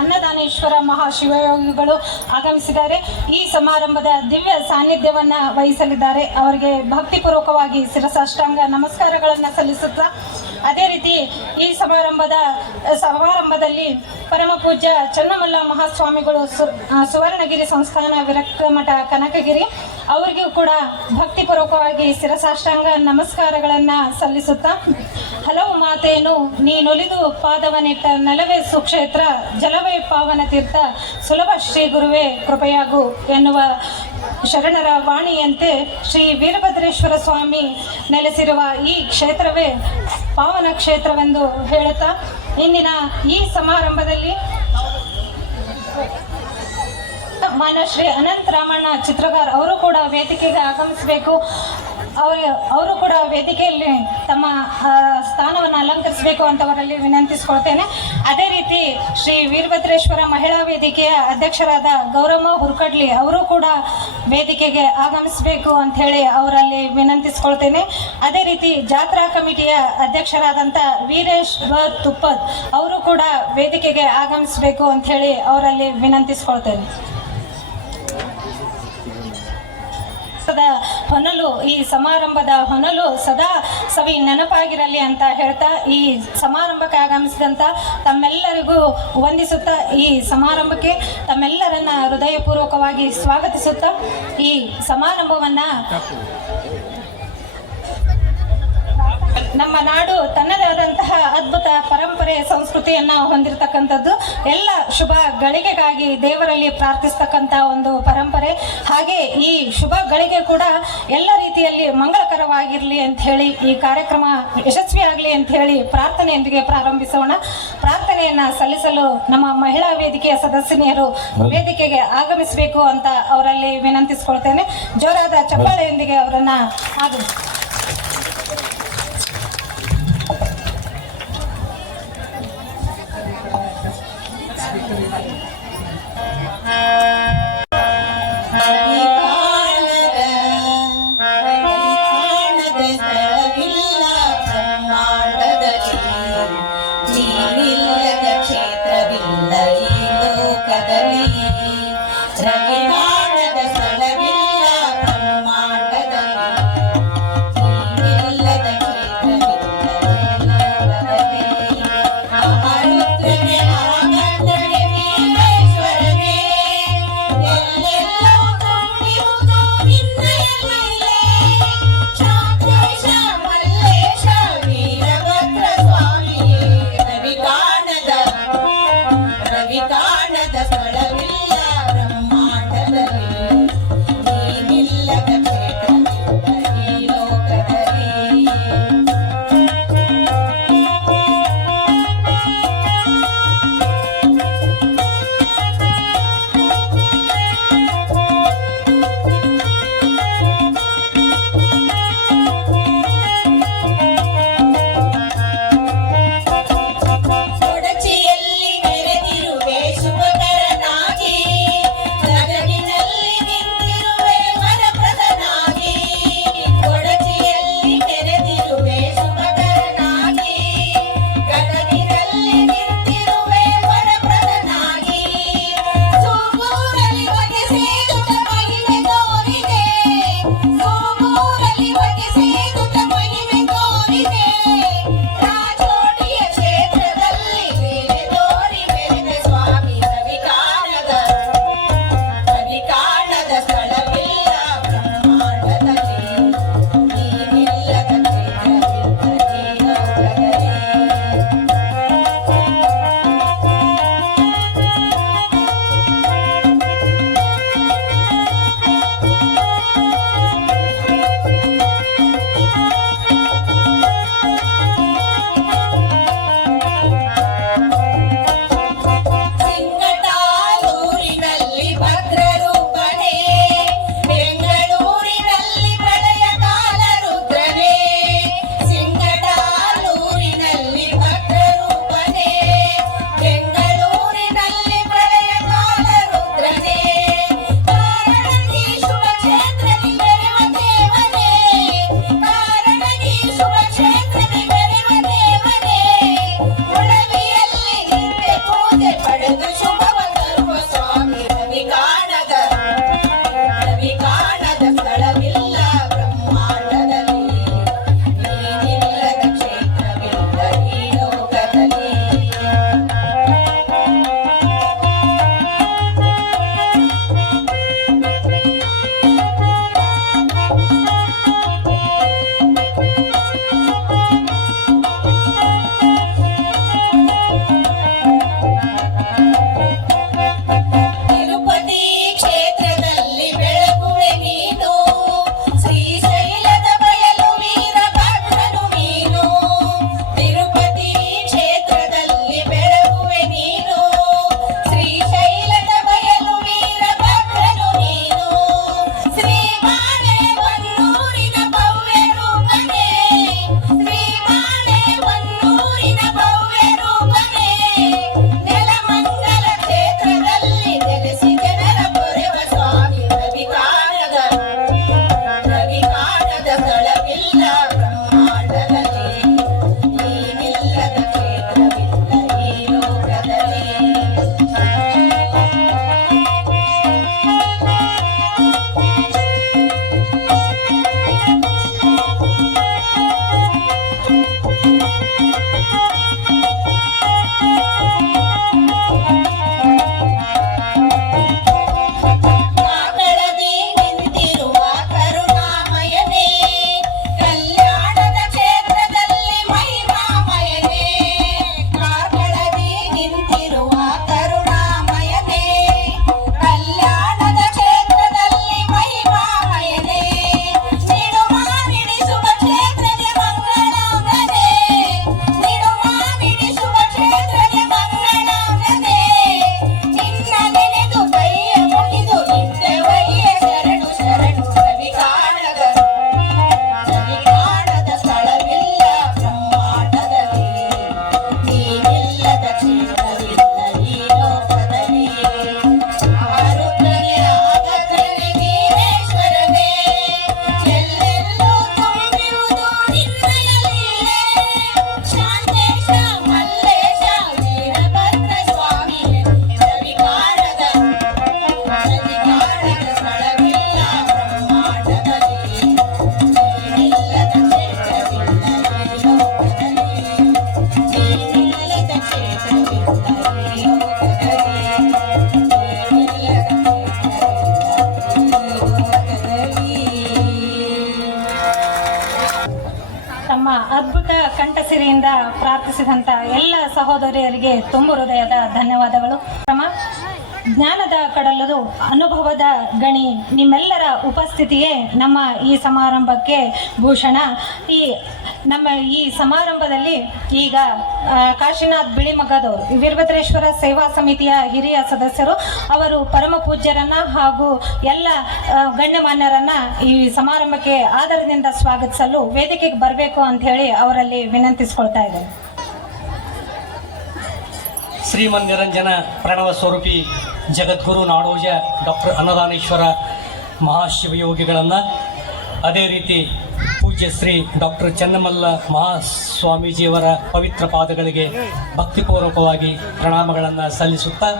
ಅನ್ನದಾನೇಶ್ವರ ಮಹಾಶಿವಯೋಗಿಗಳು ಆಗಮಿಸಿದ್ದಾರೆ. ಈ ಸಮಾರಂಭದ ದಿವ್ಯ ಸಾನ್ನಿಧ್ಯವನ್ನ ವಹಿಸಲಿದ್ದಾರೆ. ಅವರಿಗೆ ಭಕ್ತಿಪೂರ್ವಕವಾಗಿ ಶಿರಸಾಷ್ಟಾಂಗ ನಮಸ್ಕಾರಗಳನ್ನು ಸಲ್ಲಿಸುತ್ತಾ, ಅದೇ ರೀತಿ ಈ ಸಮಾರಂಭದಲ್ಲಿ ಪರಮ ಪೂಜ್ಯ ಚನ್ನಮಲ್ಲ ಮಹಾಸ್ವಾಮಿಗಳು ಸುವರ್ಣಗಿರಿ ಸಂಸ್ಥಾನ ವಿರಕ್ತ ಮಠ ಕನಕಗಿರಿ ಅವರಿಗೂ ಕೂಡ ಭಕ್ತಿಪೂರ್ವಕವಾಗಿ ಶಿರಸಾಷ್ಟಾಂಗ ನಮಸ್ಕಾರಗಳನ್ನು ಸಲ್ಲಿಸುತ್ತಾ, ಹಲವು ಮಾತೇನು ನೀನೊಲಿದು ಪಾದವನಿಟ್ಟ ನೆಲವೇ ಸುಕ್ಷೇತ್ರ, ಜಲವೇ ಪಾವನ ತೀರ್ಥ, ಸುಲಭ ಶ್ರೀ ಗುರುವೇ ಕೃಪೆಯಾಗು ಎನ್ನುವ ಶರಣರ ವಾಣಿಯಂತೆ ಶ್ರೀ ವೀರಭದ್ರೇಶ್ವರ ಸ್ವಾಮಿ ನೆಲೆಸಿರುವ ಈ ಕ್ಷೇತ್ರವೇ ಪಾವನ ಕ್ಷೇತ್ರವೆಂದು ಹೇಳುತ್ತಾ, ಇಂದಿನ ಈ ಸಮಾರಂಭದಲ್ಲಿ ಮಾನ್ಯ ಶ್ರೀ ಅನಂತ ರಾಮಣ್ಣ ಚಿತ್ರಗಾರ್ ಅವರು ಕೂಡ ವೇದಿಕೆಗೆ ಆಗಮಿಸಬೇಕು. ಅವರು ಕೂಡ ವೇದಿಕೆಯಲ್ಲಿ ತಮ್ಮ ಸ್ಥಾನವನ್ನು ಅಲಂಕರಿಸಬೇಕು ಅಂತವರಲ್ಲಿ ವಿನಂತಿಸಿಕೊಳ್ತೇನೆ. ಅದೇ ರೀತಿ ಶ್ರೀ ವೀರಭದ್ರೇಶ್ವರ ಮಹಿಳಾ ವೇದಿಕೆಯ ಅಧ್ಯಕ್ಷರಾದ ಗೌರಮ್ಮ ಹುರ್ಕಡ್ಲಿ ಅವರು ಕೂಡ ವೇದಿಕೆಗೆ ಆಗಮಿಸಬೇಕು ಅಂತ ಹೇಳಿ ಅವರಲ್ಲಿ ವಿನಂತಿಸಿಕೊಳ್ತೇನೆ. ಅದೇ ರೀತಿ ಜಾತ್ರಾ ಕಮಿಟಿಯ ಅಧ್ಯಕ್ಷರಾದಂಥ ವೀರೇಶ್ ತುಪ್ಪದ್ ಅವರು ಕೂಡ ವೇದಿಕೆಗೆ ಆಗಮಿಸಬೇಕು ಅಂತ ಹೇಳಿ ಅವರಲ್ಲಿ ವಿನಂತಿಸಿಕೊಳ್ತೇನೆ. ಹೊನಲು, ಈ ಸಮಾರಂಭದ ಹೊನಲು ಸದಾ ಸವಿ ನೆನಪಾಗಿರಲಿ ಅಂತ ಹೇಳ್ತಾ, ಈ ಸಮಾರಂಭಕ್ಕೆ ಆಗಮಿಸಿದಂಥ ತಮ್ಮೆಲ್ಲರಿಗೂ ವಂದಿಸುತ್ತಾ, ಈ ಸಮಾರಂಭಕ್ಕೆ ತಮ್ಮೆಲ್ಲರನ್ನ ಹೃದಯಪೂರ್ವಕವಾಗಿ ಸ್ವಾಗತಿಸುತ್ತಾ, ಈ ಸಮಾರಂಭವನ್ನು ನಮ್ಮ ನಾಡು ತನ್ನದೇ ಆದಂತಹ ಅದ್ಭುತ ಪರಂಪರೆ ಸಂಸ್ಕೃತಿಯನ್ನು ಹೊಂದಿರತಕ್ಕಂಥದ್ದು. ಎಲ್ಲ ಶುಭ ಗಳಿಗೆಗಾಗಿ ದೇವರಲ್ಲಿ ಪ್ರಾರ್ಥಿಸ್ತಕ್ಕಂಥ ಒಂದು ಪರಂಪರೆ. ಹಾಗೆ ಈ ಶುಭ ಗಳಿಗೆ ಕೂಡ ಎಲ್ಲ ರೀತಿಯಲ್ಲಿ ಮಂಗಳಕರವಾಗಿರಲಿ ಅಂತ ಹೇಳಿ, ಈ ಕಾರ್ಯಕ್ರಮ ಯಶಸ್ವಿಯಾಗಲಿ ಅಂತ ಹೇಳಿ ಪ್ರಾರ್ಥನೆಯೊಂದಿಗೆ ಪ್ರಾರಂಭಿಸೋಣ. ಪ್ರಾರ್ಥನೆಯನ್ನ ಸಲ್ಲಿಸಲು ನಮ್ಮ ಮಹಿಳಾ ವೇದಿಕೆಯ ಸದಸ್ಯನಿಯರು ವೇದಿಕೆಗೆ ಆಗಮಿಸಬೇಕು ಅಂತ ಅವರಲ್ಲಿ ವಿನಂತಿಸಿಕೊಳ್ತೇನೆ. ಜೋರಾದ ಚಪ್ಪಾಳೆಯೊಂದಿಗೆ ಅವರನ್ನ ತಿರುಪತಿ ಕ್ಷೇತ್ರದಲ್ಲಿ ಬೆಳಗುವೆ ನೀನು, ಶ್ರೀಶೈಲದ ಬಯಲು ವೀರಭದ್ರನು ನೀನು. ತಿರುಪತಿ ಕ್ಷೇತ್ರದಲ್ಲಿ ಬೆಳಗುವೆ ನೀನು, ಶ್ರೀಶೈಲದ ಬಯಲು ವೀರಭದ್ರನು ನೀನು. ಶ್ರೀ ಬಾಳೆಹೊನ್ನೂರಿನ ಭವ್ಯ ರೂಪನೇ, ಶ್ರೀ ಬಾಳೆಹೊನ್ನೂರಿನ ಭವ್ಯ ರೂಪನೇ. ನೆಲಮಂಗಲ ಕ್ಷೇತ್ರದಲ್ಲಿ ನೆಲೆಸಿ ಜನರ ಪೊರೆವ ಸ್ವಾಮಿ. ರವಿ ಕಾಣದ ಸ್ಥಳವಿಲ್ಲ ಬ್ರಹ್ಮಾಂಡದಲ್ಲಿ, ನೀನಿಲ್ಲದ ಕ್ಷೇತ್ರವಿಲ್ಲ ಈ ಲೋಕದಲ್ಲಿ. ಕಾಕಳದಿ ನಿಂತಿರುವ ಕರುಣಾಮಯನೇ, ಕಲ್ಯಾಣದ ಕ್ಷೇತ್ರದಲ್ಲಿ ಮಹಿಮಾಮಯನೇ. ಕಾಕಳದಿ ನಿಂತಿರುವ ಕರುಣಾಮಯನೇ, ಕಲ್ಯಾಣದ ಕ್ಷೇತ್ರದಲ್ಲಿ ಮಹಿಮಾಮಯನೇ. ನಿಡುಮಾವಿಡಿಸುವ ಕ್ಷೇತ್ರಕ್ಕೆ ಮಂಗಳಾಂಗನೇ, ನಿಡುಮಾವಿಡಿಸುವ ಕ್ಷೇತ್ರಕ್ಕೆ ಮಂಗಳಾಂಗನೇ. ನಿನ್ನ ನೆನೆದು ಕೈಯ ಮುಗಿದು ನಿಂತೆವಯ್ಯ ಶರಣು ಶರಣು. ರವಿ ಕಾಣದ ಸ್ಥಳವಿಲ್ಲ ಬ್ರಹ್ಮಾಂಡದಲ್ಲಿ, ನೀನಿಲ್ಲದ ಕ್ಷೇತ್ರವಿಲ್ಲ ಈ ಲೋಕದಲ್ಲಿ. ಆರುದ್ರನೇ ಆಗತ್ರನೇ ವೀರೇಶ್ವರನೇ, ಎಲ್ಲೆಲ್ಲೂ ತುಂಬಿರುವುದು ನಿನ್ನಯ ಲೀಲೆ. ಶಾಂತೇಶ ಮಲ್ಲೇಶ ವೀರಭದ್ರ ಸ್ವಾಮಿ, ರವಿ ಕಾಣದ ಸ್ಥಳವಿಲ್ಲ ಬ್ರಹ್ಮಾಂಡದಲ್ಲಿ, ನೀನಿಲ್ಲದ ಕ್ಷೇತ್ರವಿಲ್ಲ ಈ ಲೋಕದಲ್ಲಿ. ನೀನಿಲ್ಲದ ಕ್ಷೇತ್ರವಿಲ್ಲ ಈ ಲೋಕದಲ್ಲಿ, ನೀನಿಲ್ಲದ ತಮ್ಮ ಅದ್ಭುತ ಕಂಠಸಿರಿಯಿಂದ ಪ್ರಾರ್ಥಿಸಿದಂಥ ಎಲ್ಲ ಸಹೋದರಿಯರಿಗೆ ತುಂಬ ಹೃದಯದ ಧನ್ಯವಾದಗಳು. ಕ್ರಮ ಜ್ಞಾನದ ಕಡಲದು ಅನುಭವದ ಗಣಿ ನಿಮ್ಮೆಲ್ಲರ ಉಪಸ್ಥಿತಿಯೇ ನಮ್ಮ ಈ ಸಮಾರಂಭಕ್ಕೆ ಭೂಷಣ. ನಮ್ಮ ಈ ಸಮಾರಂಭದಲ್ಲಿ ಈಗ ಕಾಶಿನಾಥ್ ಬಿಳಿಮಗದವರು ವೀರಭದ್ರೇಶ್ವರ ಸೇವಾ ಸಮಿತಿಯ ಹಿರಿಯ ಸದಸ್ಯರು ಅವರು ಪರಮ ಪೂಜ್ಯರನ್ನ ಹಾಗೂ ಎಲ್ಲ ಗಣ್ಯಮಾನ್ಯರನ್ನ ಈ ಸಮಾರಂಭಕ್ಕೆ ಆದರದಿಂದ ಸ್ವಾಗತಿಸಲು ವೇದಿಕೆಗೆ ಬರಬೇಕು ಅಂತ ಹೇಳಿ ಅವರಲ್ಲಿ ವಿನಂತಿಸಿಕೊಳ್ತಾ ಇದ್ದೇನೆ. ಶ್ರೀಮನ್ ನಿರಂಜನ ಪ್ರಣವ ಸ್ವರೂಪಿ ಜಗದ್ಗುರು ನಾಡೋಜ ಡಾಕ್ಟರ್ ಅನ್ನದಾನೇಶ್ವರ ಮಹಾಶಿವಯೋಗಿಗಳನ್ನು, ಅದೇ ರೀತಿ ಪೂಜ್ಯ ಶ್ರೀ ಡಾಕ್ಟರ್ ಚನ್ನಮಲ್ಲ ಮಹಾಸ್ವಾಮೀಜಿಯವರ ಪವಿತ್ರ ಪಾದಗಳಿಗೆ ಭಕ್ತಿಪೂರ್ವಕವಾಗಿ ಪ್ರಣಾಮಗಳನ್ನು ಸಲ್ಲಿಸುತ್ತಾ,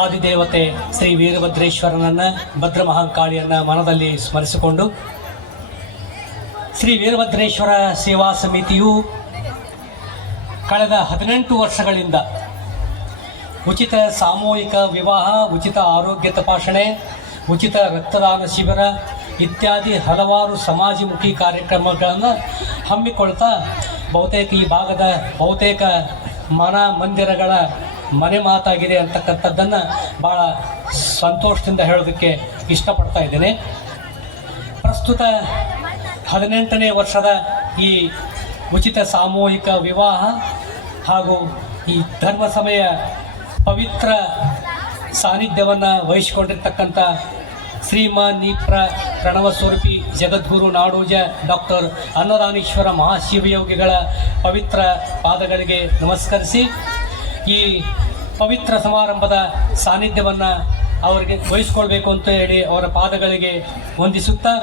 ಆದಿದೇವತೆ ಶ್ರೀ ವೀರಭದ್ರೇಶ್ವರನನ್ನು, ಭದ್ರ ಮಹಾಕಾಳಿಯನ್ನು ಮನದಲ್ಲಿ ಸ್ಮರಿಸಿಕೊಂಡು, ಶ್ರೀ ವೀರಭದ್ರೇಶ್ವರ ಸೇವಾ ಸಮಿತಿಯು ಕಳೆದ 18 ವರ್ಷಗಳಿಂದ ಉಚಿತ ಸಾಮೂಹಿಕ ವಿವಾಹ, ಉಚಿತ ಆರೋಗ್ಯ ತಪಾಸಣೆ, ಉಚಿತ ರಕ್ತದಾನ ಶಿಬಿರ ಇತ್ಯಾದಿ ಹಲವಾರು ಸಮಾಜಮುಖಿ ಕಾರ್ಯಕ್ರಮಗಳನ್ನು ಹಮ್ಮಿಕೊಳ್ತಾ ಬಹುತೇಕ ಈ ಭಾಗದ ಬಹುತೇಕ ಮಂದಿರಗಳ ಮನೆ ಮಾತಾಗಿದೆ ಅಂತಕ್ಕಂಥದ್ದನ್ನು ಭಾಳ ಸಂತೋಷದಿಂದ ಹೇಳೋದಕ್ಕೆ ಇಷ್ಟಪಡ್ತಾ ಇದ್ದೇನೆ. ಪ್ರಸ್ತುತ 18ನೇ ವರ್ಷದ ಈ ಉಚಿತ ಸಾಮೂಹಿಕ ವಿವಾಹ ಹಾಗೂ ಈ ಧರ್ಮ ಸಮಯ ಪವಿತ್ರ ಸಾನ್ನಿಧ್ಯವನ್ನು ವಹಿಸಿಕೊಂಡಿರ್ತಕ್ಕಂಥ ಶ್ರೀಮಾನ್ ಪ್ರಣವ ಸ್ವರೂಪಿ ಜಗದ್ಗುರು ನಾಡೋಜ ಡಾಕ್ಟರ್ ಅನ್ನದಾನೇಶ್ವರ ಮಹಾಶಿವಯೋಗಿಗಳ ಪವಿತ್ರ ಪಾದಗಳಿಗೆ ನಮಸ್ಕರಿಸಿ, ಈ ಪವಿತ್ರ ಸಮಾರಂಭದ ಸಾನ್ನಿಧ್ಯವನ್ನು ಅವರಿಗೆ ವಹಿಸ್ಕೊಳ್ಬೇಕು ಅಂತ ಹೇಳಿ ಅವರ ಪಾದಗಳಿಗೆ ವಂದಿಸುತ್ತಾ,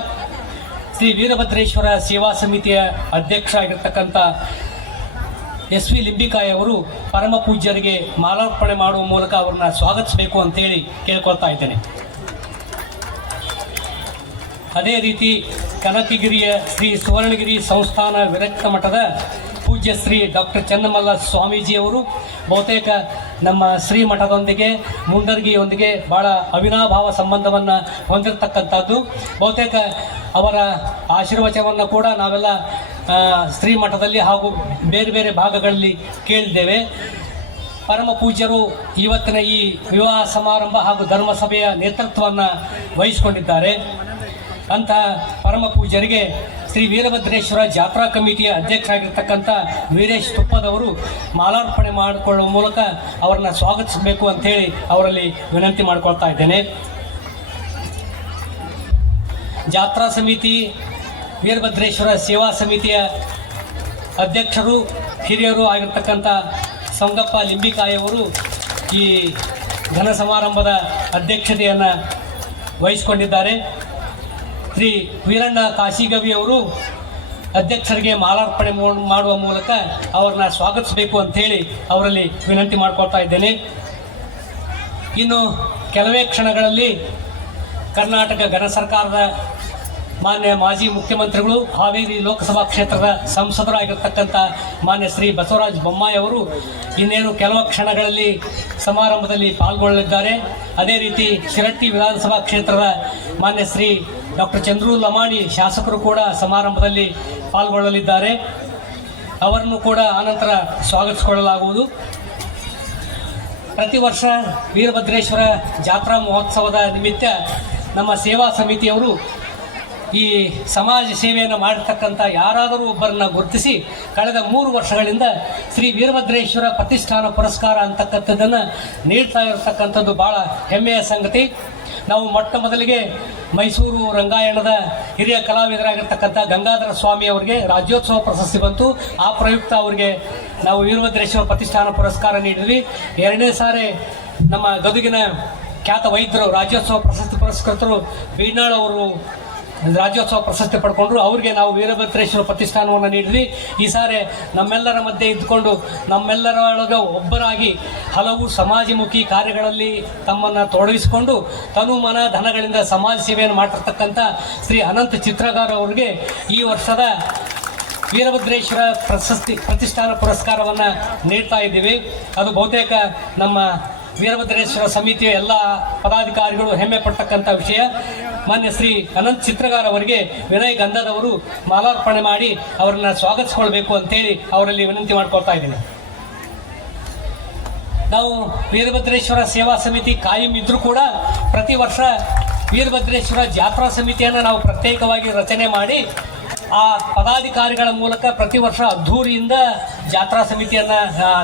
ಶ್ರೀ ವೀರಭದ್ರೇಶ್ವರ ಸೇವಾ ಸಮಿತಿಯ ಅಧ್ಯಕ್ಷ ಆಗಿರ್ತಕ್ಕಂಥ SV ಲಿಂಬಿಕಾಯಿ ಅವರು ಪರಮ ಪೂಜ್ಯರಿಗೆ ಮಾಲಾರ್ಪಣೆ ಮಾಡುವ ಮೂಲಕ ಅವರನ್ನ ಸ್ವಾಗತಿಸಬೇಕು ಅಂತೇಳಿ ಕೇಳ್ಕೊಳ್ತಾ ಇದ್ದೇನೆ. ಅದೇ ರೀತಿ ಕನಕಗಿರಿಯ ಶ್ರೀ ಸುವರ್ಣಗಿರಿ ಸಂಸ್ಥಾನ ವಿರಕ್ತ ಮಠದ ಪೂಜ್ಯ ಶ್ರೀ ಡಾಕ್ಟರ್ ಚನ್ನಮಲ್ಲ ಸ್ವಾಮೀಜಿಯವರು ಬಹುತೇಕ ನಮ್ಮ ಶ್ರೀಮಠದೊಂದಿಗೆ ಮುಂಡರ್ಗಿಯೊಂದಿಗೆ ಭಾಳ ಅವಿನಾಭಾವ ಸಂಬಂಧವನ್ನು ಹೊಂದಿರತಕ್ಕಂಥದ್ದು. ಬಹುತೇಕ ಅವರ ಆಶೀರ್ವಚನವನ್ನು ಕೂಡ ನಾವೆಲ್ಲ ಶ್ರೀಮಠದಲ್ಲಿ ಹಾಗೂ ಬೇರೆ ಬೇರೆ ಭಾಗಗಳಲ್ಲಿ ಕೇಳಿದ್ದೇವೆ. ಪರಮ ಪೂಜ್ಯರು ಇವತ್ತಿನ ಈ ವಿವಾಹ ಸಮಾರಂಭ ಹಾಗೂ ಧರ್ಮಸಭೆಯ ನೇತೃತ್ವವನ್ನು ವಹಿಸಿಕೊಂಡಿದ್ದಾರೆ. ಅಂತಹ ಪರಮ ಪೂಜ್ಯರಿಗೆ ಶ್ರೀ ವೀರಭದ್ರೇಶ್ವರ ಜಾತ್ರಾ ಕಮಿಟಿಯ ಅಧ್ಯಕ್ಷರಾಗಿರ್ತಕ್ಕಂಥ ವೀರೇಶ್ ತುಪ್ಪದವರು ಮಾಲಾರ್ಪಣೆ ಮಾಡಿಕೊಳ್ಳುವ ಮೂಲಕ ಅವರನ್ನು ಸ್ವಾಗತಿಸಬೇಕು ಅಂತೇಳಿ ಅವರಲ್ಲಿ ವಿನಂತಿ ಮಾಡಿಕೊಳ್ತಾ ಇದ್ದೇನೆ. ಜಾತ್ರಾ ಸಮಿತಿ ವೀರಭದ್ರೇಶ್ವರ ಸೇವಾ ಸಮಿತಿಯ ಅಧ್ಯಕ್ಷರು ಹಿರಿಯರು ಆಗಿರ್ತಕ್ಕಂಥ ಸಂಗಪ್ಪ ಲಿಂಬಿಕಾಯಿಯವರು ಈ ಘನ ಸಮಾರಂಭದ ಅಧ್ಯಕ್ಷತೆಯನ್ನು ವಹಿಸಿಕೊಂಡಿದ್ದಾರೆ. ಶ್ರೀ ವೀರಣ್ಣ ಕಾಶಿಗವಿಯವರು ಅಧ್ಯಕ್ಷರಿಗೆ ಮಾಲಾರ್ಪಣೆ ಮಾಡುವ ಮೂಲಕ ಅವರನ್ನ ಸ್ವಾಗತಿಸಬೇಕು ಅಂಥೇಳಿ ಅವರಲ್ಲಿ ವಿನಂತಿ ಮಾಡಿಕೊಳ್ತಾ ಇದ್ದೇನೆ. ಇನ್ನು ಕೆಲವೇ ಕ್ಷಣಗಳಲ್ಲಿ ಕರ್ನಾಟಕ ಘನ ಸರ್ಕಾರದ ಮಾನ್ಯ ಮಾಜಿ ಮುಖ್ಯಮಂತ್ರಿಗಳು ಹಾವೇರಿ ಲೋಕಸಭಾ ಕ್ಷೇತ್ರದ ಸಂಸದರಾಗಿರ್ತಕ್ಕಂಥ ಮಾನ್ಯ ಶ್ರೀ ಬಸವರಾಜ ಬೊಮ್ಮಾಯಿ ಅವರು ಇನ್ನೇನು ಕೆಲವು ಕ್ಷಣಗಳಲ್ಲಿ ಸಮಾರಂಭದಲ್ಲಿ ಪಾಲ್ಗೊಳ್ಳಲಿದ್ದಾರೆ. ಅದೇ ರೀತಿ ಶಿರಟ್ಟಿ ವಿಧಾನಸಭಾ ಕ್ಷೇತ್ರದ ಮಾನ್ಯ ಶ್ರೀ ಡಾಕ್ಟರ್ ಚಂದ್ರು ಲಮಾಣಿ ಶಾಸಕರು ಕೂಡ ಸಮಾರಂಭದಲ್ಲಿ ಪಾಲ್ಗೊಳ್ಳಲಿದ್ದಾರೆ. ಅವರನ್ನು ಕೂಡ ಆನಂತರ ಸ್ವಾಗತಿಸಿಕೊಳ್ಳಲಾಗುವುದು. ಪ್ರತಿ ವರ್ಷ ವೀರಭದ್ರೇಶ್ವರ ಜಾತ್ರಾ ಮಹೋತ್ಸವದ ನಿಮಿತ್ತ ನಮ್ಮ ಸೇವಾ ಸಮಿತಿಯವರು ಈ ಸಮಾಜ ಸೇವೆಯನ್ನು ಮಾಡಿರ್ತಕ್ಕಂಥ ಯಾರಾದರೂ ಒಬ್ಬರನ್ನ ಗುರುತಿಸಿ ಕಳೆದ 3 ವರ್ಷಗಳಿಂದ ಶ್ರೀ ವೀರಭದ್ರೇಶ್ವರ ಪ್ರತಿಷ್ಠಾನ ಪುರಸ್ಕಾರ ಅಂತಕ್ಕಂಥದ್ದನ್ನು ನೀಡ್ತಾ ಇರತಕ್ಕಂಥದ್ದು ಭಾಳ ಹೆಮ್ಮೆಯ ಸಂಗತಿ. ನಾವು ಮೊಟ್ಟ ಮೊದಲಿಗೆ ಮೈಸೂರು ರಂಗಾಯಣದ ಹಿರಿಯ ಕಲಾವಿದರಾಗಿರ್ತಕ್ಕಂಥ ಗಂಗಾಧರ ಸ್ವಾಮಿ ಅವರಿಗೆ ರಾಜ್ಯೋತ್ಸವ ಪ್ರಶಸ್ತಿ ಬಂತು. ಆ ಪ್ರಯುಕ್ತ ಅವರಿಗೆ ನಾವು ವೀರಭದ್ರೇಶ್ವರ ಪ್ರತಿಷ್ಠಾನ ಪುರಸ್ಕಾರ ನೀಡಿದ್ವಿ. 2ನೇ ಸಾರಿ ನಮ್ಮ ಗದುಗಿನ ಖ್ಯಾತ ವೈದ್ಯರು ರಾಜ್ಯೋತ್ಸವ ಪ್ರಶಸ್ತಿ ಪುರಸ್ಕೃತರು ಬೀನಾಳ್ ಅವರು ರಾಜ್ಯೋತ್ಸವ ಪ್ರಶಸ್ತಿ ಪಡ್ಕೊಂಡ್ರು. ಅವರಿಗೆ ನಾವು ವೀರಭದ್ರೇಶ್ವರ ಪ್ರತಿಷ್ಠಾನವನ್ನು ನೀಡಿದ್ವಿ. ಈ ಸಾರಿ ನಮ್ಮೆಲ್ಲರ ಮಧ್ಯೆ ಇದ್ದುಕೊಂಡು ನಮ್ಮೆಲ್ಲರೊಳಗೆ ಒಬ್ಬರಾಗಿ ಹಲವು ಸಮಾಜಮುಖಿ ಕಾರ್ಯಗಳಲ್ಲಿ ತಮ್ಮನ್ನು ತೊಡಗಿಸಿಕೊಂಡು ತನು ಮನ ಧನಗಳಿಂದ ಸಮಾಜ ಸೇವೆಯನ್ನು ಮಾಡಿರ್ತಕ್ಕಂಥ ಶ್ರೀ ಅನಂತ ಚಿತ್ರಗಾರ ಅವರಿಗೆ ಈ ವರ್ಷದ ವೀರಭದ್ರೇಶ್ವರ ಪ್ರತಿಷ್ಠಾನ ಪುರಸ್ಕಾರವನ್ನು ನೀಡ್ತಾ ಇದ್ದೀವಿ. ಅದು ಬಹುತೇಕ ನಮ್ಮ ವೀರಭದ್ರೇಶ್ವರ ಸಮಿತಿಯ ಎಲ್ಲ ಪದಾಧಿಕಾರಿಗಳು ಹೆಮ್ಮೆ ಪಡ್ತಕ್ಕಂಥ ವಿಷಯ. ಮಾನ್ಯ ಶ್ರೀ ಅನಂತ್ ಚಿತ್ರಗಾರ ಅವರಿಗೆ ವಿನಯ್ ಗಂಧದವರು ಮಾಲಾರ್ಪಣೆ ಮಾಡಿ ಅವರನ್ನು ಸ್ವಾಗತಿಸಿಕೊಳ್ಬೇಕು ಅಂತೇಳಿ ಅವರಲ್ಲಿ ವಿನಂತಿ ಮಾಡ್ಕೊಳ್ತಾ ಇದ್ದೀನಿ. ನಾವು ವೀರಭದ್ರೇಶ್ವರ ಸೇವಾ ಸಮಿತಿ ಕಾಯಂ ಇದ್ರೂ ಕೂಡ ಪ್ರತಿ ವರ್ಷ ವೀರಭದ್ರೇಶ್ವರ ಜಾತ್ರಾ ಸಮಿತಿಯನ್ನು ನಾವು ಪ್ರತ್ಯೇಕವಾಗಿ ರಚನೆ ಮಾಡಿ ಆ ಪದಾಧಿಕಾರಿಗಳ ಮೂಲಕ ಪ್ರತಿ ವರ್ಷ ಅದ್ಧೂರಿಯಿಂದ ಜಾತ್ರಾ ಸಮಿತಿಯನ್ನು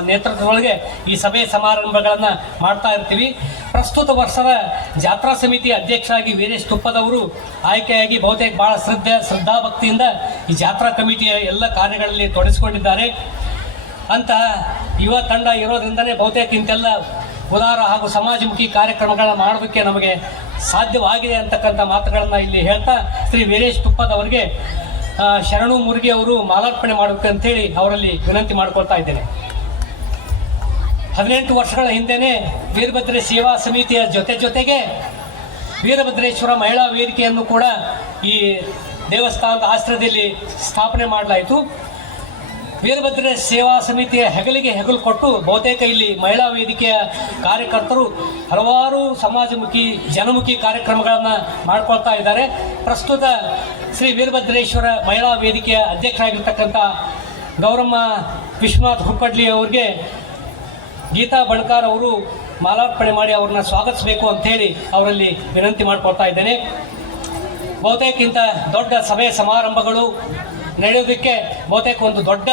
ನೇತೃತ್ವದೊಳಗೆ ಈ ಸಭೆ ಸಮಾರಂಭಗಳನ್ನು ಮಾಡ್ತಾ ಇರ್ತೀವಿ. ಪ್ರಸ್ತುತ ವರ್ಷದ ಜಾತ್ರಾ ಸಮಿತಿ ಅಧ್ಯಕ್ಷರಾಗಿ ವೀರೇಶ್ ತುಪ್ಪದವರು ಆಯ್ಕೆಯಾಗಿ ಬಹುತೇಕ ಭಾಳ ಶ್ರದ್ಧಾಭಕ್ತಿಯಿಂದ ಈ ಜಾತ್ರಾ ಕಮಿಟಿಯ ಎಲ್ಲ ಕಾರ್ಯಗಳಲ್ಲಿ ತೊಡಗಿಸಿಕೊಂಡಿದ್ದಾರೆ. ಅಂತಹ ಯುವ ತಂಡ ಇರೋದ್ರಿಂದಲೇ ಬಹುತೇಕ ಇಂತೆಲ್ಲ ಉದಾರ ಹಾಗೂ ಸಮಾಜಮುಖಿ ಕಾರ್ಯಕ್ರಮಗಳನ್ನ ಮಾಡೋದಕ್ಕೆ ನಮಗೆ ಸಾಧ್ಯವಾಗಿದೆ ಅಂತಕ್ಕಂಥ ಮಾತುಗಳನ್ನು ಇಲ್ಲಿ ಹೇಳ್ತಾ ಶ್ರೀ ವೀರೇಶ್ ತುಪ್ಪದವರಿಗೆ ಶರಣು ಮುರುಗಿ ಅವರು ಮಾಲಾರ್ಪಣೆ ಮಾಡಬೇಕಂತೇಳಿ ಅವರಲ್ಲಿ ವಿನಂತಿ ಮಾಡ್ಕೊಳ್ತಾ ಇದ್ದೇನೆ. 18 ವರ್ಷಗಳ ಹಿಂದೆಯೇ ವೀರಭದ್ರ ಸೇವಾ ಸಮಿತಿಯ ಜೊತೆಗೆ ವೀರಭದ್ರೇಶ್ವರ ಮಹಿಳಾ ವೇದಿಕೆಯನ್ನು ಕೂಡ ಈ ದೇವಸ್ಥಾನದ ಆಶ್ರಯದಲ್ಲಿ ಸ್ಥಾಪನೆ ಮಾಡಲಾಯಿತು. ವೀರಭದ್ರ ಸೇವಾ ಸಮಿತಿಯ ಹೆಗಲಿಗೆ ಹೆಗಲು ಕೊಟ್ಟು ಬಹುತೇಕ ಇಲ್ಲಿ ಮಹಿಳಾ ವೇದಿಕೆಯ ಕಾರ್ಯಕರ್ತರು ಹಲವಾರು ಸಮಾಜಮುಖಿ ಜನಮುಖಿ ಕಾರ್ಯಕ್ರಮಗಳನ್ನು ಮಾಡ್ಕೊಳ್ತಾ ಇದ್ದಾರೆ. ಪ್ರಸ್ತುತ ಶ್ರೀ ವೀರಭದ್ರೇಶ್ವರ ಮಹಿಳಾ ವೇದಿಕೆಯ ಅಧ್ಯಕ್ಷರಾಗಿರ್ತಕ್ಕಂಥ ಗೌರಮ್ಮ ವಿಶ್ವನಾಥ್ ಹುಕ್ಕಡ್ಲಿ ಅವರಿಗೆ ಗೀತಾ ಬಣಕಾರ್ ಅವರು ಮಾಲಾರ್ಪಣೆ ಮಾಡಿ ಅವ್ರನ್ನ ಸ್ವಾಗತಿಸಬೇಕು ಅಂಥೇಳಿ ಅವರಲ್ಲಿ ವಿನಂತಿ ಮಾಡ್ಕೊಳ್ತಾ ಇದ್ದೇನೆ. ಬಹುತೇಕ ಇಂಥ ದೊಡ್ಡ ಸಭೆ ಸಮಾರಂಭಗಳು ನಡೆಯೋದಕ್ಕೆ ಬಹುತೇಕ ಒಂದು ದೊಡ್ಡ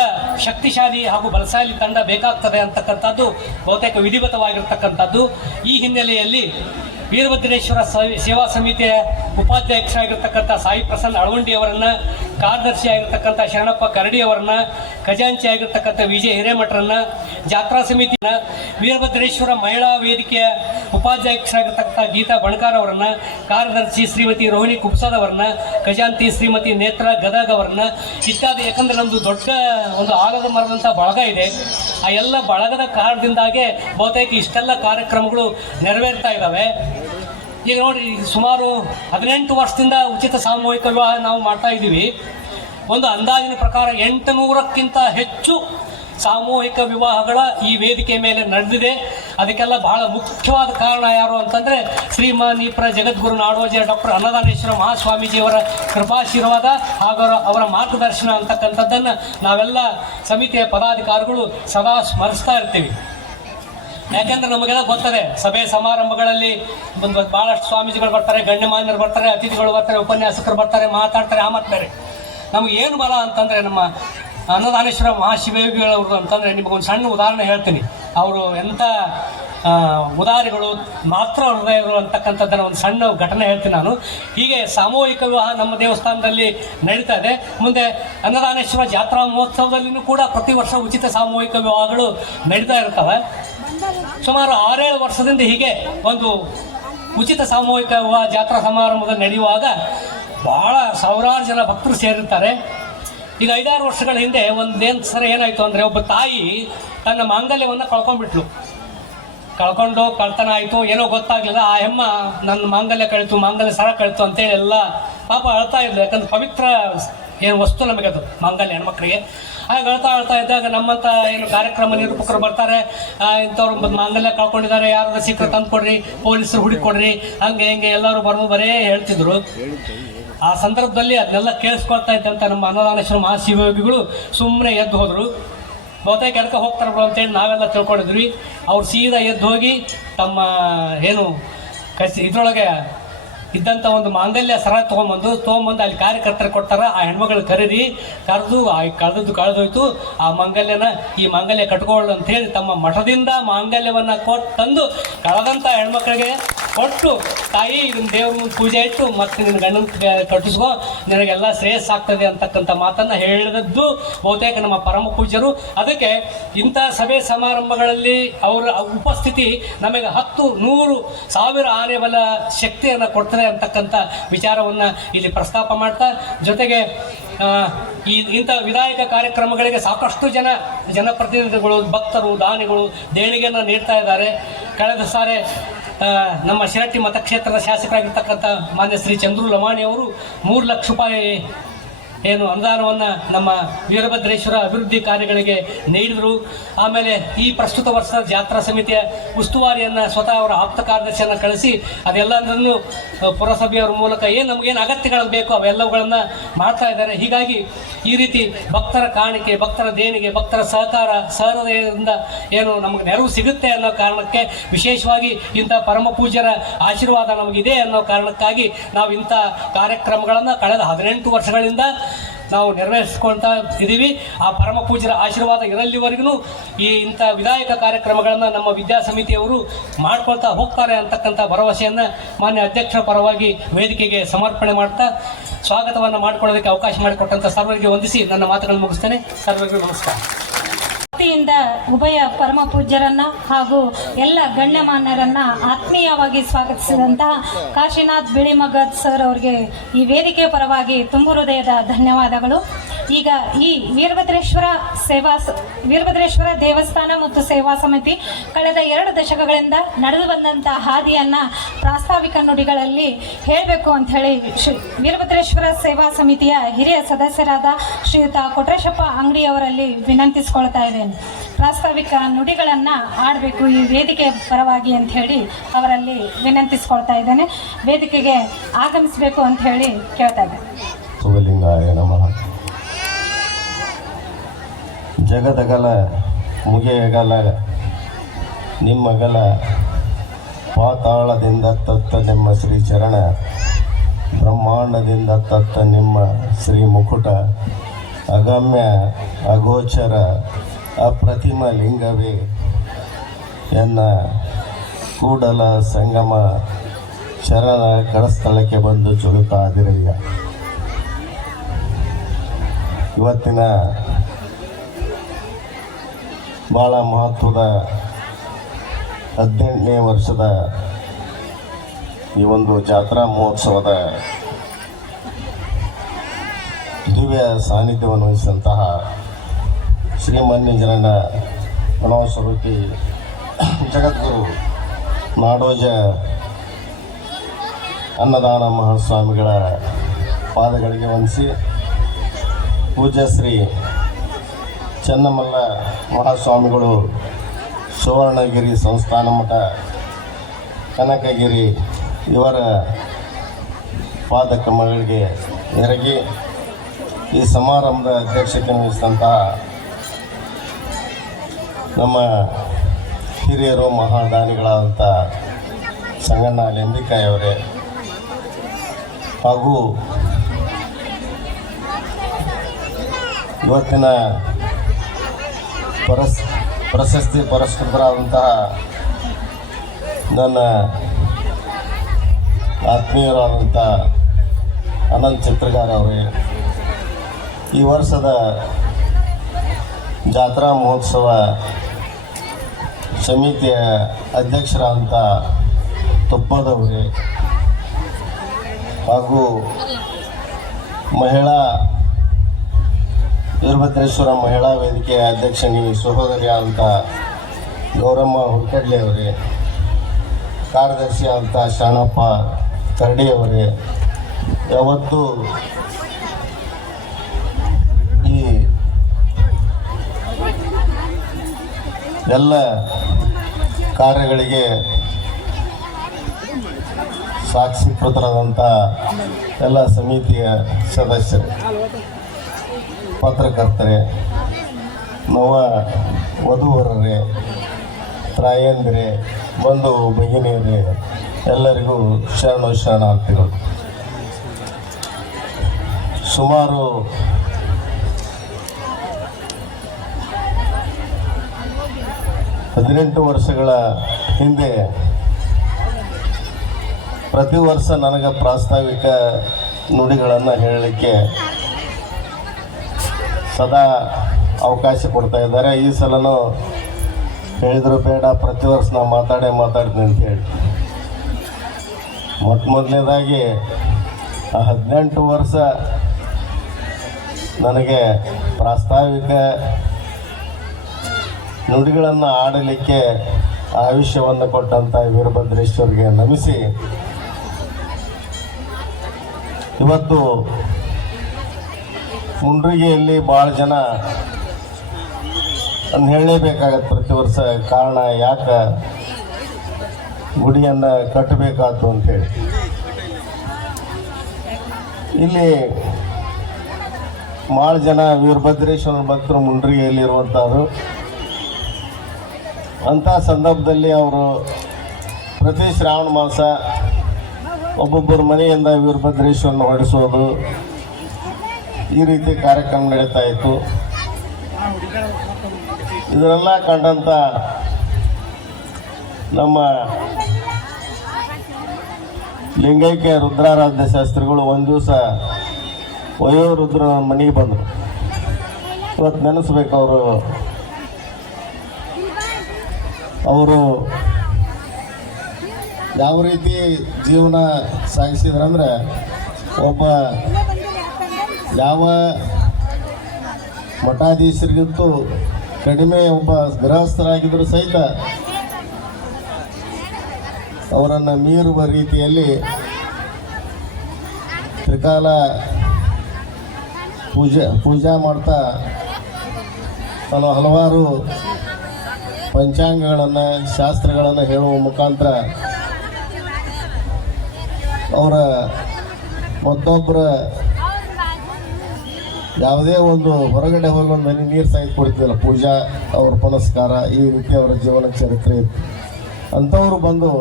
ಶಕ್ತಿಶಾಲಿ ಹಾಗೂ ಬಲಶಾಲಿ ತಂಡ ಬೇಕಾಗ್ತದೆ ಅಂತಕ್ಕಂಥದ್ದು ಬಹುತೇಕ ವಿಧಿವತವಾಗಿರ್ತಕ್ಕಂಥದ್ದು. ಈ ಹಿನ್ನೆಲೆಯಲ್ಲಿ ವೀರಭದ್ರೇಶ್ವರ ಸೇವಾ ಸಮಿತಿಯ ಉಪಾಧ್ಯಕ್ಷರಾಗಿರ್ತಕ್ಕಂಥ ಸಾಯಿ ಪ್ರಸನ್ನ ಅಳವಂಡಿ ಅವರನ್ನು, ಕಾರ್ಯದರ್ಶಿ ಆಗಿರ್ತಕ್ಕಂಥ ಶರಣಪ್ಪ ಕರಡಿ ಅವರನ್ನ, ಖಜಾಂಚಿ ಆಗಿರ್ತಕ್ಕಂಥ ವಿಜಯ ಹಿರೇಮಠರನ್ನ, ಜಾತ್ರಾ ಸಮಿತಿಯ ವೀರಭದ್ರೇಶ್ವರ ಮಹಿಳಾ ವೇದಿಕೆಯ ಉಪಾಧ್ಯಕ್ಷರಾಗಿರ್ತಕ್ಕಂಥ ಗೀತಾ ಬಣಕಾರ್ ಅವರನ್ನ, ಕಾರ್ಯದರ್ಶಿ ಶ್ರೀಮತಿ ರೋಹಿಣಿ ಕುಬ್ಸದವರನ್ನ, ಖಜಾಂಚಿ ಶ್ರೀಮತಿ ನೇತ್ರ ಗದಗ್ ಅವರನ್ನ ಇತ್ಯಾದಿ. ಯಾಕಂದ್ರೆ ನಮ್ಮದು ದೊಡ್ಡ ಒಂದು ಆಲದ ಮರದಂಥ ಬಳಗ ಇದೆ. ಆ ಎಲ್ಲ ಬಳಗದ ಕಾರಣದಿಂದಾಗೆ ಬಹುತೇಕ ಇಷ್ಟೆಲ್ಲ ಕಾರ್ಯಕ್ರಮಗಳು ನೆರವೇರ್ತಾ ಇದ್ದಾವೆ. ಈಗ ನೋಡಿ, ಸುಮಾರು 18 ವರ್ಷದಿಂದ ಉಚಿತ ಸಾಮೂಹಿಕ ವಿವಾಹ ನಾವು ಮಾಡ್ತಾ ಇದ್ದೀವಿ. ಒಂದು ಅಂದಾಜಿನ ಪ್ರಕಾರ 800ಕ್ಕಿಂತ ಹೆಚ್ಚು ಸಾಮೂಹಿಕ ವಿವಾಹಗಳ ಈ ವೇದಿಕೆ ಮೇಲೆ ನಡೆದಿದೆ. ಅದಕ್ಕೆಲ್ಲ ಬಹಳ ಮುಖ್ಯವಾದ ಕಾರಣ ಯಾರು ಅಂತಂದರೆ ಶ್ರೀಮಾನೀಪ್ರ ಜಗದ್ಗುರು ನಾಡೋಜ ಡಾಕ್ಟರ್ ಅನ್ನದಾನೇಶ್ವರ ಮಹಾಸ್ವಾಮೀಜಿಯವರ ಕೃಪಾಶೀರ್ವಾದ ಹಾಗೂ ಅವರ ಮಾರ್ಗದರ್ಶನ ಅಂತಕ್ಕಂಥದ್ದನ್ನು ನಾವೆಲ್ಲ ಸಮಿತಿಯ ಪದಾಧಿಕಾರಿಗಳು ಸದಾ ಸ್ಮರಿಸ್ತಾ ಇರ್ತೀವಿ. ಯಾಕೆಂದ್ರೆ ನಮಗೆಲ್ಲ ಗೊತ್ತದೆ ಸಭೆ ಸಮಾರಂಭಗಳಲ್ಲಿ ಭಾಳಷ್ಟು ಸ್ವಾಮೀಜಿಗಳು ಬರ್ತಾರೆ, ಗಣ್ಯಮಾನ್ಯರು ಬರ್ತಾರೆ, ಅತಿಥಿಗಳು ಬರ್ತಾರೆ, ಉಪನ್ಯಾಸಕರು ಬರ್ತಾರೆ, ಮಾತಾಡ್ತಾರೆ. ಆ ಮಾತಾಡ್ತಾರೆ ನಮ್ಗೆ ಏನು ಬಲ ಅಂತಂದರೆ ನಮ್ಮ ಅನ್ನದಾನೇಶ್ವರ ಮಹಾಶಿವಯೋಗಿಗಳವ್ರದ್ದು ಅಂತಂದರೆ ನಿಮಗೊಂದು ಸಣ್ಣ ಉದಾಹರಣೆ ಹೇಳ್ತೀನಿ. ಅವರು ಎಂಥ ಉದಾರಿಗಳು, ಮಾತ್ರ ಹೃದಯಗಳು ಅಂತಕ್ಕಂಥದ್ದನ್ನು ಒಂದು ಸಣ್ಣ ಘಟನೆ ಹೇಳ್ತೀನಿ ನಾನು. ಹೀಗೆ ಸಾಮೂಹಿಕ ವಿವಾಹ ನಮ್ಮ ದೇವಸ್ಥಾನದಲ್ಲಿ ನಡೀತಾ ಇದೆ. ಮುಂದೆ ಅನ್ನದಾನೇಶ್ವರ ಜಾತ್ರಾ ಮಹೋತ್ಸವದಲ್ಲಿಯೂ ಕೂಡ ಪ್ರತಿ ವರ್ಷ ಉಚಿತ ಸಾಮೂಹಿಕ ವಿವಾಹಗಳು ನಡೀತಾ ಇರ್ತವೆ. ಸುಮಾರು 6-7 ವರ್ಷದಿಂದ ಹೀಗೆ ಒಂದು ಉಚಿತ ಸಾಮೂಹಿಕ ವಿವಾಹ ಜಾತ್ರಾ ಸಮಾರಂಭದಲ್ಲಿ ನಡೆಯುವಾಗ ಭಾಳ ಸಾವಿರಾರು ಜನ ಭಕ್ತರು ಸೇರಿರ್ತಾರೆ. ಈಗ 5-6 ವರ್ಷಗಳ ಹಿಂದೆ ಒಂದೇನು ಸರಿ ಏನಾಯಿತು ಅಂದರೆ, ಒಬ್ಬ ತಾಯಿ ತನ್ನ ಮಾಂಗಲ್ಯವನ್ನು ಕಳ್ಕೊಂಡು ಕಳ್ತನ ಆಯಿತು, ಏನೋ ಗೊತ್ತಾಗಲಿಲ್ಲ. ಆ ಹೆಮ್ಮ ನನ್ನ ಮಾಂಗಲ್ಯ ಕಳಿತು, ಮಾಂಗಲ್ಯ ಸರ ಕಳಿತು ಅಂತೇಳಿ ಎಲ್ಲ ಪಾಪ ಅಳ್ತಾ ಇದ್ಲು. ಯಾಕಂದ್ರೆ ಪವಿತ್ರ ಏನು ವಸ್ತು ನಮಗೆ ಅದು ಮಾಂಗಲ್ಯ ಹೆಣ್ಮಕ್ಳಿಗೆ. ಹಾಗೆ ಅಳ್ತಾ ಇದ್ದಾಗ ನಮ್ಮಂಥ ಏನು ಕಾರ್ಯಕ್ರಮ ನಿರೂಪಕರು ಬರ್ತಾರೆ, ಇಂಥವ್ರು ಮಾಂಗಲ್ಯ ಕಳ್ಕೊಂಡಿದ್ದಾರೆ, ಯಾರು ಸಿಕ್ಕರೆ ತಂದು ಕೊಡ್ರಿ, ಪೊಲೀಸರು ಹುಡುಕೊಡ್ರಿ, ಹಂಗೆ ಹಿಂಗೆ ಎಲ್ಲರೂ ಬರೇ ಹೇಳ್ತಿದ್ರು. ಆ ಸಂದರ್ಭದಲ್ಲಿ ಅದನ್ನೆಲ್ಲ ಕೇಳಿಸ್ಕೊಳ್ತಾ ಇದ್ದಂಥ ನಮ್ಮ ಅನ್ನದಾನೇಶ್ವರ ಮಹಾಶಿವಯೋಗಿಗಳು ಸುಮ್ಮನೆ ಎದ್ದು ಹೋದರು. ಬಹುತೇಕ ಎಡ್ಕ ಹೋಗ್ತಾರಲ್ಲ ಅಂತೇಳಿ ನಾವೆಲ್ಲ ತಿಳ್ಕೊಂಡಿದ್ವಿ. ಅವ್ರು ಸೀದಾ ಎದ್ದು ಹೋಗಿ ತಮ್ಮ ಏನು ಇದ್ರೊಳಗೆ ಇದ್ದಂಥ ಒಂದು ಮಾಂಗಲ್ಯ ಸರ ತೊಗೊಂಬಂದು ಅಲ್ಲಿ ಕಾರ್ಯಕರ್ತರು ಕೊಡ್ತಾರೆ. ಆ ಹೆಣ್ಮಗಳು ಕರೆದು ಕಳೆದೋಯ್ತು, ಆ ಮಾಂಗಲ್ಯನ ಈ ಮಾಂಗಲ್ಯ ಕಟ್ಕೊಳ್ಳು ಅಂತೇಳಿ ತಮ್ಮ ಮಠದಿಂದ ಮಾಂಗಲ್ಯವನ್ನು ತಂದು ಕಳೆದಂಥ ಹೆಣ್ಮಕ್ಳಿಗೆ ಕೊಟ್ಟು, ತಾಯಿ ಇದನ್ನ ದೇವ್ರ ಮುಂದೆ ಪೂಜೆ ಇಟ್ಟು ಮತ್ತೆ ನಿನ್ನ ಗಂಡನ ಕಟ್ಟಿಸ್ಕೊ, ನಿನಗೆಲ್ಲ ಶ್ರೇಯಸ್ಸಾಗ್ತದೆ ಅಂತಕ್ಕಂಥ ಮಾತನ್ನು ಹೇಳಿದದ್ದು ಬಹುತೇಕ ನಮ್ಮ ಪರಮ ಪೂಜ್ಯರು. ಅದಕ್ಕೆ ಇಂಥ ಸಭೆ ಸಮಾರಂಭಗಳಲ್ಲಿ ಅವರ ಉಪಸ್ಥಿತಿ ನಮಗೆ 10, 100, 1000 ಆನೆ ಬಲ ಶಕ್ತಿಯನ್ನು ಕೊಡ್ತದೆ ಅಂತಕ್ಕಂಥ ವಿಚಾರವನ್ನು ಇಲ್ಲಿ ಪ್ರಸ್ತಾಪ ಮಾಡ್ತಾ, ಜೊತೆಗೆ ಇಂಥ ವಿಧಾಯಕ ಕಾರ್ಯಕ್ರಮಗಳಿಗೆ ಸಾಕಷ್ಟು ಜನಪ್ರತಿನಿಧಿಗಳು, ಭಕ್ತರು, ದಾನಿಗಳು ದೇಣಿಗೆಯನ್ನು ನೀಡ್ತಾ ಇದ್ದಾರೆ. ಕಳೆದ ಸಾರಿ ನಮ್ಮ ಶಿರಟ್ಟಿ ಮತಕ್ಷೇತ್ರದ ಶಾಸಕರಾಗಿರ್ತಕ್ಕಂಥ ಮಾನ್ಯ ಶ್ರೀ ಚಂದ್ರು ಲಮಾಣಿ ಅವರು 3 ಲಕ್ಷ ರೂಪಾಯಿ ಏನು ಅನುದಾನವನ್ನು ನಮ್ಮ ವೀರಭದ್ರೇಶ್ವರ ಅಭಿವೃದ್ಧಿ ಕಾರ್ಯಗಳಿಗೆ ನೀಡಿದರು. ಆಮೇಲೆ ಈ ಪ್ರಸ್ತುತ ವರ್ಷದ ಜಾತ್ರಾ ಸಮಿತಿಯ ಉಸ್ತುವಾರಿಯನ್ನು ಸ್ವತಃ ಅವರ ಆಪ್ತ ಕಾರ್ಯದರ್ಶಿಯನ್ನು ಕಳಿಸಿ ಅದೆಲ್ಲದನ್ನು ಪುರಸಭೆಯವರ ಮೂಲಕ ನಮಗೇನು ಅಗತ್ಯಗಳು ಬೇಕು ಅವೆಲ್ಲವುಗಳನ್ನು ಮಾಡ್ತಾ ಇದ್ದಾರೆ. ಹೀಗಾಗಿ ಈ ರೀತಿ ಭಕ್ತರ ಕಾಣಿಕೆ, ಭಕ್ತರ ದೇಣಿಗೆ, ಭಕ್ತರ ಸಹೃದಯದಿಂದ ಏನು ನಮಗೆ ನೆರವು ಸಿಗುತ್ತೆ ಅನ್ನೋ ಕಾರಣಕ್ಕೆ, ವಿಶೇಷವಾಗಿ ಇಂಥ ಪರಮ ಪೂಜ್ಯರ ಆಶೀರ್ವಾದ ನಮಗಿದೆ ಅನ್ನೋ ಕಾರಣಕ್ಕಾಗಿ ನಾವು ಇಂಥ ಕಾರ್ಯಕ್ರಮಗಳನ್ನು ಕಳೆದ 18 ವರ್ಷಗಳಿಂದ ನಾವು ನೆರವೇರಿಸ್ಕೊಳ್ತಾ ಇದ್ದೀವಿ. ಆ ಪರಮ ಪೂಜ್ಯರ ಆಶೀರ್ವಾದ ಇರಲ್ಲಿವರೆಗೂ ಇಂಥ ವಿಧಾಯಕ ಕಾರ್ಯಕ್ರಮಗಳನ್ನು ನಮ್ಮ ವಿದ್ಯಾಸಮಿತಿಯವರು ಮಾಡ್ಕೊಳ್ತಾ ಹೋಗ್ತಾರೆ ಅಂತಕ್ಕಂಥ ಭರವಸೆಯನ್ನು ಮಾನ್ಯ ಅಧ್ಯಕ್ಷರ ಪರವಾಗಿ ವೇದಿಕೆಗೆ ಸಮರ್ಪಣೆ ಮಾಡ್ತಾ ಸ್ವಾಗತವನ್ನು ಮಾಡಿಕೊಳ್ಳೋದಕ್ಕೆ ಅವಕಾಶ ಮಾಡಿಕೊಟ್ಟಂಥ ಸರ್ವರಿಗೆ ವಂದಿಸಿ ನನ್ನ ಮಾತುಗಳನ್ನು ಮುಗಿಸ್ತೇನೆ. ಸರ್ವರಿಗೂ ನಮಸ್ಕಾರ. ಭಕ್ತಿಯಿಂದ ಉಭಯ ಪರಮ ಪೂಜ್ಯರನ್ನ ಹಾಗೂ ಎಲ್ಲ ಗಣ್ಯಮಾನ್ಯರನ್ನ ಆತ್ಮೀಯವಾಗಿ ಸ್ವಾಗತಿಸಿದಂತಹ ಕಾಶಿನಾಥ್ ಬಿಳಿಮಗದ್ ಸರ್ ಅವರಿಗೆ ಈ ವೇದಿಕೆ ಪರವಾಗಿ ತುಂಬು ಹೃದಯದ ಧನ್ಯವಾದಗಳು. ಈಗ ಈ ವೀರಭದ್ರೇಶ್ವರ ದೇವಸ್ಥಾನ ಮತ್ತು ಸೇವಾ ಸಮಿತಿ ಕಳೆದ 2 ದಶಕಗಳಿಂದ ನಡೆದು ಬಂದಂಥ ಹಾದಿಯನ್ನು ಪ್ರಾಸ್ತಾವಿಕ ನುಡಿಗಳಲ್ಲಿ ಹೇಳಬೇಕು ಅಂತ ಹೇಳಿ ವೀರಭದ್ರೇಶ್ವರ ಸೇವಾ ಸಮಿತಿಯ ಹಿರಿಯ ಸದಸ್ಯರಾದ ಶ್ರೀಯುತ ಕೊಟ್ರೇಶಪ್ಪ ಅಂಗಡಿಯವರಲ್ಲಿ ವಿನಂತಿಸಿಕೊಳ್ತಾ ಇದ್ದೇನೆ. ಪ್ರಾಸ್ತಾವಿಕ ನುಡಿಗಳನ್ನು ಆಡಬೇಕು ಈ ವೇದಿಕೆ ಪರವಾಗಿ ಅಂತ ಹೇಳಿ ಅವರಲ್ಲಿ ವಿನಂತಿಸಿಕೊಳ್ತಾ ಇದ್ದೇನೆ. ವೇದಿಕೆಗೆ ಆಗಮಿಸಬೇಕು ಅಂತ ಹೇಳಿ ಕೇಳ್ತಾ ಇದ್ದೇನೆ. ಶಿವಲಿಂಗಾಯ ನಮಃ. ಜಗದಗಲ ಮುಗೆಯಗಲ ನಿಮ್ಮಗಲ ಪಾತಾಳದಿಂದ ತತ್ತ ನಿಮ್ಮ ಶ್ರೀಚರಣ, ಬ್ರಹ್ಮಾಂಡದಿಂದ ತತ್ತ ನಿಮ್ಮ ಶ್ರೀ ಮುಕುಟ, ಅಗಮ್ಯ ಅಗೋಚರ ಅಪ್ರತಿಮ ಲಿಂಗವೇ ಎನ್ನ ಕೂಡಲ ಸಂಗಮ ಶರಣ ಕರಸ್ಥಳಕ್ಕೆ ಬಂದು ಚುರುಕಾದಿರಯ್ಯ. ಇವತ್ತಿನ ಭಾಳ ಮಹತ್ವದ 18ನೇ ವರ್ಷದ ಈ ಒಂದು ಜಾತ್ರಾ ಮಹೋತ್ಸವದ ದಿವ್ಯ ಸಾನ್ನಿಧ್ಯವನ್ನು ವಹಿಸಿದಂತಹ ಶ್ರೀಮನ್ಯಜನನ ಗಣೇಶರೂಪಿ ಜಗದ್ಗುರು ನಾಡೋಜ ಅನ್ನದಾನ ಮಹಾಸ್ವಾಮಿಗಳ ಪಾದಗಳಿಗೆ ವಂದಿಸಿ, ಪೂಜ್ಯ ಶ್ರೀ ಚನ್ನಮಲ್ಲ ಮಹಾಸ್ವಾಮಿಗಳು ಸುವರ್ಣಗಿರಿ ಸಂಸ್ಥಾನ ಮಠ ಕನಕಗಿರಿ ಇವರ ಪಾದಕಮಗಳಿಗೆ ಎರಗಿ ಈ ಸಮಾರಂಭದ ಅಧ್ಯಕ್ಷತೆ ವಹಿಸಿದಂತಹ ನಮ್ಮ ಹಿರಿಯರು ಮಹಾದಾನಿಗಳಾದಂಥ ಸಂಗಣ್ಣ ಲಿಂಬಿಕಾಯವರೇ ಹಾಗೂ ಇವತ್ತಿನ ಪ್ರಶಸ್ತಿ ಪುರಸ್ಕೃತರಾದಂತಹ ನನ್ನ ಆತ್ಮೀಯರಾದಂಥ ಅನಂತ್ ಚಿತ್ರಗಾರ ಅವರೇ, ಈ ವರ್ಷದ ಜಾತ್ರಾ ಮಹೋತ್ಸವ ಸಮಿತಿಯ ಅಧ್ಯಕ್ಷರಾದಂಥ ತುಪ್ಪದವರೇ ಹಾಗೂ ವೀರಭದ್ರೇಶ್ವರ ಮಹಿಳಾ ವೇದಿಕೆಯ ಅಧ್ಯಕ್ಷನಿ ಸಹೋದರಿಯಾದಂಥ ಗೌರಮ್ಮ ಹುಡ್ಕಡ್ಲಿ ಅವರೇ, ಕಾರ್ಯದರ್ಶಿಯಾದಂಥ ಶಾಣಪ್ಪ ಕರಡಿಯವರೇ, ಯಾವತ್ತೂ ಈ ಎಲ್ಲ ಕಾರ್ಯಗಳಿಗೆ ಸಾಕ್ಷೀಕೃತರಾದಂಥ ಎಲ್ಲ ಸಮಿತಿಯ ಸದಸ್ಯರು, ಪತ್ರಕರ್ತರೇ, ನವ ವಧುವರರೇ, ತಾಯಂದಿರೇ, ಬಂಧು ಭಗಿನಿಯರೇ, ಎಲ್ಲರಿಗೂ ಶರಣಾರ್ಥಿಗಳು. ಸುಮಾರು 18 ವರ್ಷಗಳ ಹಿಂದೆ ಪ್ರತಿ ವರ್ಷ ನನಗೆ ಪ್ರಾಸ್ತಾವಿಕ ನುಡಿಗಳನ್ನು ಹೇಳಲಿಕ್ಕೆ ಸದಾ ಅವಕಾಶ ಕೊಡ್ತಾ ಇದ್ದಾರೆ. ಈ ಸಲನೂ ಹೇಳಿದ್ರು ಬೇಡ, ಪ್ರತಿ ವರ್ಷ ನಾವು ಮಾತಾಡ್ತೀನಿ ಅಂತ ಹೇಳಿ. ಮೊದಲನೇದಾಗಿ 18 ವರ್ಷ ನನಗೆ ಪ್ರಾಸ್ತಾವಿಕ ನುಡಿಗಳನ್ನು ಆಡಲಿಕ್ಕೆ ಆಯುಷ್ಯವನ್ನು ಕೊಟ್ಟಂಥ ವೀರಭದ್ರೇಶ್ವರಿಗೆ ನಮಿಸಿ, ಇವತ್ತು ಮುಂಡ್ರಿಗೆಯಲ್ಲಿ ಭಾಳ ಜನ ಅಂತ ಹೇಳಲೇಬೇಕಾಗತ್ತೆ ಪ್ರತಿ ವರ್ಷ. ಕಾರಣ ಯಾಕೆ ಗುಡಿಯನ್ನು ಕಟ್ಟಬೇಕಾದ್ದು ಅಂಥೇಳಿ. ಇಲ್ಲಿ ಭಾಳ ಜನ ವೀರಭದ್ರೇಶ್ವರ ಭಕ್ತರು ಮುಂಡ್ರಿಗೆಯಲ್ಲಿರುವಂಥದ್ದು. ಅಂಥ ಸಂದರ್ಭದಲ್ಲಿ ಅವರು ಪ್ರತಿ ಶ್ರಾವಣ ಮಾಸ ಒಬ್ಬೊಬ್ಬರ ಮನೆಯಿಂದ ವೀರಭದ್ರೇಶ್ವರನ ಹೊರಡಿಸೋದು, ಈ ರೀತಿ ಕಾರ್ಯಕ್ರಮ ನಡೀತಾ ಇತ್ತು. ಇದನ್ನೆಲ್ಲ ಕಂಡಂಥ ನಮ್ಮ ಲಿಂಗೈಕ್ಯ ರುದ್ರಾರಾಧ್ಯ ಶಾಸ್ತ್ರಿಗಳು ಒಂದು ದಿವಸ ವಯೋವೃದ್ಧರ ಮನೆಗೆ ಬಂದರು. ಇವತ್ತು ನೆನೆಸ್ಬೇಕು, ಅವರು ಯಾವ ರೀತಿ ಜೀವನ ಸಾಗಿಸಿದ್ರಂದ್ರೆ, ಒಬ್ಬ ಯಾವ ಮಠಾಧೀಶರಿಗಿಂತೂ ಕಡಿಮೆ ಒಬ್ಬ ಗೃಹಸ್ಥರಾಗಿದ್ದರೂ ಸಹಿತ ಅವರನ್ನು ಮೀರುವ ರೀತಿಯಲ್ಲಿ ತ್ರಿಕಾಲ ಪೂಜಾ ಮಾಡ್ತಾ ತಾನು ಹಲವಾರು ಪಂಚಾಂಗಗಳನ್ನು ಶಾಸ್ತ್ರಗಳನ್ನು ಹೇಳುವ ಮುಖಾಂತರ ಅವರ ಮತ್ತೊಬ್ಬರ ಯಾವುದೇ ಒಂದು ಹೊರಗಡೆ ಹೋಗಿ ಒಂದು ಮನೆ ನೀರು ಸಹಿತ ಕೊಡ್ತಿದ್ದಿಲ್ಲ, ಪೂಜಾ ಅವ್ರ ಪುನಸ್ಕಾರ, ಈ ರೀತಿ ಅವರ ಜೀವನ ಚರಿತ್ರೆ ಇತ್ತು. ಅಂಥವರು ಬಂದು,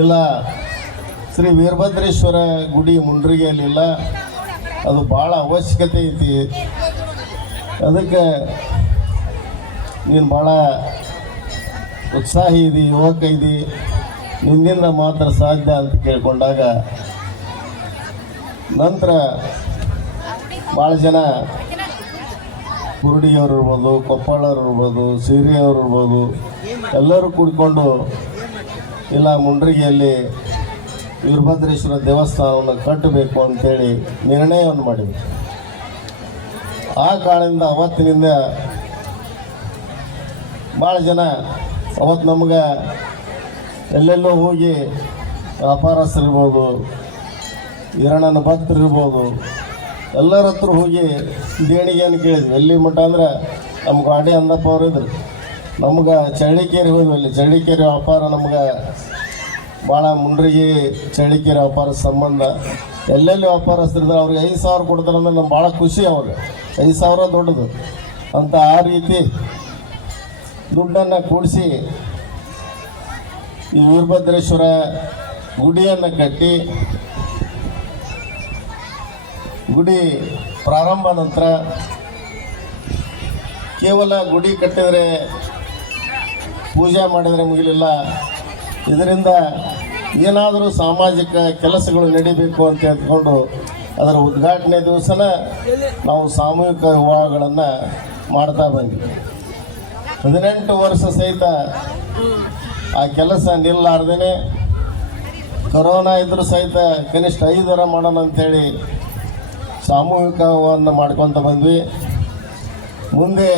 ಇಲ್ಲ ಶ್ರೀ ವೀರಭದ್ರೇಶ್ವರ ಗುಡಿ ಮುಂಡ್ರಿಗೆಯಲ್ಲಿಲ್ಲ, ಅದು ಭಾಳ ಅವಶ್ಯಕತೆ ಐತಿ, ಅದಕ್ಕೆ ನೀನು ಭಾಳ ಉತ್ಸಾಹಿ ಇದಿ, ಯುವಕ ಇದಿ, ನಿನ್ನಿಂದ ಮಾತ್ರ ಸಾಧ್ಯ ಅಂತ ಕೇಳ್ಕೊಂಡಾಗ, ನಂತರ ಭಾಳ ಜನ ಕುರುಡಿಯವರು ಇರ್ಬೋದು, ಕೊಪ್ಪಳವ್ರು ಇರ್ಬೋದು, ಸೀರೆಯವರು ಇರ್ಬೋದು, ಎಲ್ಲರೂ ಕೂಡಿಕೊಂಡು ಇಲ್ಲ ಮುಂಡ್ರಿಗೆಯಲ್ಲಿ ವೀರಭದ್ರೇಶ್ವರ ದೇವಸ್ಥಾನವನ್ನು ಕಟ್ಟಬೇಕು ಅಂತೇಳಿ ನಿರ್ಣಯವನ್ನು ಮಾಡಿದ್ವಿ. ಆ ಕಾರಣದಿಂದ ಅವತ್ತಿನಿಂದ ಭಾಳ ಜನ ಅವತ್ತು ನಮ್ಗೆ ಎಲ್ಲೆಲ್ಲೋ ಹೋಗಿ ವ್ಯಾಪಾರಸ್ಥರಿರ್ಬೋದು, ಹಿರಣನ ಭಕ್ತರಿರ್ಬೋದು, ಎಲ್ಲರ ಹತ್ರ ಹೋಗಿ ದೇಣಿಗೆಯನ್ನು ಕೇಳಿದ್ವಿ. ಎಲ್ಲಿ ಮಟ್ಟ ಅಂದ್ರೆ ನಮ್ಮ ಗಾಡಿ ಅಂದಪ್ಪ ಅವರು ಇದ್ರು, ನಮ್ಗೆ ಚಳ್ಳಿಕೇರಿ ಹೋದ್ವಿ. ಅಲ್ಲಿ ಚಳ್ಳಿಕೇರಿ ವ್ಯಾಪಾರ ನಮ್ಗೆ ಭಾಳ ಮುಂಡ್ರಿಗೆ ಚಳ್ಳಿಕೇರಿ ವ್ಯಾಪಾರ ಸಂಬಂಧ. ಎಲ್ಲೆಲ್ಲಿ ವ್ಯಾಪಾರಸ್ಥರಿದ್ರೆ ಅವ್ರಿಗೆ 5,000 ಕೊಡ್ತಾರೆ ಅಂದ್ರೆ ನಮ್ಗೆ ಭಾಳ ಖುಷಿ. ಅವಾಗ 5,000 ದೊಡ್ಡದು ಅಂತ. ಆ ರೀತಿ 5,000 ದುಡ್ಡನ್ನು ಕೂಡಿಸಿ ಈ ವೀರಭದ್ರೇಶ್ವರ ಗುಡಿಯನ್ನು ಕಟ್ಟಿ ಗುಡಿ ಪ್ರಾರಂಭ ನಂತರ ಕೇವಲ ಗುಡಿ ಕಟ್ಟಿದರೆ ಪೂಜೆ ಮಾಡಿದರೆ ಮುಗಿಲಿಲ್ಲ, ಇದರಿಂದ ಏನಾದರೂ ಸಾಮಾಜಿಕ ಕೆಲಸಗಳು ನಡೀಬೇಕು ಅಂತ ಹೇಳ್ಕೊಂಡು ಅದರ ಉದ್ಘಾಟನೆ ದಿವಸನ ನಾವು ಸಾಮೂಹಿಕ ವಿವಾಹಗಳನ್ನು ಮಾಡ್ತಾ ಬಂದ್ವಿ. 18 ವರ್ಷ ಸಹಿತ ಆ ಕೆಲಸ ನಿಲ್ಲಾರ್ದೇ ಕೊರೋನಾ ಇದ್ರೂ ಸಹಿತ ಕನಿಷ್ಠ 5 ವಾರ ಮಾಡೋಣ ಅಂಥೇಳಿ ಸಾಮೂಹಿಕವನ್ನು ಮಾಡ್ಕೊತ ಬಂದ್ವಿ. ಮುಂದೆ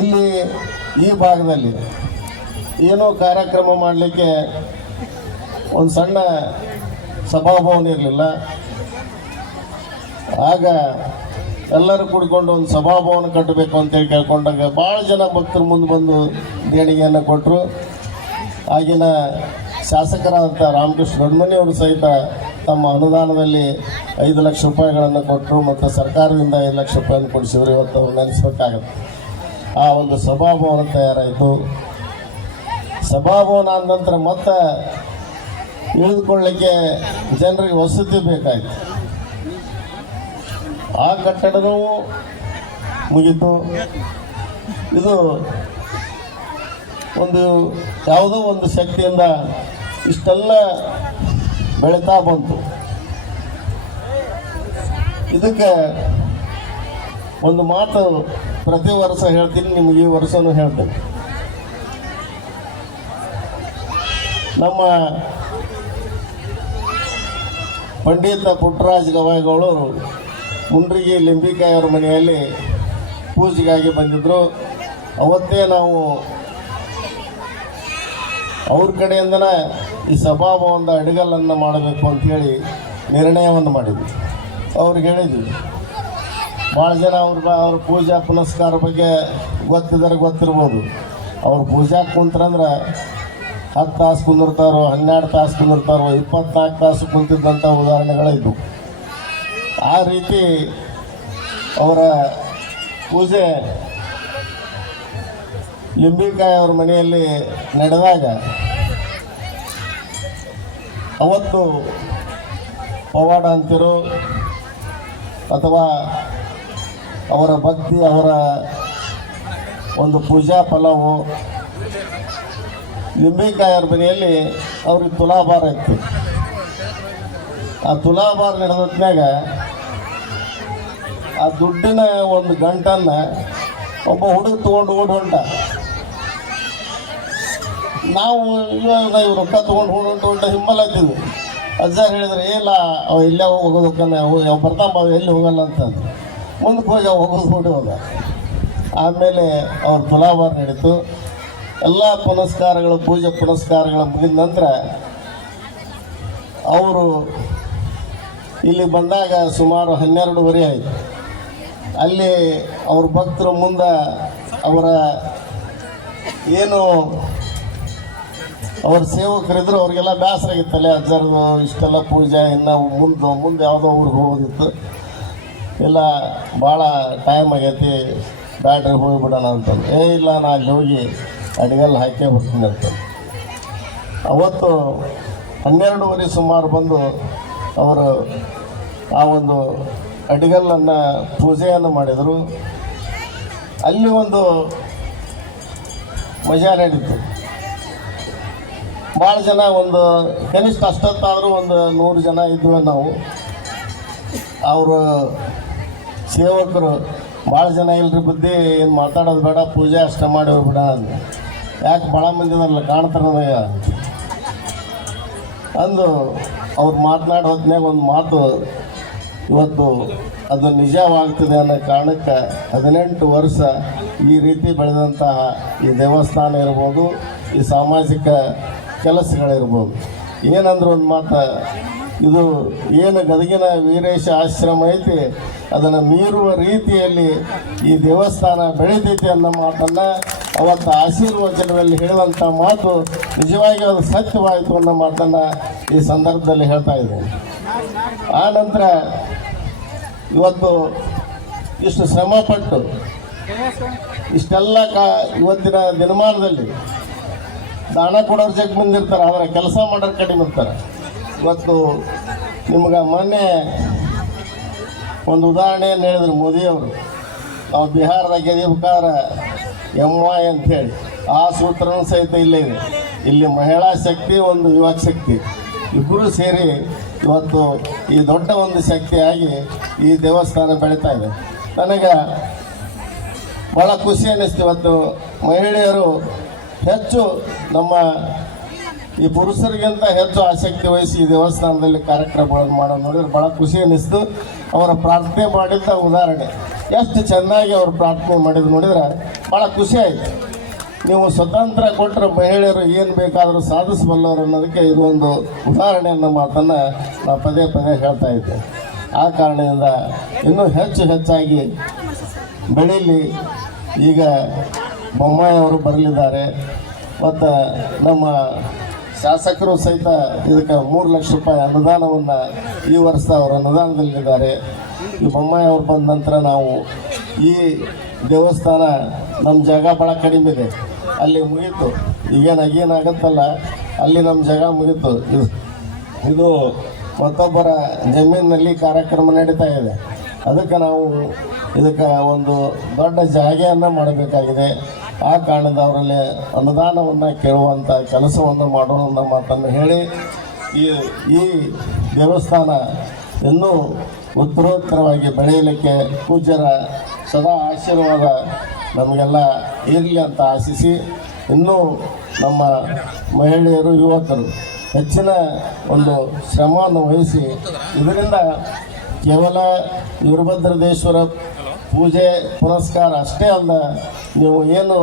ಇಲ್ಲಿ ಈ ಭಾಗದಲ್ಲಿ ಏನೋ ಕಾರ್ಯಕ್ರಮ ಮಾಡಲಿಕ್ಕೆ ಒಂದು ಸಣ್ಣ ಸಭಾಭವನ ಇರಲಿಲ್ಲ. ಆಗ ಎಲ್ಲರೂ ಕೂಡಿಕೊಂಡು ಒಂದು ಸಭಾಭವನ ಕಟ್ಟಬೇಕು ಅಂತೇಳಿ ಕೇಳ್ಕೊಂಡಾಗ ಭಾಳ ಜನ ಭಕ್ತರು ಮುಂದೆ ಬಂದು ದೇಣಿಗೆಯನ್ನು ಕೊಟ್ಟರು. ಆಗಿನ ಶಾಸಕರಾದಂಥ ರಾಮಕೃಷ್ಣ ದೊಡ್ಡಮನಿಯವರು ಸಹಿತ ತಮ್ಮ ಅನುದಾನದಲ್ಲಿ 5 ಲಕ್ಷ ರೂಪಾಯಿಗಳನ್ನು ಕೊಟ್ಟರು ಮತ್ತು ಸರ್ಕಾರದಿಂದ 5 ಲಕ್ಷ ರೂಪಾಯಿಯನ್ನು ಕೊಡಿಸಿದ್ರು. ಇವತ್ತು ಅವ್ರು ನೆನೆಸ್ಬೇಕಾಗತ್ತೆ. ಆ ಒಂದು ಸಭಾಭವನ ತಯಾರಾಯಿತು. ಸಭಾಭವನ ಆದ ನಂತರ ಮತ್ತೆ ಇಳಿದುಕೊಳ್ಳಲಿಕ್ಕೆ ಜನರಿಗೆ ವಸತಿ ಬೇಕಾಯಿತು. ಆ ಕಟ್ಟಡವೂ ಮುಗೀತು. ಇದು ಒಂದು ಯಾವುದೋ ಒಂದು ಶಕ್ತಿಯಿಂದ ಇಷ್ಟೆಲ್ಲ ಬೆಳೀತಾ ಬಂತು. ಇದಕ್ಕೆ ಒಂದು ಮಾತು ಪ್ರತಿ ವರ್ಷ ಹೇಳ್ತೀನಿ, ನಿಮಗೆ ಈ ವರ್ಷನೂ ಹೇಳ್ತೇನೆ. ನಮ್ಮ ಪಂಡಿತ ಪುಟ್ಟರಾಜ ಗವಾಯಿಗಳು ಮುಂಡ್ರಿಗಿ ಲಿಂಬಿಕಾಯಿಯವ್ರ ಮನೆಯಲ್ಲಿ ಪೂಜೆಗಾಗಿ ಬಂದಿದ್ದರು. ಅವತ್ತೇ ನಾವು ಅವ್ರ ಕಡೆಯಿಂದನೇ ಈ ಸಭಾಭವನದ ಅಡಿಗಲ್ಲನ್ನು ಮಾಡಬೇಕು ಅಂಥೇಳಿ ನಿರ್ಣಯವನ್ನು ಮಾಡಿದ್ವಿ. ಅವ್ರಿಗೆ ಹೇಳಿದ್ವಿ. ಭಾಳ ಜನ ಅವ್ರ ಪೂಜಾ ಪುನಸ್ಕಾರ ಬಗ್ಗೆ ಗೊತ್ತಿರ್ಬೋದು. ಅವ್ರು ಪೂಜಾ ಕುಂತ್ರಂದ್ರೆ 10 ತಾಸು ಕುಂದಿರ್ತಾರೋ, 12 ತಾಸು ಕುಂದಿರ್ತಾರೋ, 24 ತಾಸು ಕುಂತಿದ್ದಂಥ ಉದಾಹರಣೆಗಳಿದ್ವು. ಆ ರೀತಿ ಅವರ ಪೂಜೆ ಲಿಂಬಿಕಾಯಿ ಅವ್ರ ಮನೆಯಲ್ಲಿ ನಡೆದಾಗ ಅವತ್ತು ಪವಾಡ ಅಂತಿರೋ ಅಥವಾ ಅವರ ಭಕ್ತಿ, ಅವರ ಒಂದು ಪೂಜಾ ಫಲವು ಲಿಂಬಿಕಾಯಿಯವ್ರ ಮನೆಯಲ್ಲಿ ಅವ್ರಿಗೆ ತುಲಾಭಾರ ಇತ್ತು. ಆ ತುಲಾಭಾರ ನಡೆದತ್ನಾಗ ಆ ದುಡ್ಡಿನ ಒಂದು ಗಂಟನ್ನು ಒಬ್ಬ ಹುಡುಗ ತೊಗೊಂಡು ಓಡಿ ಹೊಂಟ. ನಾವು ಇವಾಗ ಇವ್ರು ರೊಕ್ಕ ತೊಗೊಂಡು ಹೊಂಟ ಹಿಂಬಲ್ ಹತ್ತಿದ್ವಿ. ಅಜ್ಜಾರು ಹೇಳಿದ್ರೆ ಇಲ್ಲ ಅವ ಇಲ್ಲೇ ಹೋಗೋದಕ್ಕನ್ನ ಬರ್ತಾಂಬ ಎಲ್ಲಿ ಹೋಗಲ್ಲ ಅಂತಂದು ಮುಂದಕ್ಕೆ ಹೋಗಿ ಹೋಗೋದು ನೋಡಿ ಹೋದ. ಆಮೇಲೆ ಅವ್ರ ತುಲಾಭಾರ ನಡೀತು. ಎಲ್ಲ ಪುನಸ್ಕಾರಗಳು, ಪೂಜೆ ಪುನಸ್ಕಾರಗಳು ಮುಗಿದ ನಂತರ ಅವರು ಇಲ್ಲಿ ಬಂದಾಗ ಸುಮಾರು 12:30 ಆಯಿತು. ಅಲ್ಲಿ ಅವ್ರ ಭಕ್ತರು ಮುಂದೆ ಅವರ ಏನು ಅವ್ರ ಸೇವಕರಿದ್ರು ಅವ್ರಿಗೆಲ್ಲ ಬೇಸರ ಆಗಿತ್ತಲ್ಲೇ ಅಜ್ಜರದು ಇಷ್ಟೆಲ್ಲ ಪೂಜೆ, ಇನ್ನು ಮುಂದೆ ಯಾವುದೋ ಊರಿಗೆ ಹೋಗೋದಿತ್ತು. ಇಲ್ಲ ಭಾಳ ಟೈಮ್ ಆಗೈತಿ, ಬ್ಯಾಟ್ರಿ ಹೋಗಿಬಿಡೋಣ ಅಂತಂದು. ಇಲ್ಲ ನಾ ಅಲ್ಲಿ ಹೋಗಿ ಅಡಿಗೆಲ್ಲ ಹಾಕೇ ಬರ್ತೀನಿ ಅಂತ. ಅವತ್ತು 12:30 ಸುಮಾರು ಬಂದು ಅವರು ಆ ಒಂದು ಅಡಿಗಲ್ಲನ್ನು ಪೂಜೆಯನ್ನು ಮಾಡಿದರು. ಅಲ್ಲಿ ಒಂದು ಮಜಾ ನಡೀತು. ಭಾಳ ಜನ, ಒಂದು ಕನಿಷ್ಠ ಅಷ್ಟೊತ್ತಾದರೂ ಒಂದು 100 ಜನ ಇದ್ವಿ ನಾವು. ಅವರು ಸೇವಕರು ಭಾಳ ಜನ ಇಲ್ಲರಿ, ಬುದ್ಧಿ ಏನು ಮಾತಾಡೋದು ಬೇಡ, ಪೂಜೆ ಅಷ್ಟೇ ಮಾಡಿ ಹೋಗ್ಬಿಡ ಅಂದು. ಯಾಕೆ ಭಾಳ ಮಂದಿನಲ್ಲ ಕಾಣ್ತಾರೆ ನನಗೆ ಅಂದು ಅವ್ರು ಮಾತನಾಡೋ ಹೊತ್ತಿನಾಗ ಒಂದು ಮಾತು ಇವತ್ತು ಅದು ನಿಜವಾಗ್ತದೆ ಅನ್ನೋ ಕಾರಣಕ್ಕೆ 18 ವರ್ಷ ಈ ರೀತಿ ಬೆಳೆದಂತಹ ಈ ದೇವಸ್ಥಾನ ಇರ್ಬೋದು, ಈ ಸಾಮಾಜಿಕ ಕೆಲಸಗಳಿರ್ಬೋದು. ಏನಂದ್ರೆ ಒಂದು ಮಾತು, ಇದು ಏನು ಗದಗಿನ ವೀರೇಶ ಆಶ್ರಮ ಐತಿ ಅದನ್ನು ಮೀರುವ ರೀತಿಯಲ್ಲಿ ಈ ದೇವಸ್ಥಾನ ಬೆಳೀತೈತಿ ಅನ್ನೋ ಮಾತನ್ನು ಅವತ್ತು ಆಶೀರ್ವಚನದಲ್ಲಿ ಹೇಳುವಂಥ ಮಾತು ನಿಜವಾಗಿ ಅದು ಸತ್ಯವಾಯಿತು ಅನ್ನೋ ಮಾತನ್ನು ಈ ಸಂದರ್ಭದಲ್ಲಿ ಹೇಳ್ತಾ ಇದ್ದೇನೆ. ಆ ನಂತರ ಇವತ್ತು ಇಷ್ಟು ಶ್ರಮಪಟ್ಟು ಇಷ್ಟೆಲ್ಲ ಇವತ್ತಿನ ದಿನಮಾನದಲ್ಲಿ ದಾನ ಕೊಡೋರು ಜಗ್ ಬಂದಿರ್ತಾರೆ, ಆದರೆ ಕೆಲಸ ಮಾಡೋರು ಕಡಿಮೆ ಇರ್ತಾರೆ. ಇವತ್ತು ನಿಮ್ಗೆ ಮೊನ್ನೆ ಒಂದು ಉದಾಹರಣೆಯನ್ನು ಹೇಳಿದ್ರು ಮೋದಿಯವರು. ನಾವು ಬಿಹಾರದಾಗ ಗೆದಿಬೇಕಾದ್ರೆ MY ಅಂಥೇಳಿ ಆ ಸೂತ್ರನೂ ಸಹಿತ ಇಲ್ಲೇ ಇದೆ. ಇಲ್ಲಿ ಮಹಿಳಾ ಶಕ್ತಿ, ಒಂದು ಯುವ ಶಕ್ತಿ ಇಬ್ಬರು ಸೇರಿ ಇವತ್ತು ಈ ದೊಡ್ಡ ಒಂದು ಶಕ್ತಿಯಾಗಿ ಈ ದೇವಸ್ಥಾನ ಬೆಳೀತಾ ಇದೆ. ನನಗೆ ಭಾಳ ಖುಷಿ ಅನ್ನಿಸ್ತು. ಇವತ್ತು ಮಹಿಳೆಯರು ಹೆಚ್ಚು ನಮ್ಮ ಈ ಪುರುಷರಿಗಿಂತ ಹೆಚ್ಚು ಆಸಕ್ತಿ ವಹಿಸಿ ಈ ದೇವಸ್ಥಾನದಲ್ಲಿ ಕಾರ್ಯಕ್ರಮಗಳನ್ನು ಮಾಡೋದು ನೋಡಿದ್ರೆ ಭಾಳ ಖುಷಿ ಅನ್ನಿಸ್ತು. ಅವರ ಪ್ರಾರ್ಥನೆ ಮಾಡಿದ್ದ ಉದಾಹರಣೆ ಎಷ್ಟು ಚೆನ್ನಾಗಿ ಅವರು ಪ್ರಾರ್ಥನೆ ಮಾಡಿದ್ದು ನೋಡಿದ್ರೆ ಭಾಳ ಖುಷಿ ಆಯಿತು. ನೀವು ಸ್ವತಂತ್ರ ಕೊಟ್ಟರೆ ಮಹಿಳೆಯರು ಏನು ಬೇಕಾದರೂ ಸಾಧಿಸಬಲ್ಲವರು ಅನ್ನೋದಕ್ಕೆ ಇದು ಒಂದು ಉದಾಹರಣೆ ಅನ್ನೋ ಮಾತನ್ನು ನಾವು ಪದೇ ಪದೇ ಹೇಳ್ತಾ ಇದ್ದೆ. ಆ ಕಾರಣದಿಂದ ಇನ್ನೂ ಹೆಚ್ಚಾಗಿ ಬೆಳೀಲಿ. ಈಗ ಬೊಮ್ಮಾಯಿ ಅವರು ಬರಲಿದ್ದಾರೆ ಮತ್ತು ನಮ್ಮ ಶಾಸಕರು ಸಹಿತ ಇದಕ್ಕೆ 3 ಲಕ್ಷ ರೂಪಾಯಿ ಅನುದಾನವನ್ನು ಈ ವರ್ಷ ಅವರು ಅನುದಾನದಲ್ಲಿದ್ದಾರೆ. ಈ ಬೊಮ್ಮಾಯಿ ಅವ್ರು ಬಂದ ನಂತರ ನಾವು ಈ ದೇವಸ್ಥಾನ ನಮ್ಮ ಜಾಗ ಭಾಳ ಕಡಿಮೆ ಇದೆ, ಅಲ್ಲಿ ಮುಗೀತು. ಈಗೇನಾಗತ್ತಲ್ಲ ಅಲ್ಲಿ ನಮ್ಮ ಜಾಗ ಮುಗೀತು. ಇದು ಮತ್ತೊಬ್ಬರ ಜಮೀನಿನಲ್ಲಿ ಕಾರ್ಯಕ್ರಮ ನಡೀತಾ ಇದೆ. ಅದಕ್ಕೆ ನಾವು ಇದಕ್ಕೆ ಒಂದು ದೊಡ್ಡ ಜಾಗೆಯನ್ನು ಮಾಡಬೇಕಾಗಿದೆ. ಆ ಕಾರಣದ ಅವರಲ್ಲಿ ಅನುದಾನವನ್ನು ಕೇಳುವಂಥ ಕೆಲಸವನ್ನು ಮಾಡೋಣ ಅನ್ನೋ ಮಾತನ್ನು ಹೇಳಿ ಈ ದೇವಸ್ಥಾನ ಇನ್ನೂ ಉತ್ತರೋತ್ತರವಾಗಿ ಬೆಳೆಯಲಿಕ್ಕೆ ಪೂಜ್ಯರ ಸದಾ ಆಶೀರ್ವಾದ ನಮಗೆಲ್ಲ ಇರಲಿ ಅಂತ ಆಶಿಸಿ, ಇನ್ನೂ ನಮ್ಮ ಮಹಿಳೆಯರು, ಯುವಕರು ಹೆಚ್ಚಿನ ಒಂದು ಶ್ರಮವನ್ನು ವಹಿಸಿ ಇದರಿಂದ ಕೇವಲ ವೀರಭದ್ರೇಶ್ವರ ಪೂಜೆ ಪುನಸ್ಕಾರ ಅಷ್ಟೇ ಅಲ್ಲ, ನೀವು ಏನು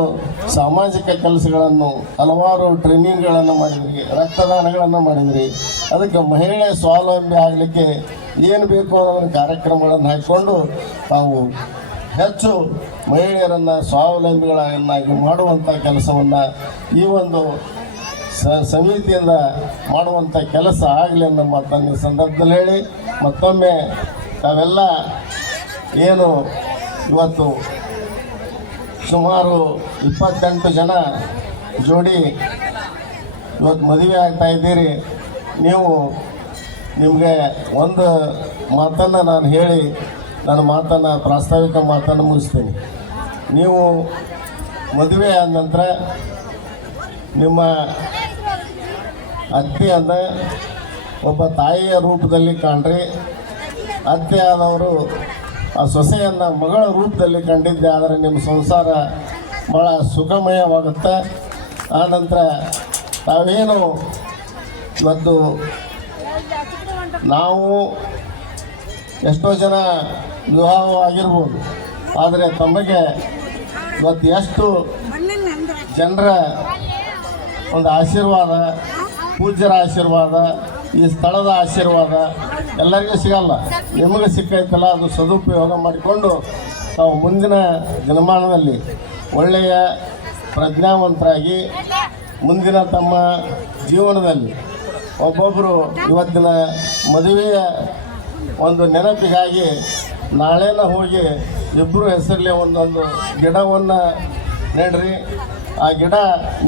ಸಾಮಾಜಿಕ ಕೆಲಸಗಳನ್ನು ಹಲವಾರು ಟ್ರೈನಿಂಗ್ಗಳನ್ನು ಮಾಡಿದ್ರಿ, ರಕ್ತದಾನಗಳನ್ನು ಮಾಡಿದ್ರಿ. ಅದಕ್ಕೆ ಮಹಿಳೆ ಸ್ವಾವಲಂಬಿ ಆಗಲಿಕ್ಕೆ ಏನು ಬೇಕು ಅನ್ನೋ ಕಾರ್ಯಕ್ರಮಗಳನ್ನು ಹಾಕಿಕೊಂಡು ತಾವು ಹೆಚ್ಚು ಮಹಿಳೆಯರನ್ನು ಸ್ವಾವಲಂಬಿಗಳನ್ನಾಗಿ ಮಾಡುವಂಥ ಕೆಲಸವನ್ನು ಈ ಒಂದು ಸಮಿತಿಯಿಂದ ಮಾಡುವಂಥ ಕೆಲಸ ಆಗಲಿ ಅನ್ನೋ ಮಾತನ್ನು ಈ ಸಂದರ್ಭದಲ್ಲಿ ಹೇಳಿ, ಮತ್ತೊಮ್ಮೆ ತಾವೆಲ್ಲ ಏನು ಇವತ್ತು ಸುಮಾರು 28 ಜನ ಜೋಡಿ ಇವತ್ತು ಮದುವೆ ಆಗ್ತಾ ಇದ್ದೀರಿ. ನಿಮಗೆ ಒಂದು ಮಾತನ್ನು ನಾನು ಹೇಳಿ ನನ್ನ ಮಾತನ್ನು ಪ್ರಾಸ್ತಾವಿಕ ಮಾತನ್ನು ಮುಗಿಸ್ತೀನಿ. ನೀವು ಮದುವೆ ಆದ ನಂತರ ನಿಮ್ಮ ಅತ್ತೆ ಅಂದ ಒಬ್ಬ ತಾಯಿಯ ರೂಪದಲ್ಲಿ ಕಾಣ್ರಿ. ಅತ್ತೆ ಆದವರು ಆ ಸೊಸೆಯನ್ನು ಮಗಳ ರೂಪದಲ್ಲಿ ಕಂಡಿದ್ದೆ ಆದರೆ ನಿಮ್ಮ ಸಂಸಾರ ಭಾಳ ಸುಖಮಯವಾಗುತ್ತೆ. ಆ ನಂತರ ತಾವೇನು ಇವತ್ತು ನಾವು ಎಷ್ಟೋ ಜನ ವಿವಾಹವಾಗಿರ್ಬೋದು, ಆದರೆ ತಮಗೆ ಇವತ್ತು ಎಷ್ಟು ಜನರ ಒಂದು ಆಶೀರ್ವಾದ, ಪೂಜ್ಯರ ಆಶೀರ್ವಾದ, ಈ ಸ್ಥಳದ ಆಶೀರ್ವಾದ ಎಲ್ಲರಿಗೂ ಸಿಗಲ್ಲ. ನಿಮಗೆ ಸಿಕ್ಕೈತಲ್ಲ, ಅದು ಸದುಪಯೋಗ ಮಾಡಿಕೊಂಡು ನಾವು ಮುಂದಿನ ದಿನಮಾನದಲ್ಲಿ ಒಳ್ಳೆಯ ಪ್ರಜ್ಞಾವಂತರಾಗಿ ಮುಂದಿನ ತಮ್ಮ ಜೀವನದಲ್ಲಿ ಒಬ್ಬೊಬ್ಬರು ಇವತ್ತಿನ ಮದುವೆಯ ಒಂದು ನೆನಪಿಗಾಗಿ ನಾಳೆನ ಹೋಗಿ ಇಬ್ಬರು ಹೆಸರಲ್ಲಿ ಒಂದೊಂದು ಗಿಡವನ್ನು ನೆಡ್ರಿ. ಆ ಗಿಡ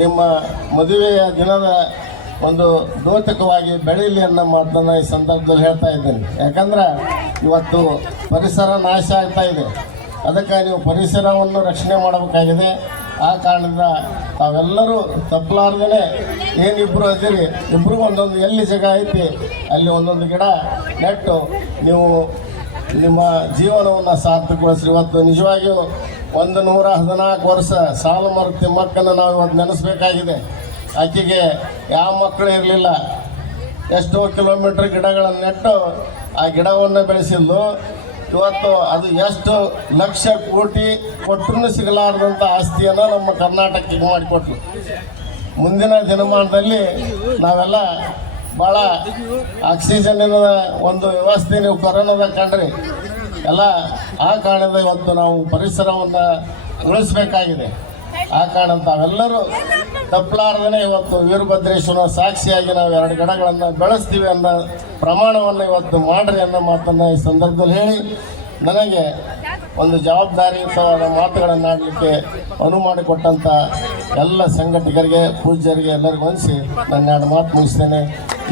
ನಿಮ್ಮ ಮದುವೆಯ ದಿನದ ಒಂದು ದ್ಯೋತಕವಾಗಿ ಬೆಳೀಲಿ ಅನ್ನೋ ಮಾತನ್ನು ಈ ಸಂದರ್ಭದಲ್ಲಿ ಹೇಳ್ತಾ ಇದ್ದೀನಿ. ಯಾಕಂದ್ರೆ ಇವತ್ತು ಪರಿಸರ ನಾಶ ಆಗ್ತಾ ಇದೆ, ಅದಕ್ಕೆ ನೀವು ಪರಿಸರವನ್ನು ರಕ್ಷಣೆ ಮಾಡಬೇಕಾಗಿದೆ. ಆ ಕಾರಣದಿಂದ ತಾವೆಲ್ಲರೂ ತಪ್ಪಲಾರ್ದೇ ಏನಿಬ್ಬರು ಅದೀರಿ, ಇಬ್ಬರು ಒಂದೊಂದು ಎಲ್ಲಿ ಜಾಗ ಐತಿ ಅಲ್ಲಿ ಒಂದೊಂದು ಗಿಡ ನೆಟ್ಟು ನೀವು ನಿಮ್ಮ ಜೀವನವನ್ನು ಸಾರ್ಥಕಗೊಳಿಸ್ರಿ. ಇವತ್ತು ನಿಜವಾಗಿಯೂ 114 ವರ್ಷ ಸಾಲುಮರದ ತಿಮ್ಮಕ್ಕನ್ನು ನಾವು ಇವತ್ತು ನೆನೆಸ್ಬೇಕಾಗಿದೆ. ಆಕೆಗೆ ಯಾವ ಮಕ್ಕಳು ಇರಲಿಲ್ಲ, ಎಷ್ಟೋ ಕಿಲೋಮೀಟ್ರ್ ಗಿಡಗಳನ್ನು ನೆಟ್ಟು ಆ ಗಿಡವನ್ನು ಬೆಳೆಸಿದ್ದು. ಇವತ್ತು ಅದು ಎಷ್ಟು ಲಕ್ಷ ಕೋಟಿ ಕೊಟ್ಟರೂ ಸಿಗಲಾರ್ದಂಥ ಆಸ್ತಿಯನ್ನು ನಮ್ಮ ಕರ್ನಾಟಕಕ್ಕೆ ಮಾಡಿಕೊಟ್ರು. ಮುಂದಿನ ದಿನಮಾನದಲ್ಲಿ ನಾವೆಲ್ಲ ಭಾಳ ಆಕ್ಸಿಜನ್ನಿನ ಒಂದು ವ್ಯವಸ್ಥೆ ನೀವು ಕೊರೋನಾದಾಗ ಕಂಡ್ರಿ ಎಲ್ಲ. ಆ ಕಾರಣದಿಂದ ಇವತ್ತು ನಾವು ಪರಿಸರವನ್ನು ಉಳಿಸಬೇಕಾಗಿದೆ. ಆ ಕಾರಣ ತಾವೆಲ್ಲರೂ ತಪ್ಪಲಾರ್ದೇ ಇವತ್ತು ವೀರಭದ್ರೇಶ್ವರ ಸಾಕ್ಷಿಯಾಗಿ ನಾವು 2 ಗಿಡಗಳನ್ನು ಬೆಳೆಸ್ತೀವಿ ಅನ್ನೋ ಪ್ರಮಾಣವನ್ನು ಇವತ್ತು ಮಾಡ್ರಿ ಅನ್ನೋ ಮಾತನ್ನು ಈ ಸಂದರ್ಭದಲ್ಲಿ ಹೇಳಿ, ನನಗೆ ಒಂದು ಜವಾಬ್ದಾರಿಯುತವಾದ ಮಾತುಗಳನ್ನಾಡಲಿಕ್ಕೆ ಅನುವು ಮಾಡಿಕೊಟ್ಟಂಥ ಎಲ್ಲ ಸಂಘಟಕರಿಗೆ, ಪೂಜ್ಯರಿಗೆ ಎಲ್ಲರಿಗೂ ಹೊಂದಿಸಿ ನನ್ನ 2 ಮಾತು ಮುಗಿಸ್ತೇನೆ.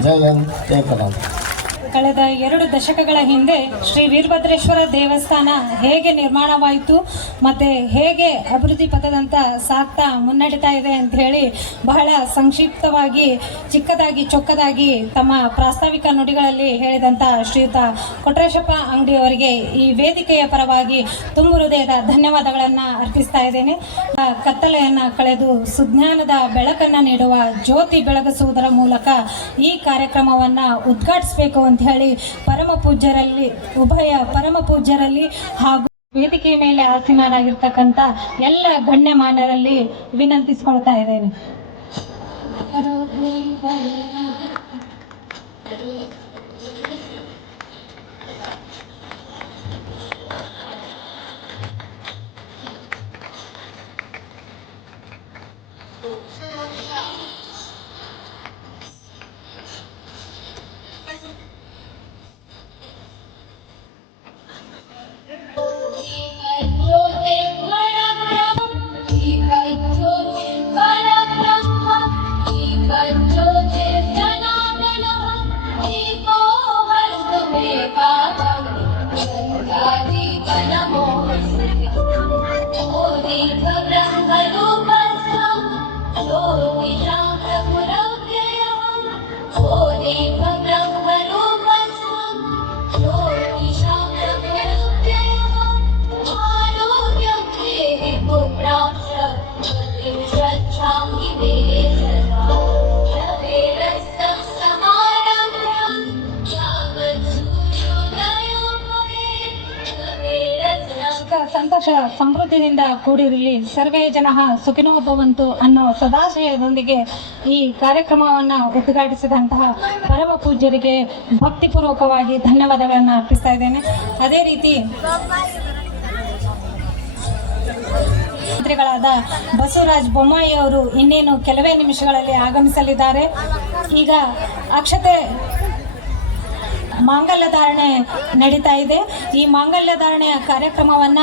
ಜೈ ಹಿಂದ್, ಜೈ ಕರ್ನಾಟಕ. ಕಳೆದ 2 ದಶಕಗಳ ಹಿಂದೆ ಶ್ರೀ ವೀರಭದ್ರೇಶ್ವರ ದೇವಸ್ಥಾನ ಹೇಗೆ ನಿರ್ಮಾಣವಾಯಿತು ಮತ್ತು ಹೇಗೆ ಅಭಿವೃದ್ಧಿ ಪಥದಂತ ಸಾಗ್ತಾ ಮುನ್ನಡೀತಾ ಇದೆ ಅಂತ ಹೇಳಿ ಬಹಳ ಸಂಕ್ಷಿಪ್ತವಾಗಿ, ಚಿಕ್ಕದಾಗಿ ಚೊಕ್ಕದಾಗಿ ತಮ್ಮ ಪ್ರಾಸ್ತಾವಿಕ ನುಡಿಗಳಲ್ಲಿ ಹೇಳಿದಂಥ ಶ್ರೀಯುತ ಕೊಟ್ರೇಶಪ್ಪ ಅಂಗಡಿಯವರಿಗೆ ಈ ವೇದಿಕೆಯ ಪರವಾಗಿ ತುಂಬು ಹೃದಯದ ಧನ್ಯವಾದಗಳನ್ನು ಅರ್ಪಿಸ್ತಾ ಇದ್ದೇನೆ. ಕತ್ತಲೆಯನ್ನು ಕಳೆದು ಸುಜ್ಞಾನದ ಬೆಳಕನ್ನು ನೀಡುವ ಜ್ಯೋತಿ ಬೆಳಗಿಸುವುದರ ಮೂಲಕ ಈ ಕಾರ್ಯಕ್ರಮವನ್ನು ಉದ್ಘಾಟಿಸಬೇಕು ಅಂತ ಹೇಳಿ ಉಭಯ ಪರಮ ಪೂಜ್ಯರಲ್ಲಿ ಹಾಗೂ ವೇದಿಕೆ ಮೇಲೆ ಆಸೀನರಾಗಿರ್ತಕ್ಕಂಥ ಎಲ್ಲ ಗಣ್ಯಮಾನ್ಯರಲ್ಲಿ ವಿನಂತಿಸಿಕೊಳ್ತಾ ಇದ್ದೇನೆ. ಸಂತೋಷ ಸಮೃದ್ಧಿಯಿಂದ ಕೂಡಿರಲಿ, ಸರ್ವೇ ಜನಃ ಸುಖಿನೋ ಭವಂತು ಅನ್ನೋ ಸದಾಶಯದೊಂದಿಗೆ ಈ ಕಾರ್ಯಕ್ರಮವನ್ನು ಉದ್ಘಾಟಿಸಿದಂತಹ ಪರಮ ಪೂಜ್ಯರಿಗೆ ಭಕ್ತಿಪೂರ್ವಕವಾಗಿ ಧನ್ಯವಾದಗಳನ್ನು ಅರ್ಪಿಸ್ತಾ ಇದ್ದೇನೆ. ಅದೇ ರೀತಿ ಮಂತ್ರಿಗಳಾದ ಬಸವರಾಜ ಬೊಮ್ಮಾಯಿ ಅವರು ಇನ್ನೇನು ಕೆಲವೇ ನಿಮಿಷಗಳಲ್ಲಿ ಆಗಮಿಸಲಿದ್ದಾರೆ. ಈಗ ಅಕ್ಷತೆ ಮಾಂಗಲ್ಯ ಧಾರಣೆ ನಡೀತಾ ಇದೆ. ಈ ಮಾಂಗಲ್ಯ ಧಾರಣೆಯ ಕಾರ್ಯಕ್ರಮವನ್ನ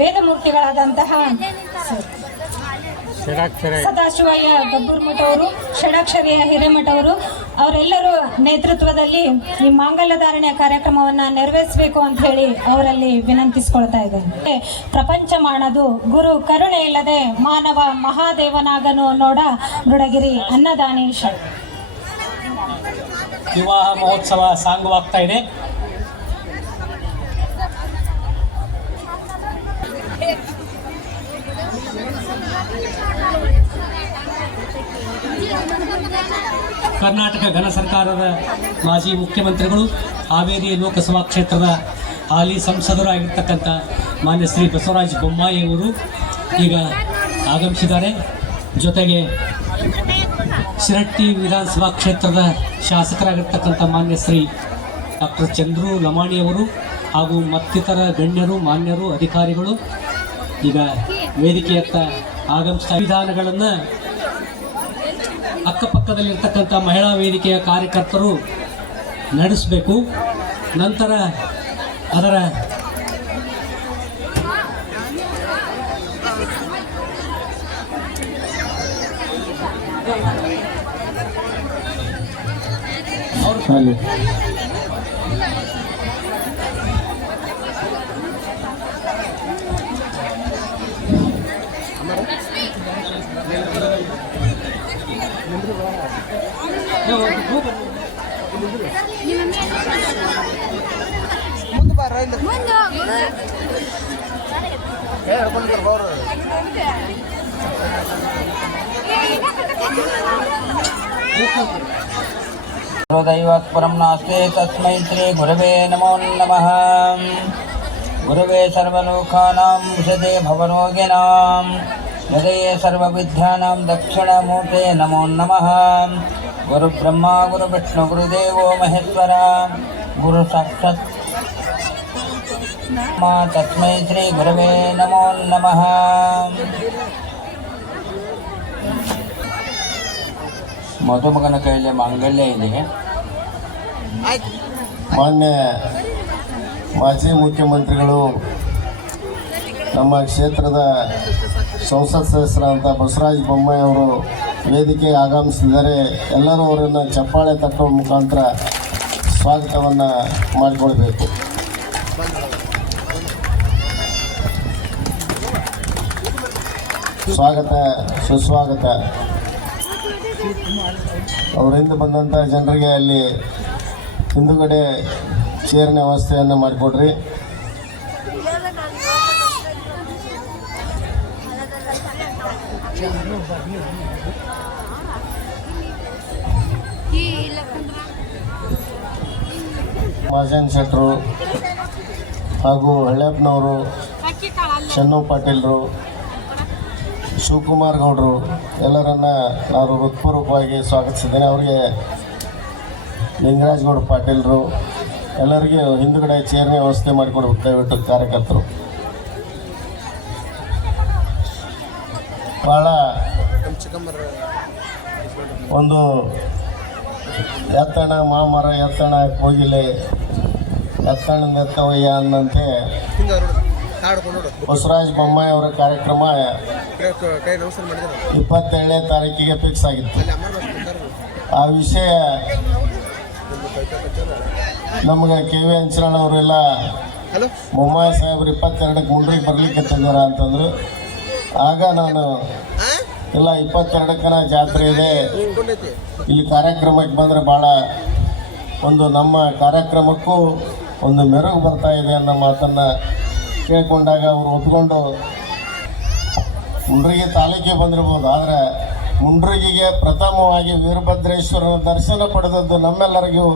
ವೇದಮೂರ್ತಿಗಳಾದಂತಹ ಸದಾಶಿವಯ್ಯ ಗಬ್ಬೂರ್ಮಠ ಅವರು, ಷಡಾಕ್ಷರಿಯ ಹಿರೇಮಠ ಅವರು ಅವರೆಲ್ಲರ ನೇತೃತ್ವದಲ್ಲಿ ಈ ಮಾಂಗಲ್ಯ ಧಾರಣೆಯ ಕಾರ್ಯಕ್ರಮವನ್ನ ನೆರವೇರಿಸಬೇಕು ಅಂತ ಹೇಳಿ ಅವರಲ್ಲಿ ವಿನಂತಿಸಿಕೊಳ್ತಾ ಇದ್ದೇನೆ. ಪ್ರಪಂಚ ಮಾಡದು ಗುರು ಕರುಣೆ ಇಲ್ಲದೆ ಮಾನವ ಮಹಾದೇವನಾಗನು ನೋಡ ಮೃಡಗಿರಿ ಅನ್ನದಾನೇಶ. ವಿವಾಹ ಮಹೋತ್ಸವ ಸಾಂಗವಾಗ್ತಾ ಇದೆ. ಕರ್ನಾಟಕ ಘನ ಸರ್ಕಾರದ ಮಾಜಿ ಮುಖ್ಯಮಂತ್ರಿಗಳು, ಹಾವೇರಿ ಲೋಕಸಭಾ ಕ್ಷೇತ್ರದ ಹಾಲಿ ಸಂಸದರು ಆಗಿರ್ತಕ್ಕಂಥ ಮಾನ್ಯ ಶ್ರೀ ಬಸವರಾಜ ಬೊಮ್ಮಾಯಿ ಅವರು ಈಗ ಆಗಮಿಸಿದ್ದಾರೆ. ಜೊತೆಗೆ ಶಿರಟ್ಟಿ ವಿಧಾನಸಭಾ ಕ್ಷೇತ್ರದ ಶಾಸಕರಾಗಿರ್ತಕ್ಕಂಥ ಮಾನ್ಯ ಶ್ರೀ ಡಾಕ್ಟರ್ ಚಂದ್ರು ಲಮಾಣಿಯವರು ಹಾಗೂ ಮತ್ತಿತರ ಗಣ್ಯರು, ಮಾನ್ಯರು, ಅಧಿಕಾರಿಗಳು ಈಗ ವೇದಿಕೆಯತ್ತ ಆಗಮಿಸ್ತಾ ವಿಧಾನಗಳನ್ನು ಅಕ್ಕಪಕ್ಕದಲ್ಲಿರ್ತಕ್ಕಂಥ ಮಹಿಳಾ ವೇದಿಕೆಯ ಕಾರ್ಯಕರ್ತರು ನಡೆಸಬೇಕು. ನಂತರ ಅದರ ಅಲ್ಲಿ दैवात् परं नास्ति तस्मै श्री गुरवे नमो नमः। गुरवे सर्वलोकानां विशदे भवरोगिणां हृदये सर्वविद्यानां दक्षिणमूर्ते नमो नमः। गुरुब्रह्मा गुरुविष्णु गुरुदेवो महेश्वरा गुरु साक्षात् तस्मै श्री गुरवे नमो नमः। ಮಧುಮಗನ ಕೈಯಲ್ಲಿ ಮಾಂಗಲ್ಯ ಇದೆ. ಮಾನ್ಯ ಮಾಜಿ ಮುಖ್ಯಮಂತ್ರಿಗಳು ನಮ್ಮ ಕ್ಷೇತ್ರದ ಸಂಸತ್ ಸದಸ್ಯರಾದಂಥ ಬಸವರಾಜ ಬೊಮ್ಮಾಯಿ ಅವರು ವೇದಿಕೆಗೆ ಆಗಮಿಸಿದ್ದಾರೆ. ಎಲ್ಲರೂ ಅವರನ್ನು ಚಪ್ಪಾಳೆ ತಟ್ಟುವ ಮುಖಾಂತರ ಸ್ವಾಗತವನ್ನು ಮಾಡಿಕೊಳ್ಬೇಕು. ಸ್ವಾಗತ ಸುಸ್ವಾಗತ. ಅವರಿಂದ ಬಂದಂಥ ಜನರಿಗೆ ಅಲ್ಲಿ ಹಿಂದುಗಡೆ ಚೇರಿನ ವ್ಯವಸ್ಥೆಯನ್ನು ಮಾಡಿಕೊಡ್ರಿ. ಮಹಾಜನ್ ಶೆಟ್ಟರು ಹಾಗೂ ಹಳ್ಳೆಪ್ಪನವರು, ಚೆನ್ನು ಪಾಟೀಲ್ರು, ಶಿವಕುಮಾರ್ ಗೌಡರು ಎಲ್ಲರನ್ನ ನಾನು ಹೃತ್ಪೂರ್ವಕವಾಗಿ ಸ್ವಾಗತಿಸಿದ್ದೇನೆ. ಅವರಿಗೆ ಲಿಂಗರಾಜ್ ಗೌಡ ಪಾಟೀಲ್ರು ಎಲ್ಲರಿಗೂ ಹಿಂದುಗಡೆ ಚೇರ್ನ ವ್ಯವಸ್ಥೆ ಮಾಡಿಕೊಡ್ಬೇಕು ದಯವಿಟ್ಟು ಕಾರ್ಯಕರ್ತರು. ಭಾಳ ಒಂದು ಎತ್ತಣ ಮಾಮರ ಎತ್ತಣ ಕೋಗಿಲೆ ಎತ್ತಣದ ಎತ್ತವಯ್ಯ ಅನ್ನಂತೆ ಬಸವರಾಜ ಬೊಮ್ಮಾಯಿ ಅವರ ಕಾರ್ಯಕ್ರಮ 27ನೇ ತಾರೀಕಿಗೆ ಫಿಕ್ಸ್ ಆಗಿತ್ತು. ಆ ವಿಷಯ ನಮಗೆ KV ಅಂಚರಣ ಅವರೆಲ್ಲ ಬೊಮ್ಮಾಯಿ ಸಾಹೇಬ್ರು 22ಕ್ಕೆ ಮುಂಡ್ರಿಗೆ ಬರ್ಲಿಕ್ಕೆ ತಂದಾರ ಅಂತಂದ್ರು. ಆಗ ನಾನು ಇಲ್ಲ 22ಕ್ಕನ ಜಾತ್ರೆ ಇದೆ, ಇಲ್ಲಿ ಕಾರ್ಯಕ್ರಮಕ್ಕೆ ಬಂದರೆ ಭಾಳ ಒಂದು ನಮ್ಮ ಕಾರ್ಯಕ್ರಮಕ್ಕೂ ಒಂದು ಮೆರುಗು ಬರ್ತಾ ಇದೆ ಅನ್ನೋ ಮಾತನ್ನು ಕೇಳಿಕೊಂಡಾಗ ಅವರು ಒಪ್ಕೊಂಡು ಮುಂಡ್ರಿಗೆ ತಾಲೂಕಿಗೆ ಬಂದಿರ್ಬೋದು. ಆದರೆ ಮುಂಡ್ರಿಗಿಗೆ ಪ್ರಥಮವಾಗಿ ವೀರಭದ್ರೇಶ್ವರನ ದರ್ಶನ ಪಡೆದದ್ದು ನಮ್ಮೆಲ್ಲರಿಗೂ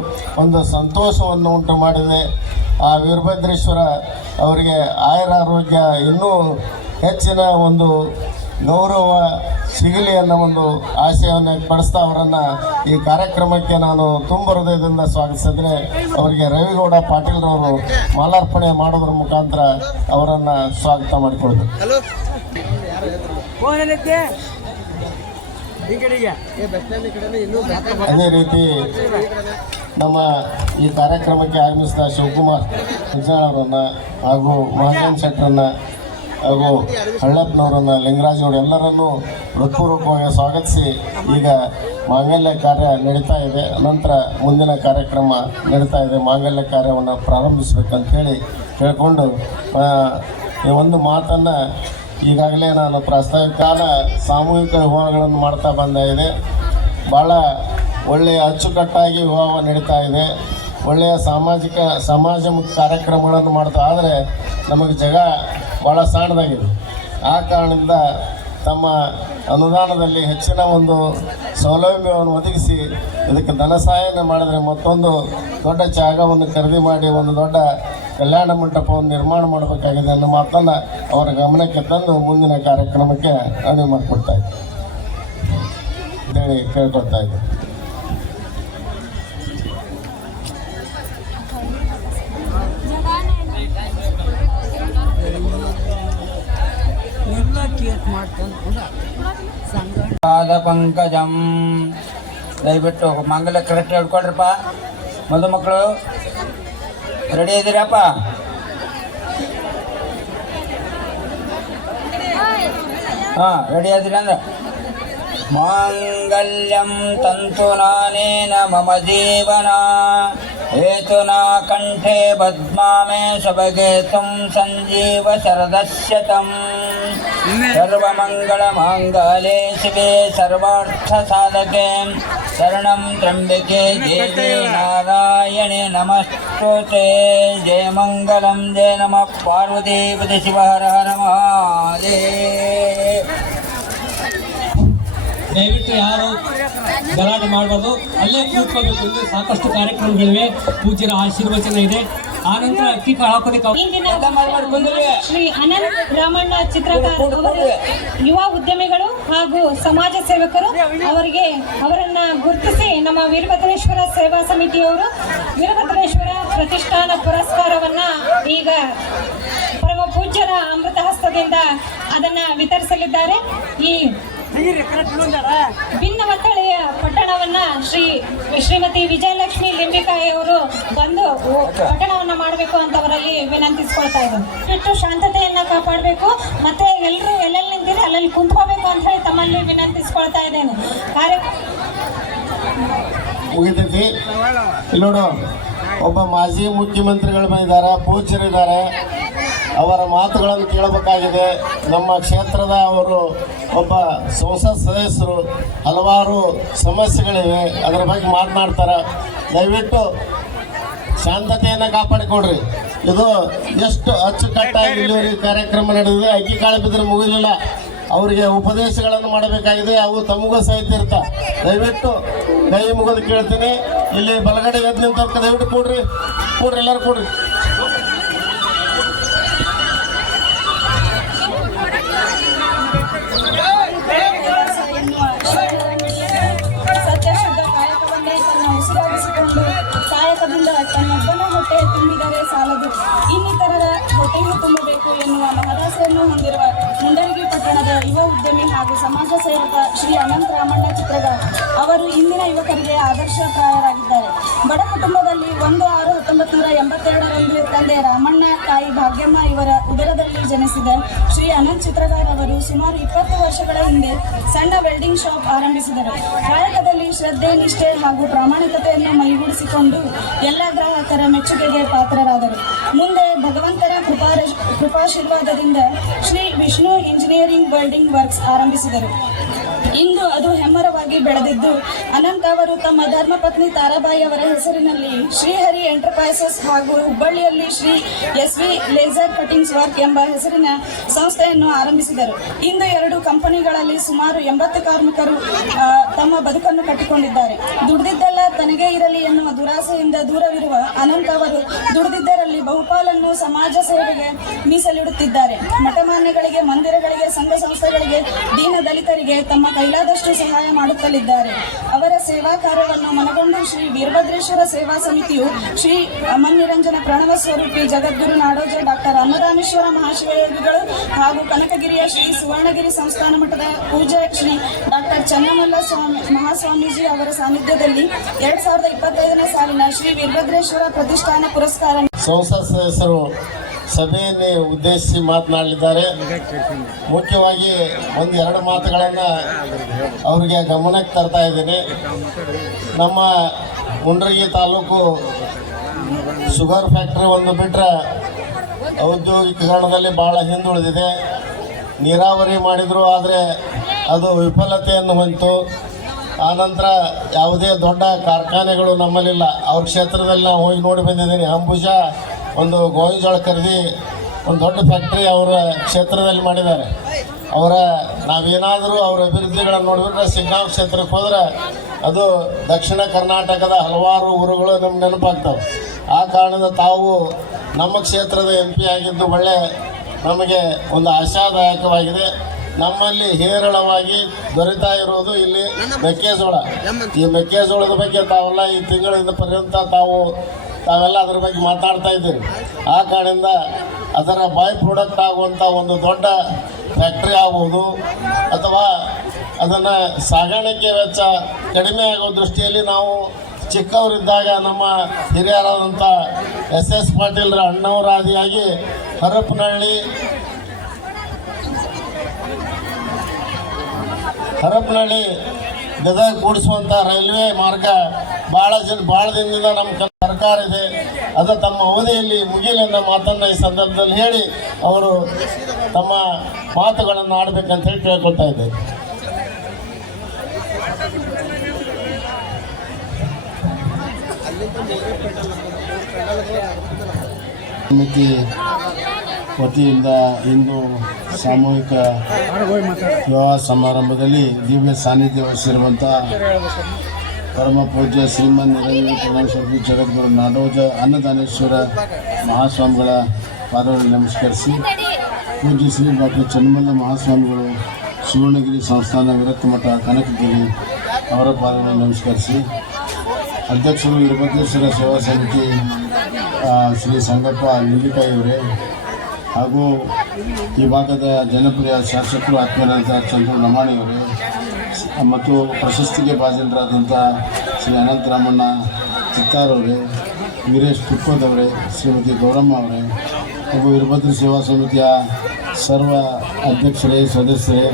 ಒಂದು ಸಂತೋಷವನ್ನು ಉಂಟು ಮಾಡಿದೆ. ಆ ವೀರಭದ್ರೇಶ್ವರ ಅವರಿಗೆ ಆಯುರಾರೋಗ್ಯ ಇನ್ನೂ ಹೆಚ್ಚಿನ ಒಂದು ಗೌರವ ಸಿಗಲಿ ಅನ್ನೋ ಒಂದು ಆಶಯವನ್ನು ಪಡಿಸ್ತಾ ಅವರನ್ನು ಈ ಕಾರ್ಯಕ್ರಮಕ್ಕೆ ನಾನು ತುಂಬ ಹೃದಯದಿಂದ ಸ್ವಾಗತಿಸಿದ್ರೆ, ಅವರಿಗೆ ರವಿಗೌಡ ಪಾಟೀಲ್ರವರು ಮಾಲಾರ್ಪಣೆ ಮಾಡೋದ್ರ ಮುಖಾಂತರ ಅವರನ್ನು ಸ್ವಾಗತ ಮಾಡಿಕೊಳ್ಬೇಕು. ಅದೇ ರೀತಿ ನಮ್ಮ ಈ ಕಾರ್ಯಕ್ರಮಕ್ಕೆ ಆಗಮಿಸಿದ ಶಿವಕುಮಾರ್ ಅವರನ್ನು ಹಾಗೂ ಮಹಾಜನ್ ಶೆಟ್ಟರನ್ನು ಹಾಗೂ ಹಳ್ಳಪ್ಪನವರನ್ನು ಲಿಂಗರಾಜ್ ಅವರು ಎಲ್ಲರನ್ನೂ ಹೃತ್ಪೂರ್ವಕವಾಗಿ ಸ್ವಾಗತಿಸಿ ಈಗ ಮಾಂಗಲ್ಯ ಕಾರ್ಯ ನಡೀತಾ ಇದೆ. ನಂತರ ಮುಂದಿನ ಕಾರ್ಯಕ್ರಮ ನಡೀತಾ ಇದೆ. ಮಾಂಗಲ್ಯ ಕಾರ್ಯವನ್ನು ಪ್ರಾರಂಭಿಸಬೇಕಂತೇಳಿ ಕೇಳಿಕೊಂಡು ಈ ಒಂದು ಮಾತನ್ನು ಈಗಾಗಲೇ ನಾನು ಪ್ರಾಸ್ತಾವಿಕ ಸಾಮೂಹಿಕ ವಿವಾಹಗಳನ್ನು ಮಾಡ್ತಾ ಬಂದಾಗಿದೆ. ಭಾಳ ಒಳ್ಳೆಯ ಅಚ್ಚುಕಟ್ಟಾಗಿ ವಿವಾಹ ನಡೀತಾ ಇದೆ. ಒಳ್ಳೆಯ ಸಮಾಜಮುಖಿ ಕಾರ್ಯಕ್ರಮಗಳನ್ನು ಮಾಡ್ತಾ, ಆದರೆ ನಮಗೆ ಜಾಗ ಭಾಳ ಸಣ್ಣದಾಗಿದೆ. ಆ ಕಾರಣದಿಂದ ತಮ್ಮ ಅನುದಾನದಲ್ಲಿ ಹೆಚ್ಚಿನ ಒಂದು ಸೌಲಭ್ಯವನ್ನು ಒದಗಿಸಿ ಇದಕ್ಕೆ ಧನ ಸಹಾಯನ ಮಾಡಿದರೆ ಮತ್ತೊಂದು ದೊಡ್ಡ ಜಾಗವನ್ನು ಖರೀದಿ ಮಾಡಿ ಒಂದು ದೊಡ್ಡ ಕಲ್ಯಾಣ ಮಂಟಪವನ್ನು ನಿರ್ಮಾಣ ಮಾಡಬೇಕಾಗಿದೆ ಅನ್ನೋ ಮಾತನ್ನು ಅವರ ಗಮನಕ್ಕೆ ತಂದು ಮುಂದಿನ ಕಾರ್ಯಕ್ರಮಕ್ಕೆ ಅನುವು ಮಾಡಿಕೊಡ್ತಾ ಇದ್ದೆ ಅಂತೇಳಿ ಕೇಳ್ಕೊಳ್ತಾ ಇದ್ದೆ. ಪಂಕಜಂ ದಯವಿಟ್ಟು ಮಂಗಲ ಕರೆಕ್ಟ್ ಹೇಳ್ಕೊಳ್ರಪ್ಪ. ಮಧುಮಕ್ಕಳು ರೆಡಿ ಇದ್ದೀರಪ್ಪ? ಹಾಂ, ರೆಡಿ ಆದಿರಿ ಅಂದ್ರೆ ಮಾಂಗಲ್ಯಂ ತಂತುನಾನೇನ ಮಮ ಜೀವನ ಹೇತುನಾ ಕಂಠೆ ಬದ್ಮಾಮೆ ಸಬಗೇತುಂ ಸಂಜೀವ ಶರದಶ್ಯತಂ ಸರ್ವಮಂಗಳ ಮಾಂಗಲ್ಯೆ ಶಿವೆ ಸರ್ವಾರ್ಥ ಸಾಧಕೆ ಶರಣಂ ತ್ರ್ಯಂಬಕೆ ದೇವಿ ನಾರಾಯಣಿ ನಮಸ್ತುತೆ. ಜಯ ಮಂಗಲಂ ಜಯ ನಮಃ ಪಾರ್ವತೀಪತಿ ಶಿವ ಹರ ಹರ ಮಹಾದೇವ. ದಯವಿಟ್ಟು ಯಾರು ಗಲಾಟೆ ಮಾಡಬಾರ್ದು, ಅಲ್ಲೇ ಕೂತ್ಕೋಬೇಕು. ಇಲ್ಲಿ ಸಾಕಷ್ಟು ಕಾರ್ಯಕ್ರಮಗಳಿವೆ, ಪೂಜ್ಯರ ಆಶೀರ್ವಚನ ಇದೆ. ಆನಂತರ ಅಕ್ಕಿ ಕಾಳು ಹಾಕೋದಕ್ಕೆ ಇಂದಿನ ಶ್ರೀ ಅನಂತ ರಾಮಣ್ಣ ಚಿತ್ರಕಾರ ಅವರು ಯುವ ಉದ್ಯಮಿಗಳು ಹಾಗೂ ಸಮಾಜ ಸೇವಕರು. ಅವರನ್ನ ಗುರುತಿಸಿ ನಮ್ಮ ವೀರಭದ್ರೇಶ್ವರ ಸೇವಾ ಸಮಿತಿಯವರು ವೀರಭದ್ರೇಶ್ವರ ಪ್ರತಿಷ್ಠಾನ ಪುರಸ್ಕಾರವನ್ನ ಈಗ ಪರಮ ಪೂಜ್ಯರ ಅಮೃತ ಹಸ್ತದಿಂದ ಅದನ್ನ ವಿತರಿಸಲಿದ್ದಾರೆ. ಈ ಭಿನ್ನ ಮಕ್ಕಳೆಯ ಪಟ್ಟಣವನ್ನ ಶ್ರೀಮತಿ ವಿಜಯಲಕ್ಷ್ಮಿ ಲಿಂಬಿಕಾಯಿ ಅವರು ಬಂದು ಪಟ್ಟಣವನ್ನ ಮಾಡಬೇಕು ಅಂತ ಅವರಲ್ಲಿ ವಿನಂತಿಸ್ಕೊಳ್ತಾ ಇದ್ದಾರೆ. ಬಿಟ್ಟು ಶಾಂತತೆಯನ್ನ ಕಾಪಾಡಬೇಕು, ಮತ್ತೆ ಎಲ್ಲರೂ ಎಲ್ಲೆಲ್ಲಿ ನಿಂತಿದೆ ಅಲ್ಲಲ್ಲಿ ಕುಂತ್ಕೋಬೇಕು ಅಂತ ಹೇಳಿ ತಮ್ಮಲ್ಲಿ ವಿನಂತಿಸ್ಕೊಳ್ತಾ ಇದ್ದೇನೆ. ಮುಗಿತೈತಿ. ಇಲ್ಲಿ ನೋಡು, ಒಬ್ಬ ಮಾಜಿ ಮುಖ್ಯಮಂತ್ರಿಗಳು ಬಂದಿದ್ದಾರೆ, ಪೂಜ್ಯರಿದ್ದಾರೆ. ಅವರ ಮಾತುಗಳನ್ನು ಕೇಳಬೇಕಾಗಿದೆ. ನಮ್ಮ ಕ್ಷೇತ್ರದ ಅವರು ಒಬ್ಬ ಸಂಸತ್ ಸದಸ್ಯರು, ಹಲವಾರು ಸಮಸ್ಯೆಗಳಿವೆ, ಅದರ ಬಗ್ಗೆ ಮಾತನಾಡ್ತಾರೆ. ದಯವಿಟ್ಟು ಶಾಂತತೆಯನ್ನು ಕಾಪಾಡಿಕೊಡ್ರಿ. ಇದು ಎಷ್ಟು ಅಚ್ಚುಕಟ್ಟಾಗಿ ಇಲ್ಲಿವರೆಗೆ ಕಾರ್ಯಕ್ರಮ ನಡೆದಿದೆ. ಅಕ್ಕಿ ಕಾಳು ಬಿದ್ದರೆ ಮುಗಿಲಿಲ್ಲ. ಅವರಿಗೆ ಉಪದೇಶಗಳನ್ನು ಮಾಡಬೇಕಾಗಿದೆ, ಅವು ತಮಗೂ ಸಹಿತ ಇರ್ತಾ. ದಯವಿಟ್ಟು ಕೈ ಮುಗಿದು ಕೇಳ್ತೀನಿ. ಇಲ್ಲಿ ಬಲಗಡೆ ಎದ್ದು ನಿಂತವ್ರ ದಯವಿಟ್ಟು ಕೂಡ್ರಿ, ಎಲ್ಲರೂ ಕೂಡ್ರಿ. ಸತ್ಯಶುದ್ಧ ಕಾಯಕವನ್ನೇ ತನ್ನ ಉಸಿರಾಗಿಸಿಕೊಂಡು ಕಾಯಕದಿಂದ ತನ್ನೊಬ್ಬನ ಹೊಟ್ಟೆ ತುಂಬಿದರೆ ಸಾಲದು, ಇನ್ನಿತರರ ಹೊಟ್ಟೆಯೂ ತುಂಬಬೇಕು ಎನ್ನುವ ಮಹದಾಸೆಯನ್ನು ಹೊಂದಿರುವ ಮುಂಡರಗಿ ಪಟ್ಟಣದ ಯುವ ಉದ್ಯಮಿ ಹಾಗೂ ಸಮಾಜ ಸೇವಕ ಶ್ರೀ ಅನಂತ ರಾಮಣ್ಣ ಚಿತ್ರಗಾರ್ ಅವರು ಇಂದಿನ ಯುವಕರಿಗೆ ಆದರ್ಶಪ್ರಾಯರಾಗಿದ್ದಾರೆ. ಬಡ ಕುಟುಂಬದಲ್ಲಿ 1/6/1982 ತಂದೆ ರಾಮಣ್ಣ, ತಾಯಿ ಭಾಗ್ಯಮ್ಮ ಇವರ ಉದರದಲ್ಲಿ ಜನಿಸಿದ ಶ್ರೀ ಅನಂತ್ ಚಿತ್ರಗಾರ್ ಅವರು ಸುಮಾರು 20 ವರ್ಷಗಳ ಹಿಂದೆ ಸಣ್ಣ ವೆಲ್ಡಿಂಗ್ ಶಾಪ್ ಆರಂಭಿಸಿದರು. ಕಾಯಕದಲ್ಲಿ ಶ್ರದ್ಧೆ, ನಿಷ್ಠೆ ಹಾಗೂ ಪ್ರಾಮಾಣಿಕತೆಯನ್ನು ಮೈಗೂಡಿಸಿಕೊಂಡು ಎಲ್ಲ ಗ್ರಾಹಕರ ಮೆಚ್ಚುಗೆಗೆ ಪಾತ್ರರಾದರು. ಮುಂದೆ ಭಗವಂತನ ಕೃಪಾಶೀರ್ವಾದದಿಂದ Shri Vishnu engineering welding works ಆರಂಭಿಸಿದರು. ಇಂದು ಅದು ಹೆಮ್ಮರವಾಗಿ ಬೆಳೆದಿದ್ದು, ಅನಂತ್ ಅವರು ತಮ್ಮ ಧರ್ಮಪತ್ನಿ ತಾರಾಬಾಯಿ ಅವರ ಹೆಸರಿನಲ್ಲಿ ಶ್ರೀಹರಿ ಎಂಟರ್ಪ್ರೈಸಸ್ ಹಾಗೂ ಹುಬ್ಬಳ್ಳಿಯಲ್ಲಿ Shri SV laser cuttings work ಎಂಬ ಹೆಸರಿನ ಸಂಸ್ಥೆಯನ್ನು ಆರಂಭಿಸಿದರು. ಇಂದು 2 ಕಂಪನಿಗಳಲ್ಲಿ ಸುಮಾರು 80 ಕಾರ್ಮಿಕರು ತಮ್ಮ ಬದುಕನ್ನು ಕಟ್ಟಿಕೊಂಡಿದ್ದಾರೆ. ದುಡಿದಿದ್ದೆಲ್ಲ ತನಗೇ ಇರಲಿ ಎನ್ನುವ ದುರಾಸೆಯಿಂದ ದೂರವಿರುವ ಅನಂತ್ ಅವರು ದುಡಿದಿದ್ದರಲ್ಲಿ ಬಹುಪಾಲನ್ನು ಸಮಾಜ ಸೇವೆಗೆ ಮೀಸಲಿಡುತ್ತಿದ್ದಾರೆ. ಮಠಮಾನ್ಯಗಳಿಗೆ, ಮಂದಿರಗಳಿಗೆ, ಸಂಘ ಸಂಸ್ಥೆಗಳಿಗೆ, ದೀನ ದಲಿತರಿಗೆ ತಮ್ಮ ಕೈಲಾದಷ್ಟು ಸಹಾಯ ಮಾಡುತ್ತಲಿದ್ದಾರೆ. ಅವರ ಸೇವಾ ಕಾರ್ಯವನ್ನು ಮನಗೊಂಡು ಶ್ರೀ ವೀರಭದ್ರೇಶ್ವರ ಸೇವಾ ಸಮಿತಿಯು ಶ್ರೀ ಅಮನ್ನಿರಂಜನ ಪ್ರಣವ ಸ್ವರೂಪಿ ಜಗದ್ಗುರು ನಾಡೋಜ ಡಾಕ್ಟರ್ ಅನ್ನದಾಮೇಶ್ವರ ಮಹಾಶಿವಯೋಗಿಗಳು ಹಾಗೂ ಕನಕಗಿರಿಯ ಶ್ರೀ ಸುವರ್ಣಗಿರಿ ಸಂಸ್ಥಾನ ಮಠದ ಪೂಜ್ಯ ಶ್ರೀ ಡಾಕ್ಟರ್ ಚನ್ನಮಲ್ಲ ಮಹಾಸ್ವಾಮೀಜಿ ಅವರ ಸಾನ್ನಿಧ್ಯದಲ್ಲಿ 2025ನೇ ಸಾಲಿನ ಶ್ರೀ ವೀರಭದ್ರೇಶ್ವರ ಪ್ರತಿಷ್ಠಾನ ಪುರಸ್ಕಾರ ಸಂಸತ್ ಸದಸ್ಯರು ಸಭೆಯನ್ನೇ ಉದ್ದೇಶಿಸಿ ಮಾತನಾಡಲಿದ್ದಾರೆ. ಮುಖ್ಯವಾಗಿ 1-2 ಮಾತುಗಳನ್ನು ಅವರಿಗೆ ಗಮನಕ್ಕೆ ತರ್ತಾ ಇದ್ದೇನೆ. ನಮ್ಮ ಮುಂಡ್ರಗಿ ತಾಲೂಕು ಶುಗರ್ ಫ್ಯಾಕ್ಟ್ರಿ ಒಂದು ಬಿಟ್ಟರೆ ಔದ್ಯೋಗಿಕರಣದಲ್ಲಿ ಭಾಳ ಹಿಂದುಳಿದಿದೆ. ನೀರಾವರಿ ಮಾಡಿದರು, ಆದರೆ ಅದು ವಿಫಲತೆಯನ್ನು ಹೊಂದಿತು. ಆನಂತರ ಯಾವುದೇ ದೊಡ್ಡ ಕಾರ್ಖಾನೆಗಳು ನಮ್ಮಲ್ಲಿಲ್ಲ. ಅವ್ರ ಕ್ಷೇತ್ರದಲ್ಲಿ ನಾವು ಹೋಗಿ ನೋಡಿ ಬಂದಿದ್ದೀನಿ. ಅಂಬುಜ ಒಂದು ಗೋವಿನ ಜೋಳ ಖರೀದಿ ಒಂದು ದೊಡ್ಡ ಫ್ಯಾಕ್ಟ್ರಿ ಅವರ ಕ್ಷೇತ್ರದಲ್ಲಿ ಮಾಡಿದ್ದಾರೆ. ನಾವೇನಾದರೂ ಅವರ ಅಭಿವೃದ್ಧಿಗಳನ್ನು ನೋಡಿಬಿಟ್ರೆ ಸಿಗ್ಗಾಂವ್ ಕ್ಷೇತ್ರಕ್ಕೆ ಹೋದ್ರೆ ಅದು ದಕ್ಷಿಣ ಕರ್ನಾಟಕದ ಹಲವಾರು ಊರುಗಳು ನಮ್ಗೆ ನೆನಪಾಗ್ತವೆ. ಆ ಕಾರಣದ ತಾವು ನಮ್ಮ ಕ್ಷೇತ್ರದ MP ಆಗಿದ್ದು ನಮಗೆ ಒಂದು ಆಶಾದಾಯಕವಾಗಿದೆ. ನಮ್ಮಲ್ಲಿ ಹೇರಳವಾಗಿ ದೊರೆತಾ ಇರೋದು ಇಲ್ಲಿ ಮೆಕ್ಕೆಜೋಳ. ಈ ಮೆಕ್ಕೆಜೋಳದ ಬಗ್ಗೆ ತಾವೆಲ್ಲ ಈ ತಿಂಗಳಿಂದ ಪರ್ಯಂತ ತಾವೆಲ್ಲ ಅದರ ಬಗ್ಗೆ ಮಾತಾಡ್ತಾ ಇದ್ದೀರಿ. ಆ ಕಾರಣದಿಂದ ಅದರ ಬೈ ಪ್ರಾಡಕ್ಟ್ ಆಗುವಂಥ ಒಂದು ದೊಡ್ಡ ಫ್ಯಾಕ್ಟ್ರಿ ಆಗ್ಬೋದು, ಅಥವಾ ಅದನ್ನು ಸಾಗಾಣಿಕೆ ವೆಚ್ಚ ಕಡಿಮೆ ಆಗೋ ದೃಷ್ಟಿಯಲ್ಲಿ ನಾವು ಚಿಕ್ಕವರಿದ್ದಾಗ ನಮ್ಮ ಹಿರಿಯರಾದಂಥ SS ಪಾಟೀಲ್ರ ಅಣ್ಣವರ ಆದಿಯಾಗಿ ಹರಪನಹಳ್ಳಿ ಗದಗ ಕೂಡಿಸುವಂಥ ರೈಲ್ವೆ ಮಾರ್ಗ ಭಾಳ ದಿನದಿಂದ ನಮ್ಮ ಸರ್ಕಾರ ಇದೆ. ಅದು ತಮ್ಮ ಅವಧಿಯಲ್ಲಿ ಮುಗಿಲಿ ಅನ್ನೋ ಮಾತನ್ನು ಈ ಸಂದರ್ಭದಲ್ಲಿ ಹೇಳಿ ಅವರು ತಮ್ಮ ಮಾತುಗಳನ್ನು ಆಡಬೇಕಂತ ಹೇಳಿ ಕೇಳ್ಕೊಳ್ತಾ ಇದ್ದಾರೆ. ಸಮಿತಿ ವತಿಯಿಂದ ಇಂದು ಸಾಮೂಹಿಕ ವಿವಾಹ ಸಮಾರಂಭದಲ್ಲಿ ದಿವ್ಯ ಸಾನ್ನಿಧ್ಯ ವಹಿಸಿರುವಂಥ ಪರಮ ಪೂಜ್ಯ ಶ್ರೀಮನ್ ನಿರಂಜನ ಜಗದ್ಗುರು ನಾಡೋಜ ಅನ್ನದಾನೇಶ್ವರ ಮಹಾಸ್ವಾಮಿಗಳ ಪಾದವನ್ನು ನಮಸ್ಕರಿಸಿ, ಪೂಜ್ಯ ಶ್ರೀ ಡಾಕ್ಟರ್ ಚನ್ನಮಲ್ಲ ಮಹಾಸ್ವಾಮಿಗಳು ಸುವರ್ಣಗಿರಿ ಸಂಸ್ಥಾನ ವಿರಕ್ತ ಮಠ ಕನಕಗಿರಿ ಅವರ ಪಾದವನ್ನು ನಮಸ್ಕರಿಸಿ, ಅಧ್ಯಕ್ಷರು ವೀರಭದ್ರೇಶ್ವರ ಸೇವಾ ಸಮಿತಿ ಶ್ರೀ ಸಂಗಪ್ಪ ಲಿಂಗಿಕಾಯಿಯವರೇ ಹಾಗೂ ಈ ಭಾಗದ ಜನಪ್ರಿಯ ಶಾಸಕರು ಆತ್ಮೀಯರಾದ ಚಂದ್ರು ಲಮಾಣಿಯವರೇ ಮತ್ತು ಪ್ರಶಸ್ತಿಗೆ ಭಾಜನರಾದಂಥ ಶ್ರೀ ಅನಂತರಾಮಣ್ಣ ಚಿತ್ತಾರವರೇ, ವೀರೇಶ್ ತುಪ್ಪದವರೇ, ಶ್ರೀಮತಿ ಗೌರಮ್ಮ ಅವರೇ ಹಾಗೂ ವೀರಭದ್ರ ಸೇವಾ ಸಮಿತಿಯ ಸರ್ವ ಅಧ್ಯಕ್ಷರೇ, ಸದಸ್ಯರೇ,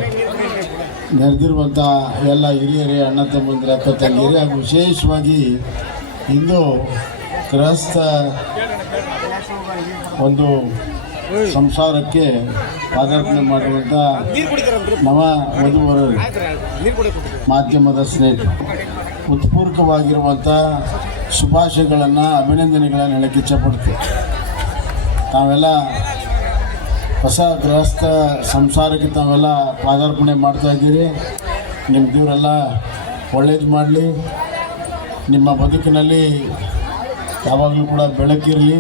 ನೆರೆದಿರುವಂಥ ಎಲ್ಲ ಹಿರಿಯರೇ, ಅಣ್ಣ ತಮ್ಮಂದಿರ, ಅಕ್ಕ ತಂಗಿಯರೇ ಹಾಗೂ ವಿಶೇಷವಾಗಿ ಇಂದು ಗೃಹಸ್ಥ ಒಂದು ಸಂಸಾರಕ್ಕೆ ಪಾದಾರ್ಪಣೆ ಮಾಡಿರುವಂಥ ನವ ವಧುವರರು, ಮಾಧ್ಯಮದ ಸ್ನೇಹಿತರು, ಉತ್ಪೂರ್ವಕವಾಗಿರುವಂಥ ಶುಭಾಶಯಗಳನ್ನು, ಅಭಿನಂದನೆಗಳನ್ನು ಹೇಳಕ್ಕೆ ಇಚ್ಛಪಡ್ತೀವಿ. ತಾವೆಲ್ಲ ಹೊಸ ಗೃಹಸ್ಥ ಸಂಸಾರಕ್ಕೆ ತಾವೆಲ್ಲ ಪಾದಾರ್ಪಣೆ ಮಾಡ್ತಾಯಿದ್ದೀರಿ. ನಿಮ್ಮ ದೇವರೆಲ್ಲ ಒಳ್ಳೇದು ಮಾಡಲಿ, ನಿಮ್ಮ ಬದುಕಿನಲ್ಲಿ ಯಾವಾಗಲೂ ಕೂಡ ಬೆಳಕಿರಲಿ.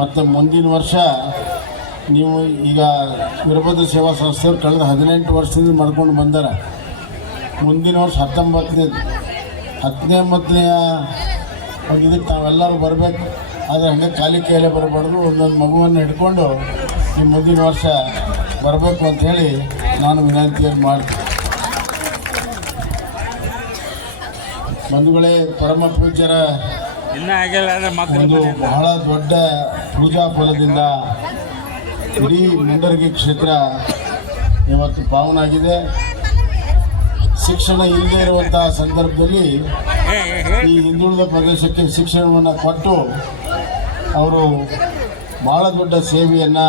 ಮತ್ತು ಮುಂದಿನ ವರ್ಷ ನೀವು ಈಗ ವೀರಭದ್ರ ಸೇವಾ ಸಂಸ್ಥೆಯವರು ಕಳೆದ 18 ವರ್ಷದಿಂದ ಮಾಡ್ಕೊಂಡು ಬಂದಾರ. ಮುಂದಿನ ವರ್ಷ 19ನೇ ಒಂದು ಇದಕ್ಕೆ ತಾವೆಲ್ಲರೂ ಬರಬೇಕು. ಆದರೆ ಹಂಗೆ ಖಾಲಿ ಕೈಯಲ್ಲೇ ಬರಬಾರ್ದು, ಒಂದೊಂದು ಮಗುವನ್ನು ಹಿಡ್ಕೊಂಡು ನೀವು ಮುಂದಿನ ವರ್ಷ ಬರಬೇಕು ಅಂಥೇಳಿ ನಾನು ವಿನಂತಿಯನ್ನು ಮಾಡ್ತೀನಿ. ಬಂಧುಗಳೇ, ಪರಮ ಪೂಜ್ಯರ ಒಂದು ಬಹಳ ದೊಡ್ಡ ಪೂಜಾ ಫಲದಿಂದ ಇಡೀ ಮುಂಡರಗಿ ಕ್ಷೇತ್ರ ಇವತ್ತು ಪಾವನಾಗಿದೆ. ಶಿಕ್ಷಣ ಇಲ್ಲದೇ ಇರುವಂತಹ ಸಂದರ್ಭದಲ್ಲಿ ಈ ಹಿಂದುಳಿದ ಪ್ರದೇಶಕ್ಕೆ ಶಿಕ್ಷಣವನ್ನು ಕೊಟ್ಟು ಅವರು ಭಾಳ ದೊಡ್ಡ ಸೇವೆಯನ್ನು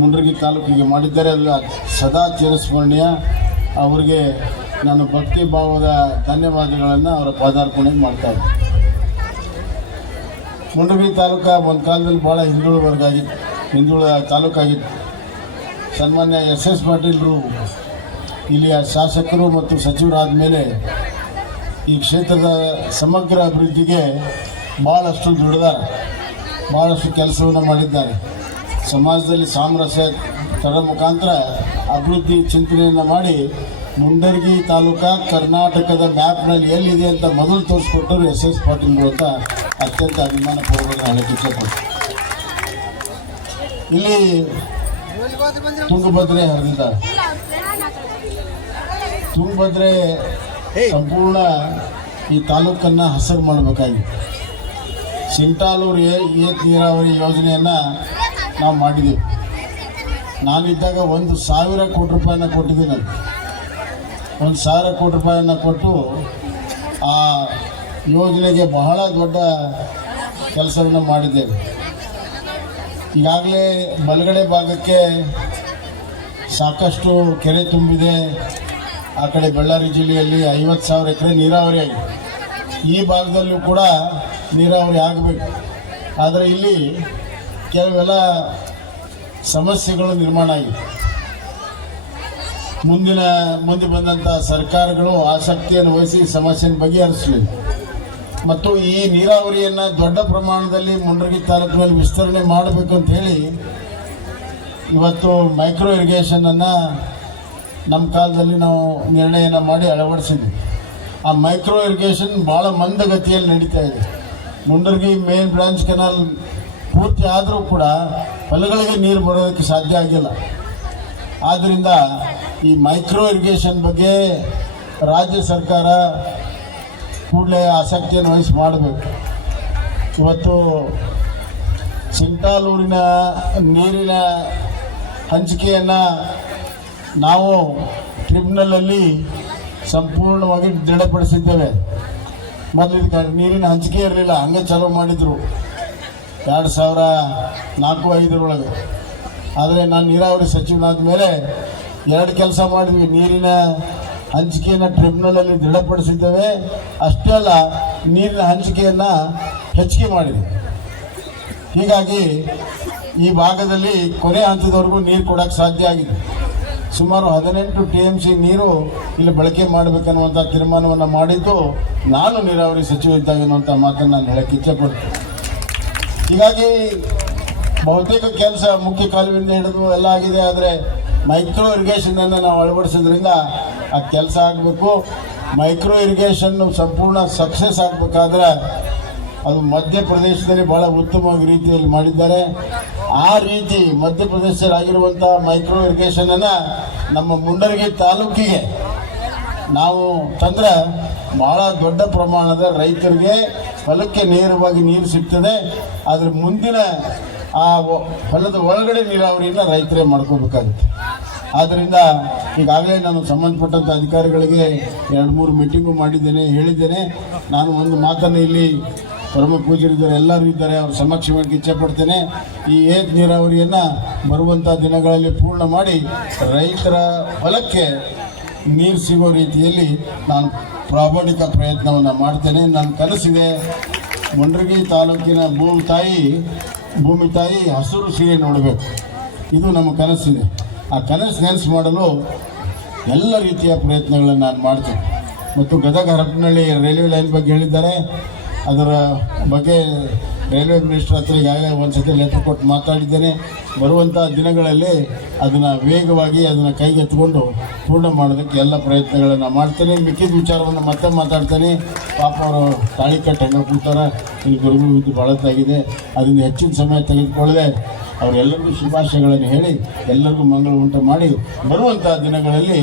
ಮುಂಡರಗಿ ತಾಲೂಕಿಗೆ ಮಾಡಿದ್ದಾರೆ. ಅದು ಸದಾ ಚಿರಸ್ಮರಣೀಯ. ಅವರಿಗೆ ನಾನು ಭಕ್ತಿ ಭಾವದ ಧನ್ಯವಾದಗಳನ್ನು ಅವರ ಪಾದಾರ್ಪಣೆಗೆ ಮಾಡ್ತಾರೆ. ಮುಂಡರಗಿ ತಾಲೂಕು ಒಂದು ಕಾಲದಲ್ಲಿ ಭಾಳ ಹಿಂದುಳಿದ ತಾಲೂಕಾಗಿತ್ತು. ಸನ್ಮಾನ್ಯ SS ಪಾಟೀಲರು ಇಲ್ಲಿಯ ಶಾಸಕರು ಮತ್ತು ಸಚಿವರಾದ ಮೇಲೆ ಈ ಕ್ಷೇತ್ರದ ಸಮಗ್ರ ಅಭಿವೃದ್ಧಿಗೆ ಭಾಳಷ್ಟು ದುಡಿದಾರೆ, ಭಾಳಷ್ಟು ಕೆಲಸವನ್ನು ಮಾಡಿದ್ದಾರೆ. ಸಮಾಜದಲ್ಲಿ ಸಾಮರಸ್ಯ ತರೋ ಮುಖಾಂತರ ಅಭಿವೃದ್ಧಿ ಚಿಂತನೆಯನ್ನು ಮಾಡಿ ಮುಂಡರಗಿ ತಾಲೂಕು ಕರ್ನಾಟಕದ ಮ್ಯಾಪ್ನಲ್ಲಿ ಎಲ್ಲಿದೆ ಅಂತ ಮೊದಲು ತೋರಿಸ್ಕೊಟ್ಟರು SS ಪಾಟೀಲರು ಅಂತ ಅತ್ಯಂತ ಅಭಿಮಾನ ಪೂರ್ವಕ ಹೇಳಕ್ಕೆ ಇಷ್ಟಪಡ್ತೀನಿ. ಇಲ್ಲಿ ತುಂಗಭದ್ರೆ ಹರಿದಿದ್ದಾರೆ. ತುಂಗಭದ್ರೆ ಸಂಪೂರ್ಣ ಈ ತಾಲೂಕನ್ನು ಹಸಿರು ಮಾಡಬೇಕಾಗಿತ್ತು. ಸಿಂಟಾಲೂರು ಏತ ನೀರಾವರಿ ಯೋಜನೆಯನ್ನು ನಾವು ಮಾಡಿದ್ದೀವಿ. ನಾನಿದ್ದಾಗ 1,000 ಕೋಟಿ ರೂಪಾಯಿನ ಕೊಟ್ಟಿದ್ದೀನಿ. 1,000 ಕೋಟಿ ರೂಪಾಯಿಯನ್ನು ಕೊಟ್ಟು ಆ ಯೋಜನೆಗೆ ಬಹಳ ದೊಡ್ಡ ಕೆಲಸವನ್ನು ಮಾಡಿದ್ದೇವೆ. ಈಗಾಗಲೇ ಬಲಗಡೆ ಭಾಗಕ್ಕೆ ಸಾಕಷ್ಟು ಕೆರೆ ತುಂಬಿದೆ. ಆ ಕಡೆ ಬಳ್ಳಾರಿ ಜಿಲ್ಲೆಯಲ್ಲಿ 50,000 ಎಕರೆ ನೀರಾವರಿ ಆಗಿದೆ. ಈ ಭಾಗದಲ್ಲೂ ಕೂಡ ನೀರಾವರಿ ಆಗಬೇಕು. ಆದರೆ ಇಲ್ಲಿ ಕೆಲವೆಲ್ಲ ಸಮಸ್ಯೆಗಳು ನಿರ್ಮಾಣ ಆಗಿದೆ. ಮುಂದೆ ಬಂದಂಥ ಸರ್ಕಾರಗಳು ಆಸಕ್ತಿಯನ್ನು ವಹಿಸಿ ಸಮಸ್ಯೆಯನ್ನು ಬಗೆಹರಿಸಲಿಲ್ಲ. ಮತ್ತು ಈ ನೀರಾವರಿಯನ್ನು ದೊಡ್ಡ ಪ್ರಮಾಣದಲ್ಲಿ ಮುಂಡರಗಿ ತಾಲೂಕಿನಲ್ಲಿ ವಿಸ್ತರಣೆ ಮಾಡಬೇಕು ಅಂತ ಹೇಳಿ ಇವತ್ತು ಮೈಕ್ರೋ ಇರಿಗೇಷನನ್ನು ನಮ್ಮ ಕಾಲದಲ್ಲಿ ನಾವು ನಿರ್ಣಯನ ಮಾಡಿ ಅಳವಡಿಸಿದ್ವಿ. ಆ ಮೈಕ್ರೋ ಇರಿಗೇಷನ್ ಭಾಳ ಮಂದಗತಿಯಲ್ಲಿ ನಡೀತಾ ಇದೆ. ಮುಂಡರಗಿ ಮೇನ್ ಬ್ರಾಂಚ್ ಕೆನಾಲ್ ಪೂರ್ತಿ ಆದರೂ ಕೂಡ ಹೊಲಗಳಿಗೆ ನೀರು ಬರೋದಕ್ಕೆ ಸಾಧ್ಯ ಆಗಿಲ್ಲ. ಆದ್ದರಿಂದ ಈ ಮೈಕ್ರೋ ಇರಿಗೇಷನ್ ಬಗ್ಗೆ ರಾಜ್ಯ ಸರ್ಕಾರ ಕೂಡಲೇ ಆಸಕ್ತಿಯನ್ನು ವಹಿಸಿ ಮಾಡಬೇಕು. ಇವತ್ತು ಸಿಂಟಾಲೂರಿನ ನೀರಿನ ಹಂಚಿಕೆಯನ್ನು ನಾವು ಟ್ರಿಬ್ಯುನಲಲ್ಲಿ ಸಂಪೂರ್ಣವಾಗಿ ದೃಢಪಡಿಸಿದ್ದೇವೆ. ಮೊದಲು ಇದಕ್ಕೆ ನೀರಿನ ಹಂಚಿಕೆ ಇರಲಿಲ್ಲ, ಹಂಗೆ ಚಾಲೂ ಮಾಡಿದರು 2004-05 ಆದರೆ ನಾನು ನೀರಾವರಿ ಸಚಿವನಾದ ಮೇಲೆ 2 ಕೆಲಸ ಮಾಡಿದ್ವಿ. ನೀರಿನ ಹಂಚಿಕೆಯನ್ನು ಟ್ರಿಬ್ಯುನಲಲ್ಲಿ ದೃಢಪಡಿಸಿದ್ದೇವೆ. ಅಷ್ಟೇ ಅಲ್ಲ, ನೀರಿನ ಹಂಚಿಕೆಯನ್ನು ಹೆಚ್ಚಿಗೆ ಮಾಡಿದೆ. ಹೀಗಾಗಿ ಈ ಭಾಗದಲ್ಲಿ ಕೊನೆ ಹಂತದವರೆಗೂ ನೀರು ಕೊಡೋಕ್ಕೆ ಸಾಧ್ಯ ಆಗಿದೆ. ಸುಮಾರು 18 TMC ನೀರು ಇಲ್ಲಿ ಬಳಕೆ ಮಾಡಬೇಕನ್ನುವಂಥ ತೀರ್ಮಾನವನ್ನು ಮಾಡಿದ್ದು ನಾನು ನೀರಾವರಿ ಸಚಿವ ಇದ್ದಾಗ ಅನ್ನುವಂಥ ಮಾತನ್ನು ನಾನು ಹೇಳಕ್ಕೆ ಇಚ್ಛೆಪಡ್ತೀನಿ. ಹೀಗಾಗಿ ಬಹುತೇಕ ಕೆಲಸ ಮುಖ್ಯ ಕಾಲುವೆಯಿಂದ ಹಿಡಿದು ಎಲ್ಲ ಆಗಿದೆ. ಆದರೆ ಮೈಕ್ರೋ ಇರಿಗೇಷನನ್ನು ನಾವು ಅಳವಡಿಸೋದ್ರಿಂದ ಆ ಕೆಲಸ ಆಗಬೇಕು. ಮೈಕ್ರೋ ಇರಿಗೇಷನ್ನು ಸಂಪೂರ್ಣ ಸಕ್ಸಸ್ ಆಗಬೇಕಾದ್ರೆ ಅದು ಮಧ್ಯಪ್ರದೇಶದಲ್ಲಿ ಭಾಳ ಉತ್ತಮವಾಗಿ ರೀತಿಯಲ್ಲಿ ಮಾಡಿದ್ದಾರೆ. ಆ ರೀತಿ ಮಧ್ಯಪ್ರದೇಶದಲ್ಲಿರುವಂಥ ಮೈಕ್ರೋ ಇರಿಗೇಷನನ್ನು ನಮ್ಮ ಮುಂಡರಗಿ ತಾಲೂಕಿಗೆ ನಾವು ತಂದ್ರೆ ಭಾಳ ದೊಡ್ಡ ಪ್ರಮಾಣದ ರೈತರಿಗೆ ಹೊಲಕ್ಕೆ ನೇರವಾಗಿ ನೀರು ಸಿಗ್ತದೆ. ಅದ್ರ ಮುಂದಿನ ಆ ಹೊಲದ ಒಳಗಡೆ ನೀರಾವರಿಯನ್ನು ರೈತರೇ ಮಾಡ್ಕೋಬೇಕಾಗುತ್ತೆ. ಆದ್ದರಿಂದ ಈಗಾಗಲೇ ನಾನು ಸಂಬಂಧಪಟ್ಟಂಥ ಅಧಿಕಾರಿಗಳಿಗೆ 2-3 ಮೀಟಿಂಗು ಮಾಡಿದ್ದೇನೆ, ಹೇಳಿದ್ದೇನೆ. ನಾನು ಒಂದು ಮಾತನ್ನು ಇಲ್ಲಿ ಪರಮ ಪೂಜ್ಯರಿದ್ದಾರೆ, ಎಲ್ಲರೂ ಇದ್ದಾರೆ, ಅವ್ರ ಸಮಕ್ಷ ಮಾಡಕ್ಕೆ ಇಚ್ಛೆಪಡ್ತೇನೆ. ಈ ಏತ್ ನೀರಾವರಿಯನ್ನು ಬರುವಂಥ ದಿನಗಳಲ್ಲಿ ಪೂರ್ಣ ಮಾಡಿ ರೈತರ ಹೊಲಕ್ಕೆ ನೀರು ಸಿಗೋ ರೀತಿಯಲ್ಲಿ ನಾನು ಪ್ರಾಮಾಣಿಕ ಪ್ರಯತ್ನವನ್ನು ಮಾಡ್ತೇನೆ. ನನ್ನ ಕನಸಿದೆ, ಮುಂಡರಗಿ ತಾಲೂಕಿನ ಭೂಮಿ ತಾಯಿ ಹಸಿರು ಸೀರೆ ನೋಡಬೇಕು. ಇದು ನಮ್ಮ ಕನಸಿದೆ. ಆ ಕನಸು ನೆನಸು ಮಾಡಲು ಎಲ್ಲ ರೀತಿಯ ಪ್ರಯತ್ನಗಳನ್ನು ನಾನು ಮಾಡ್ತೇನೆ. ಮತ್ತು ಗದಗ ಹರಪನಹಳ್ಳಿ ರೈಲ್ವೆ ಲೈನ್ ಬಗ್ಗೆ ಹೇಳಿದ್ದಾರೆ. ಅದರ ಬಗ್ಗೆ ರೈಲ್ವೆ ಮಿನಿಸ್ಟರ್ ಹತ್ರ ಈಗಾಗಲೇ ಒಂದು ಸತಿ ಲೆಟರ್ ಕೊಟ್ಟು ಮಾತಾಡಿದ್ದೇನೆ. ಬರುವಂಥ ದಿನಗಳಲ್ಲಿ ಅದನ್ನು ವೇಗವಾಗಿ ಅದನ್ನು ಕೈಗೆತ್ತಿಕೊಂಡು ಪೂರ್ಣ ಮಾಡೋದಕ್ಕೆ ಎಲ್ಲ ಪ್ರಯತ್ನಗಳನ್ನು ಮಾಡ್ತೇನೆ. ಮಿಕ್ಕಿದ ವಿಚಾರವನ್ನು ಮತ್ತೆ ಮಾತಾಡ್ತೇನೆ. ಪಾಪ ಅವರು ತಾಳಿಕಟ್ಟು ಹೆಂಗೆ ಕೂತಾರೆ, ಇಲ್ಲಿ ಗುರುಗಳು ವಿದ್ಯೆ ಭಾಳತ್ತಾಗಿದೆ. ಅದರಿಂದ ಹೆಚ್ಚಿನ ಸಮಯ ತೆಗೆದುಕೊಳ್ಳದೆ ಅವರೆಲ್ಲರಿಗೂ ಶುಭಾಶಯಗಳನ್ನು ಹೇಳಿ ಎಲ್ಲರಿಗೂ ಮಂಗಳ ಉಂಟು ಮಾಡಿ ಬರುವಂಥ ದಿನಗಳಲ್ಲಿ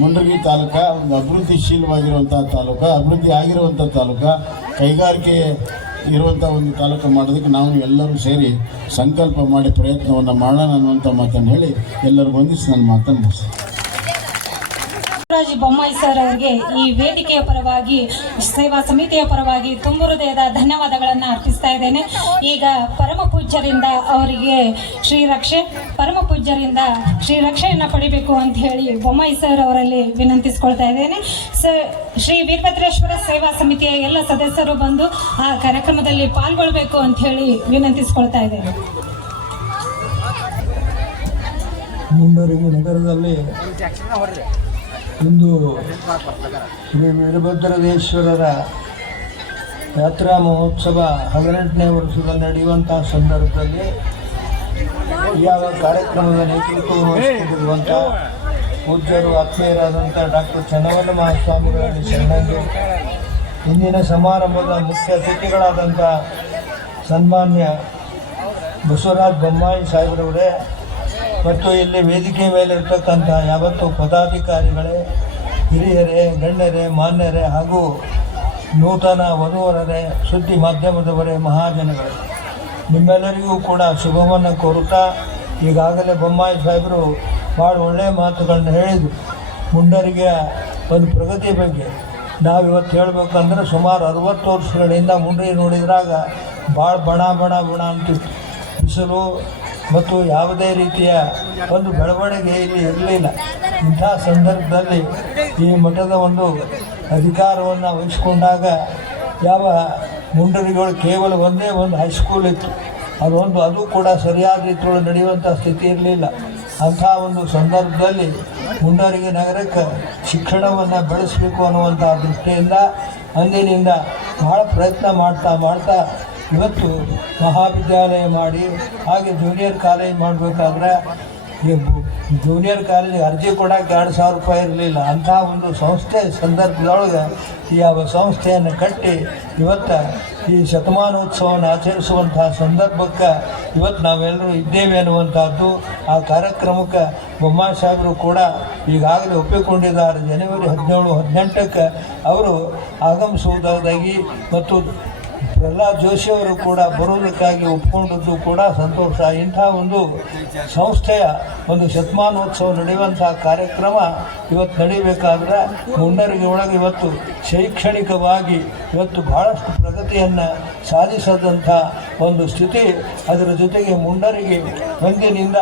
ಮುಂಡರಗಿ ತಾಲೂಕು ಒಂದು ಅಭಿವೃದ್ಧಿಶೀಲವಾಗಿರುವಂಥ ತಾಲೂಕು, ಅಭಿವೃದ್ಧಿ ಆಗಿರುವಂಥ ತಾಲೂಕು, ಕೈಗಾರಿಕೆ ಇರುವಂಥ ಒಂದು ತಾಲೂಕು ಮಾಡೋದಕ್ಕೆ ನಾವು ಎಲ್ಲರೂ ಸೇರಿ ಸಂಕಲ್ಪ ಮಾಡಿ ಪ್ರಯತ್ನವನ್ನು ಮಾಡೋಣ ಅನ್ನುವಂಥ ಮಾತನ್ನು ಹೇಳಿ ಎಲ್ಲರಿಗೂ ವಂದಿಸಿ ನನ್ನ ಮಾತನ್ನು ಮುಗಿಸ್ತೀನಿ. ಬಸವರಾಜ ಬೊಮ್ಮಾಯಿ ಸರ್ ಅವರಿಗೆ ಈ ವೇದಿಕೆಯ ಪರವಾಗಿ, ಸೇವಾ ಸಮಿತಿಯ ಪರವಾಗಿ ತುಂಬ ಹೃದಯದ ಧನ್ಯವಾದಗಳನ್ನು ಅರ್ಪಿಸ್ತಾ ಇದ್ದೇನೆ. ಈಗ ಪರಮ ಪೂಜ್ಯರಿಂದ ಅವರಿಗೆ ಪರಮ ಪೂಜ್ಯರಿಂದ ಶ್ರೀರಕ್ಷೆಯನ್ನು ಪಡಿಬೇಕು ಅಂತ ಹೇಳಿ ಬೊಮ್ಮಾಯಿ ಸರ್ ಅವರಲ್ಲಿ ವಿನಂತಿಸ್ಕೊಳ್ತಾ ಇದ್ದೇನೆ. ಶ್ರೀ ವೀರಭದ್ರೇಶ್ವರ ಸೇವಾ ಸಮಿತಿಯ ಎಲ್ಲ ಸದಸ್ಯರು ಬಂದು ಆ ಕಾರ್ಯಕ್ರಮದಲ್ಲಿ ಪಾಲ್ಗೊಳ್ಬೇಕು ಅಂತ ಹೇಳಿ ವಿನಂತಿಸ್ಕೊಳ್ತಾ ಇದ್ದೇನೆ. ಮುಂಡರಗಿ ನಗರದಲ್ಲಿ ಇಂದು ಶ್ರೀ ವೀರಭದ್ರೇಶ್ವರರ ಯಾತ್ರಾ ಮಹೋತ್ಸವ 18ನೇ ವರ್ಷದಲ್ಲಿ ನಡೆಯುವಂಥ ಸಂದರ್ಭದಲ್ಲಿ ಯಾವ ಕಾರ್ಯಕ್ರಮದ ನೇತೃತ್ವವನ್ನು ವಹಿಸಿರುವಂಥ ಪೂಜ್ಯರು ಆತ್ಮೀಯರಾದಂಥ ಡಾಕ್ಟರ್ ಚನ್ನವಲ್ಲ ಮಹಾಸ್ವಾಮಿಗಳಲ್ಲಿ ಶರಣಂಗೆ, ಇಂದಿನ ಸಮಾರಂಭದ ಮುಖ್ಯ ಅತಿಥಿಗಳಾದಂಥ ಸನ್ಮಾನ್ಯ ಬಸವರಾಜ ಬೊಮ್ಮಾಯಿ ಸಾಹೇಬರವರೇ ಮತ್ತು ಇಲ್ಲಿ ವೇದಿಕೆ ಮೇಲೆ ಇರ್ತಕ್ಕಂಥ ಯಾವತ್ತು ಪದಾಧಿಕಾರಿಗಳೇ, ಹಿರಿಯರೇ, ಗಣ್ಯರೇ, ಮಾನ್ಯರೇ ಹಾಗೂ ನೂತನ ವಧುವರರೇ, ಸುದ್ದಿ ಮಾಧ್ಯಮದವರೇ, ಮಹಾಜನಗಳೇ, ನಿಮ್ಮೆಲ್ಲರಿಗೂ ಕೂಡ ಶುಭವನ್ನು ಕೋರುತ್ತಾ, ಈಗಾಗಲೇ ಬೊಮ್ಮಾಯಿ ಸಾಹೇಬರು ಭಾಳ ಒಳ್ಳೆಯ ಮಾತುಗಳನ್ನ ಹೇಳಿದರು. ಮುಂಡರಗಿಯ ಒಂದು ಪ್ರಗತಿ ಬಗ್ಗೆ ನಾವಿವತ್ತು ಹೇಳಬೇಕಂದ್ರೆ ಸುಮಾರು 60 ವರ್ಷಗಳಿಂದ ಮುಂಡರಗಿ ನೋಡಿದ್ರಾಗ ಭಾಳ ಬಣ ಅಂತಿತ್ತು. ಬಿಸಿಲು ಮತ್ತು ಯಾವುದೇ ರೀತಿಯ ಒಂದು ಬೆಳವಣಿಗೆ ಇಲ್ಲಿ ಇರಲಿಲ್ಲ. ಇಂಥ ಸಂದರ್ಭದಲ್ಲಿ ಈ ಮಠದ ಒಂದು ಅಧಿಕಾರವನ್ನು ವಹಿಸಿಕೊಂಡಾಗ ಯಾವ ಮುಂಡರಿಗಳು ಕೇವಲ ಒಂದೇ ಒಂದು ಹೈಸ್ಕೂಲ್ ಇತ್ತು, ಅದು ಕೂಡ ಸರಿಯಾದ ರೀತಿಯೊಳಗೆ ನಡೆಯುವಂಥ ಸ್ಥಿತಿ ಇರಲಿಲ್ಲ. ಅಂಥ ಒಂದು ಸಂದರ್ಭದಲ್ಲಿ ಮುಂಡರಗಿ ನಗರಕ್ಕೆ ಶಿಕ್ಷಣವನ್ನು ಬೆಳೆಸಬೇಕು ಅನ್ನುವಂಥ ದೃಷ್ಟಿಯಿಂದ ಅಂದಿನಿಂದ ಭಾಳ ಪ್ರಯತ್ನ ಮಾಡ್ತಾ ಇವತ್ತು ಮಹಾವಿದ್ಯಾಲಯ ಮಾಡಿ ಹಾಗೆ ಜೂನಿಯರ್ ಕಾಲೇಜ್ ಮಾಡಬೇಕಾದ್ರೆ ಜೂನಿಯರ್ ಕಾಲೇಜಿಗೆ ಅರ್ಜಿ ಕೊಡೋಕ್ಕೆ 2,000 ರೂಪಾಯಿ ಇರಲಿಲ್ಲ. ಅಂಥ ಒಂದು ಸಂಸ್ಥೆ ಸಂದರ್ಭದೊಳಗೆ ಯಾವ ಸಂಸ್ಥೆಯನ್ನು ಕಟ್ಟಿ ಇವತ್ತು ಈ ಶತಮಾನೋತ್ಸವವನ್ನು ಆಚರಿಸುವಂಥ ಸಂದರ್ಭಕ್ಕೆ ಇವತ್ತು ನಾವೆಲ್ಲರೂ ಇದ್ದೇವೆ ಅನ್ನುವಂಥದ್ದು. ಆ ಕಾರ್ಯಕ್ರಮಕ್ಕೆ ಬೊಮ್ಮಾಯಿ ಸಾಹೇಬರು ಕೂಡ ಈಗಾಗಲೇ ಒಪ್ಪಿಕೊಂಡಿದ್ದಾರೆ. ಜನವರಿ 17-18ಕ್ಕೆ ಅವರು ಆಗಮಿಸುವುದಾಗಿ ಮತ್ತು ಪ್ರಹ್ಲಾದ್ ಜೋಶಿಯವರು ಕೂಡ ಬರುವುದಕ್ಕಾಗಿ ಒಪ್ಪಿಕೊಂಡದ್ದು ಕೂಡ ಸಂತೋಷ. ಇಂಥ ಒಂದು ಸಂಸ್ಥೆಯ ಒಂದು ಶತಮಾನೋತ್ಸವ ನಡೆಯುವಂಥ ಕಾರ್ಯಕ್ರಮ ಇವತ್ತು ನಡೀಬೇಕಾದ್ರೆ ಮುಂಡರಗಿ ಒಳಗೆ ಇವತ್ತು ಶೈಕ್ಷಣಿಕವಾಗಿ ಇವತ್ತು ಭಾಳಷ್ಟು ಪ್ರಗತಿಯನ್ನು ಸಾಧಿಸದಂಥ ಒಂದು ಸ್ಥಿತಿ. ಅದರ ಜೊತೆಗೆ ಮುಂಡರಗಿ ಒಂದಿನಿಂದ,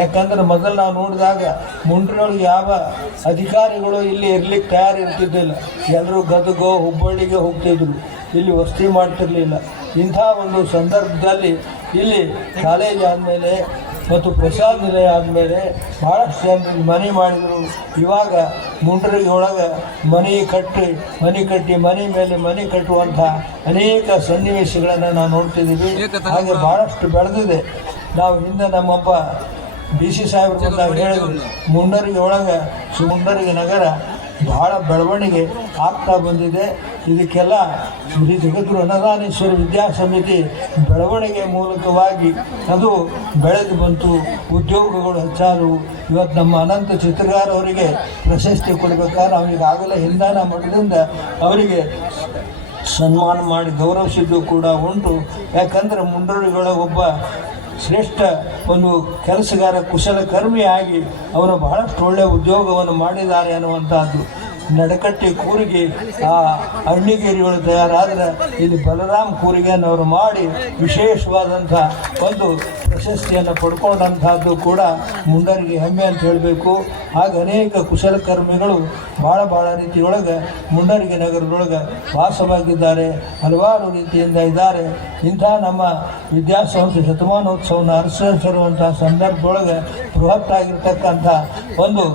ಯಾಕಂದ್ರೆ ಮೊದಲು ನಾವು ನೋಡಿದಾಗ ಮುಂಡ್ರಿನೊಳಗೆ ಯಾವ ಅಧಿಕಾರಿಗಳು ಇಲ್ಲಿ ಇರ್ಲಿಕ್ಕೆ ತಯಾರಿರ್ತಿದ್ದಿಲ್ಲ. ಎಲ್ಲರೂ ಗದಗೋ ಹುಬ್ಬಳ್ಳಿಗೆ ಹೋಗ್ತಿದ್ರು, ಇಲ್ಲಿ ವಸತಿ ಮಾಡ್ತಿರಲಿಲ್ಲ. ಇಂಥ ಒಂದು ಸಂದರ್ಭದಲ್ಲಿ ಇಲ್ಲಿ ಕಾಲೇಜ್ ಆದಮೇಲೆ ಮತ್ತು ಪ್ರಸಾದ ನಿಲಯ ಆದಮೇಲೆ ಭಾಳಷ್ಟು ಜನರಿಗೆ ಮನೆ ಮಾಡಿದರು. ಇವಾಗ ಮುಂಡರಗಿ ಒಳಗೆ ಮನೆ ಕಟ್ಟಿ ಮನೆ ಮೇಲೆ ಮನೆ ಕಟ್ಟುವಂಥ ಅನೇಕ ಸನ್ನಿವೇಶಗಳನ್ನು ನಾವು ನೋಡ್ತಿದ್ದೀವಿ. ಹಾಗೆ ಭಾಳಷ್ಟು ಬೆಳೆದಿದೆ. ನಾವು ಹಿಂದೆ ನಮ್ಮೊಬ್ಬ DC ಸಾಹೇಬ್ರು ಬಂದಾಗ ಹೇಳಿದ್ರು, ಮುಂಡರಗಿ ಒಳಗೆ ಮುಂಡರಗಿ ನಗರ ಬಹಳ ಬೆಳವಣಿಗೆ ಆಗ್ತಾ ಬಂದಿದೆ. ಇದಕ್ಕೆಲ್ಲ ಶ್ರೀ ಜಗದ್ಗುರು ಅನ್ನದಾನೇಶ್ವರ ವಿದ್ಯಾಸಮಿತಿ ಬೆಳವಣಿಗೆ ಮೂಲಕವಾಗಿ ಅದು ಬೆಳೆದು ಬಂತು, ಉದ್ಯೋಗಗಳು ಹೆಚ್ಚಾದವು. ಇವತ್ತು ನಮ್ಮ ಅನಂತ ಚಿತ್ರಗಾರ ಅವರಿಗೆ ಪ್ರಶಸ್ತಿ ಕೊಡಬೇಕಾದ್ರೆ ಅವರಿಗಾಗಲೇ ಹಿಂದಾನ ಮಠದಿಂದ ಅವರಿಗೆ ಸನ್ಮಾನ ಮಾಡಿ ಗೌರವಿಸಿದ್ದು ಕೂಡ ಉಂಟು. ಯಾಕಂದರೆ ಮುಂಡೂರಿಗಳ ಒಬ್ಬ ಶ್ರೇಷ್ಠ ಒಂದು ಕೆಲಸಗಾರ ಕುಶಲಕರ್ಮಿಯಾಗಿ ಅವರು ಬಹಳಷ್ಟು ಒಳ್ಳೆಯ ಉದ್ಯೋಗವನ್ನು ಮಾಡಿದ್ದಾರೆ ಅನ್ನುವಂಥದ್ದು. ನಡಕಟ್ಟಿ ಕೂರಿಗೆ ಆ ಅಣ್ಣಿಗೇರಿಗಳು ತಯಾರಾದರೆ ಇಲ್ಲಿ ಬಲರಾಮ್ ಕೂರಿಗೆಯನ್ನು ಮಾಡಿ ವಿಶೇಷವಾದಂಥ ಒಂದು ಪ್ರಶಸ್ತಿಯನ್ನು ಪಡ್ಕೊಂಡಂಥದ್ದು ಕೂಡ ಮುಂಡರಿಗೆ ಹೆಮ್ಮೆ ಅಂತ ಹೇಳಬೇಕು. ಹಾಗೆ ಅನೇಕ ಕುಶಲಕರ್ಮಿಗಳು ಭಾಳ ರೀತಿಯೊಳಗೆ ಮುಂಡರಿಗೆ ನಗರದೊಳಗೆ ವಾಸವಾಗಿದ್ದಾರೆ, ಹಲವಾರು ರೀತಿಯಿಂದ ಇದ್ದಾರೆ. ಇಂಥ ನಮ್ಮ ವಿದ್ಯಾಸಂಸ್ಥೆ ಶತಮಾನೋತ್ಸವವನ್ನು ಆಚರಿಸಿರುವಂಥ ಸಂದರ್ಭದೊಳಗೆ ಬೃಹತ್ತಾಗಿರ್ತಕ್ಕಂಥ ಒಂದು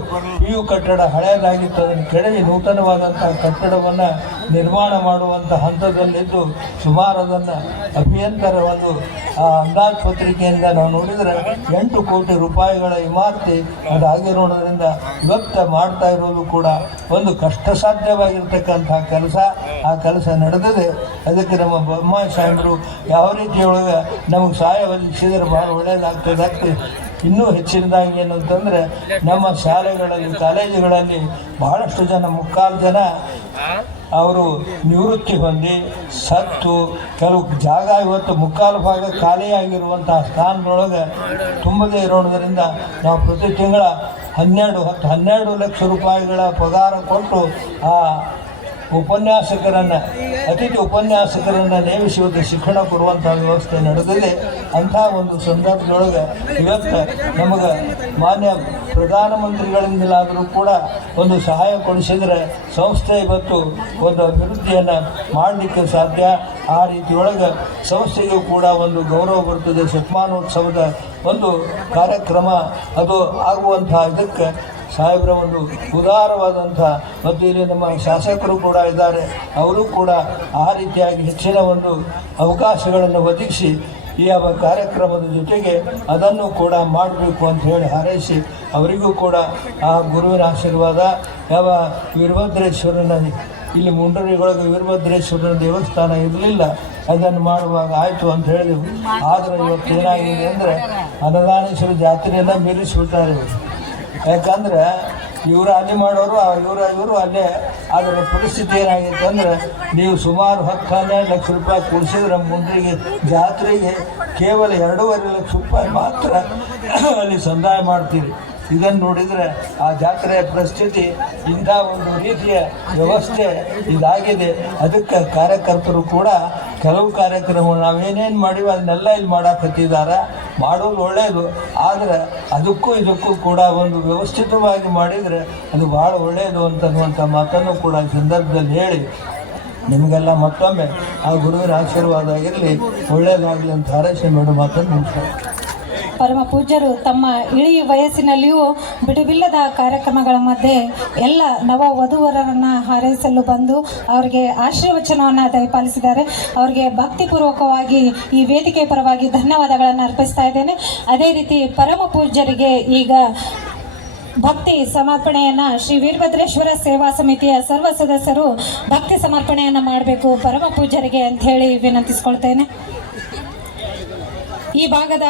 PU ಕಟ್ಟಡ ಹಳೆಯದಾಗಿತ್ತು, ಅದನ್ನು ಕೆಡವಿ ನೂತನವಾದಂಥ ಕಟ್ಟಡವನ್ನು ನಿರ್ಮಾಣ ಮಾಡುವಂಥ ಹಂತದಲ್ಲಿದ್ದು ಸುಮಾರು ಅದನ್ನು ಅಭಿಯಂತರ ಒಂದು ಅಂದಾಜು ಪತ್ರಿಕೆಯಿಂದ ನಾವು ನೋಡಿದರೆ 8 ಕೋಟಿ ರೂಪಾಯಿಗಳ ಇಮಾರತಿ ಅದಾಗಿರೋದ್ರಿಂದ ಇವತ್ತು ಮಾಡ್ತಾ ಇರೋದು ಕೂಡ ಒಂದು ಕಷ್ಟ ಸಾಧ್ಯವಾಗಿರ್ತಕ್ಕಂಥ ಕೆಲಸ. ಆ ಕೆಲಸ ನಡೆದಿದೆ. ಅದಕ್ಕೆ ನಮ್ಮ ಬೊಮ್ಮಾಯಿ ಸಾಹೇಬರು ಯಾವ ರೀತಿಯೊಳಗೆ ನಮಗೆ ಸಹಾಯ ಒದಗಿಸಿದರೆ ಭಾಳ ಒಳ್ಳೆಯದಾಗ್ತದೆ. ಇನ್ನೂ ಹೆಚ್ಚಿನದಾಗಿ ಏನು ಅಂತಂದರೆ ನಮ್ಮ ಶಾಲೆಗಳಲ್ಲಿ ಕಾಲೇಜುಗಳಲ್ಲಿ ಬಹಳಷ್ಟು ಜನ, ಮುಕ್ಕಾಲು ಜನ ಅವರು ನಿವೃತ್ತಿ ಹೊಂದಿ ಸತ್ತು, ಕೆಲವು ಜಾಗ ಇವತ್ತು ಮುಕ್ಕಾಲು ಭಾಗ ಖಾಲಿಯಾಗಿರುವಂಥ ಸ್ಥಾನದೊಳಗೆ ತುಂಬದೇ ಇರೋದ್ರಿಂದ ನಾವು ಪ್ರತಿ ತಿಂಗಳ 12 ಲಕ್ಷ ರೂಪಾಯಿಗಳ ಪಗಾರ ಕೊಟ್ಟು ಆ ಉಪನ್ಯಾಸಕರನ್ನು, ಅತಿಥಿ ಉಪನ್ಯಾಸಕರನ್ನು ನೇಮಿಸಿ ಶಿಕ್ಷಣ ಕೊಡುವಂಥ ವ್ಯವಸ್ಥೆ ನಡೆದಿದೆ. ಅಂಥ ಒಂದು ಸಂದರ್ಭದೊಳಗೆ ಇವತ್ತು ನಮಗೆ ಮಾನ್ಯ ಪ್ರಧಾನಮಂತ್ರಿಗಳಿಂದಲಾದರೂ ಕೂಡ ಒಂದು ಸಹಾಯ ಕೊಡಿಸಿದರೆ ಸಂಸ್ಥೆ ಇವತ್ತು ಒಂದು ಅಭಿವೃದ್ಧಿಯನ್ನು ಮಾಡಲಿಕ್ಕೆ ಸಾಧ್ಯ. ಆ ರೀತಿಯೊಳಗೆ ಸಂಸ್ಥೆಗೂ ಕೂಡ ಒಂದು ಗೌರವ ಬರ್ತದೆ. ಶತಮಾನೋತ್ಸವದ ಒಂದು ಕಾರ್ಯಕ್ರಮ ಅದು ಆಗುವಂಥ ಇದಕ್ಕೆ ಸಾಹೇಬರ ಒಂದು ಉದಾರವಾದಂಥ, ಮತ್ತು ಇಲ್ಲಿ ನಮ್ಮ ಶಾಸಕರು ಕೂಡ ಇದ್ದಾರೆ, ಅವರು ಕೂಡ ಆ ರೀತಿಯಾಗಿ ಹೆಚ್ಚಿನ ಒಂದು ಅವಕಾಶಗಳನ್ನು ಒದಗಿಸಿ ಈ ಕಾರ್ಯಕ್ರಮದ ಜೊತೆಗೆ ಅದನ್ನು ಕೂಡ ಮಾಡಬೇಕು ಅಂತ ಹೇಳಿ ಹಾರೈಸಿ ಅವರಿಗೂ ಕೂಡ ಆ ಗುರುವಿನ ಆಶೀರ್ವಾದ. ಯಾವ ವೀರಭದ್ರೇಶ್ವರನ ಇಲ್ಲಿ ಮುಂಡರಿಗೊಳಗೆ ವೀರಭದ್ರೇಶ್ವರನ ದೇವಸ್ಥಾನ ಇರಲಿಲ್ಲ, ಅದನ್ನು ಮಾಡುವಾಗ ಆಯಿತು ಅಂತ ಹೇಳಿದೆವು. ಆದರೆ ಇವತ್ತು ಏನಾಗಿದೆ ಅಂದರೆ ಅನ್ನದಾನೇಶ್ವರ ಜಾತ್ರೆಯನ್ನು ಮೀರಿಸಿಬಿಟ್ಟಾರೆ. ಯಾಕಂದ್ರೆ ಇವರು ಅಲ್ಲಿ ಮಾಡೋರು, ಇವರು ಅಲ್ಲೇ. ಅದರ ಪರಿಸ್ಥಿತಿ ಏನಾಗಿತ್ತು ಅಂದರೆ ನೀವು ಸುಮಾರು 10-12 ಲಕ್ಷ ರೂಪಾಯಿ ಕೊಡಿಸಿದ್ರೆ ಮುಂದರಿಗೆ ಜಾತ್ರೆಗೆ ಕೇವಲ 2.5 ಲಕ್ಷ ರೂಪಾಯಿ ಮಾತ್ರ ಅಲ್ಲಿ ಸಂದಾಯ ಮಾಡ್ತೀರಿ. ಇದನ್ನು ನೋಡಿದರೆ ಆ ಜಾತ್ರೆಯ ಪರಿಸ್ಥಿತಿ, ಇಂಥ ಒಂದು ರೀತಿಯ ವ್ಯವಸ್ಥೆ ಇದಾಗಿದೆ. ಅದಕ್ಕೆ ಕಾರ್ಯಕರ್ತರು ಕೂಡ ಕೆಲವು ಕಾರ್ಯಕ್ರಮಗಳು ನಾವೇನೇನು ಮಾಡಿವಿ ಅದನ್ನೆಲ್ಲ ಇಲ್ಲಿ ಮಾಡಾಕತ್ತಿದ್ದಾರೆ. ಮಾಡೋದು ಒಳ್ಳೆಯದು, ಆದರೆ ಅದಕ್ಕೂ ಇದಕ್ಕೂ ಕೂಡ ಒಂದು ವ್ಯವಸ್ಥಿತವಾಗಿ ಮಾಡಿದರೆ ಅದು ಭಾಳ ಒಳ್ಳೆಯದು ಅಂತನ್ನುವಂಥ ಮಾತನ್ನು ಕೂಡ ಈ ಸಂದರ್ಭದಲ್ಲಿ ಹೇಳಿ ನಿಮಗೆಲ್ಲ ಮತ್ತೊಮ್ಮೆ ಆ ಗುರುವಿನ ಆಶೀರ್ವಾದ ಆಗಿರಲಿ, ಒಳ್ಳೆಯದಾಗಲಿ ಅಂತ ಹಾರೈಸಿ ಮಾಡೋ ಮಾತನ್ನು ಮುಗಿಸ್ತಾರೆ. ಪರಮ ಪೂಜ್ಯರು ತಮ್ಮ ಇಳಿ ವಯಸ್ಸಿನಲ್ಲಿಯೂ ಬಿಡುವಿಲ್ಲದ ಕಾರ್ಯಕ್ರಮಗಳ ಮಧ್ಯೆ ಎಲ್ಲ ನವ ವಧುವರರನ್ನು ಹಾರೈಸಲು ಬಂದು ಅವರಿಗೆ ಆಶೀರ್ವಚನವನ್ನು ದಯಪಾಲಿಸಿದ್ದಾರೆ. ಅವರಿಗೆ ಭಕ್ತಿಪೂರ್ವಕವಾಗಿ ಈ ವೇದಿಕೆ ಪರವಾಗಿ ಧನ್ಯವಾದಗಳನ್ನು ಅರ್ಪಿಸ್ತಾ ಇದ್ದೇನೆ. ಅದೇ ರೀತಿ ಪರಮ ಪೂಜ್ಯರಿಗೆ ಈಗ ಭಕ್ತಿ ಸಮರ್ಪಣೆಯನ್ನು ಶ್ರೀ ವೀರಭದ್ರೇಶ್ವರ ಸೇವಾ ಸಮಿತಿಯ ಸರ್ವ ಸದಸ್ಯರು ಭಕ್ತಿ ಸಮರ್ಪಣೆಯನ್ನು ಮಾಡಬೇಕು ಪರಮ ಪೂಜ್ಯರಿಗೆ ಅಂತ ಹೇಳಿ ವಿನಂತಿಸ್ಕೊಳ್ತೇನೆ. ಈ ಭಾಗದ